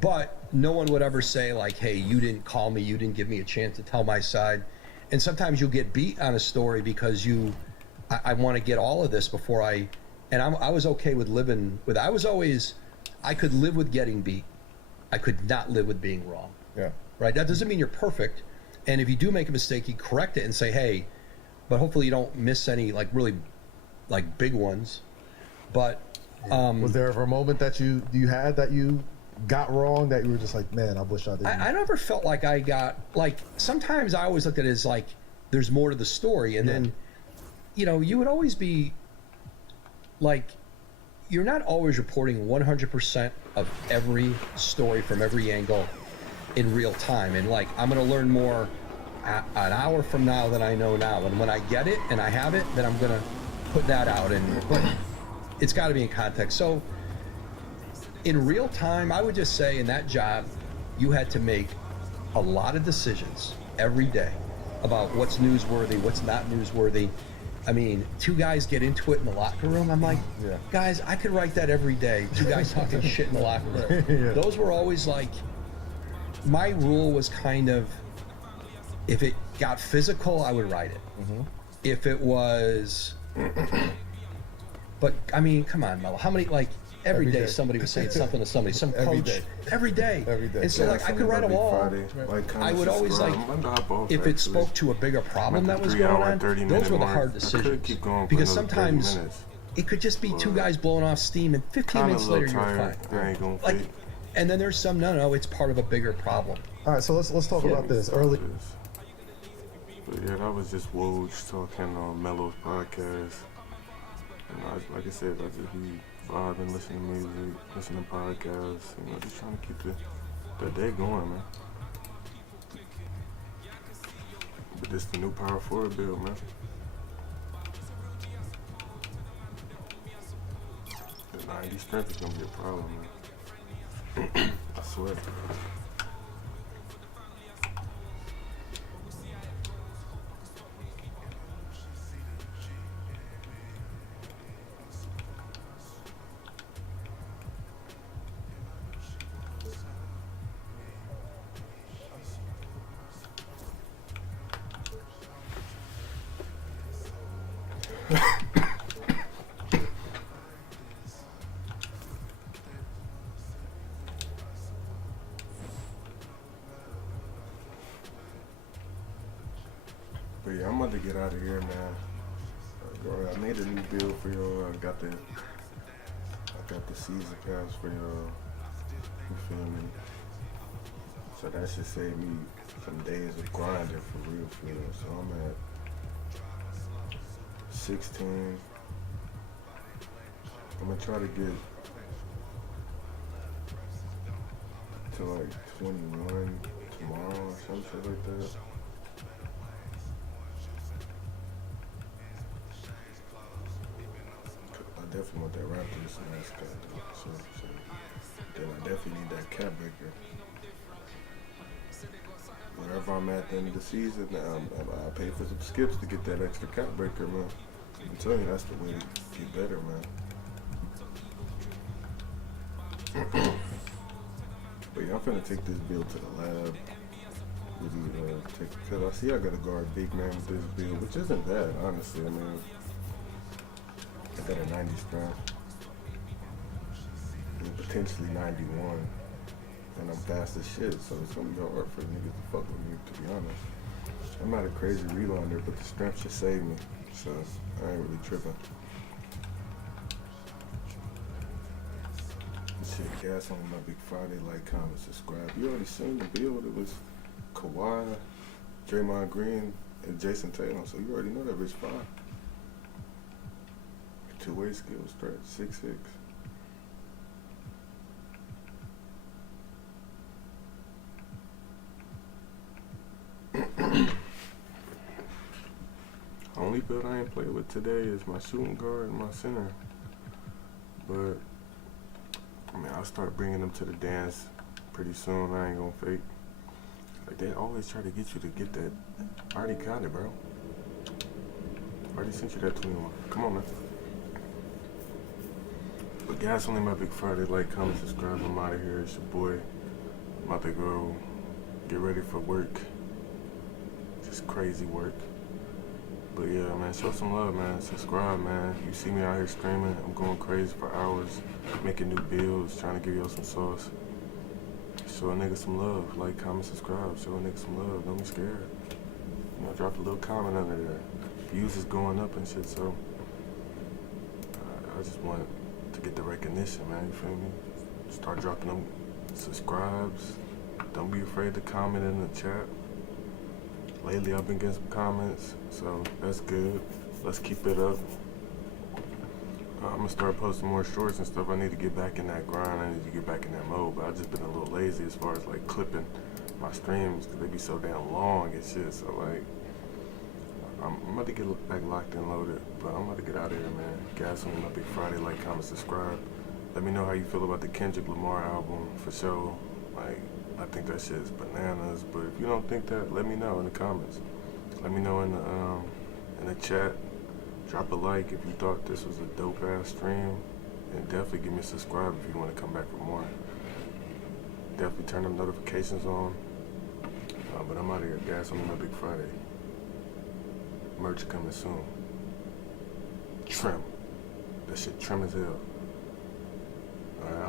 but no one would ever say like, hey, you didn't call me, you didn't give me a chance to tell my side. And sometimes you'll get beat on a story because I want to get all of this before I was okay with living with. I could live with getting beat. I could not live with being wrong. Yeah. Right. That doesn't mean you're perfect. And if you do make a mistake, you correct it and say, hey, but hopefully you don't miss any like really like big ones. But was there ever a moment that you had that you got wrong that you were just like, man, I wish I didn't? I never felt like I got, like, sometimes I always looked at it as like there's more to the story. And then, you would always be like, you're not always reporting 100% of every story from every angle in real time. And like, I'm going to learn more an hour from now than I know now. And when I get it and I have it, then I'm going to put that out. And it's got to be in context. So in real time, I would just say in that job, you had to make a lot of decisions every day about what's newsworthy, what's not newsworthy. I mean, two guys get into it in the locker room. I'm like, guys, I could write that every day. Two guys talking shit in the locker room. Those were always like, my rule was kind of, if it got physical, I would write it. If it was, but I mean, come on, Melo. How many, like, every Every day day. somebody was saying something to somebody, some Every coach, day. every day. Every day. And so, like, I could write a wall. I would always, like, if it spoke to a bigger problem that was going on, those were the hard decisions. Because sometimes it could just be two guys blowing off steam, and 15 minutes later, you're fine. I ain't gonna Like, and then there's some, no, it's part of a bigger problem. All right, so let's talk about this early. But yeah, that was just Woj talking on Mello's podcast. You know, like I said, I just be vibing, listening to music, listening to podcasts. You know, just trying to keep the day going, man. But this the new Power Forward bill, man. The 90 strength is gonna be a problem, man. I swear. But yeah, I'm about to get out of here, man. Bro, I made a new bill for y'all. I got the season pass for y'all. You feel me? So that should save me some days of grinding for real. So I'm at 16. I'm gonna try to get to like 21 tomorrow or some shit like that. I definitely want that Raptors mascot though. So then I definitely need that cap breaker. Wherever I'm at the end of the season, I pay for some skips to get that extra cap breaker, man. I'm telling you, that's the way to get better, man. But yeah, I'm finna take this build to the lab. Really, cause I see I gotta guard big man with this build, which isn't bad, honestly. I mean, I got a 90 strength, and potentially 91, and I'm fast as shit, so it's gonna be hard for niggas to fuck with me, to be honest. I'm not a crazy rebounder, but the strength should save me, so I ain't really tripping. Shit, gas on my Big Friday, like, comment, subscribe. You already seen the build. It was Kawhi, Draymond Green, and Jason Tatum, so you already know that bitch fine. Two-way skill stretch, 6'6". Only build I ain't played with today is my shooting guard and my center. But I mean, I'll start bringing them to the dance pretty soon. I ain't gonna fake. Like, they always try to get you to get that. I already got it, bro. I already sent you that 21. Come on, man. But guys, only my Big Friday. Like, comment, subscribe. I'm out of here. It's your boy. I'm about to go get ready for work. Just crazy work. But yeah, man, show some love, man. Subscribe, man. You see me out here streaming. I'm going crazy for hours, making new builds, trying to give y'all some sauce. Show a nigga some love. Like, comment, subscribe. Show a nigga some love. Don't be scared. You know, drop a little comment under there. Views is going up and shit, so I just want to get the recognition, man. You feel me? Start dropping them subscribes. Don't be afraid to comment in the chat. Lately, I've been getting some comments, so that's good. Let's keep it up. I'm gonna start posting more shorts and stuff. I need to get back in that grind. I need to get back in that mode, but I've just been a little lazy as far as like clipping my streams because they be so damn long and shit. So like, I'm about to get back locked and loaded, but I'm about to get out of here, man. Guys, on my Big Friday, like, comment, subscribe. Let me know how you feel about the Kendrick Lamar album for sure. Like, I think that shit's bananas, but if you don't think that, let me know in the comments. Let me know in the chat. Drop a like if you thought this was a dope ass stream, and definitely give me a subscribe if you want to come back for more. Definitely turn them notifications on. But I'm out of here, guys. I'm on my Big Friday. Merch coming soon. Trim. That shit trim as hell. man.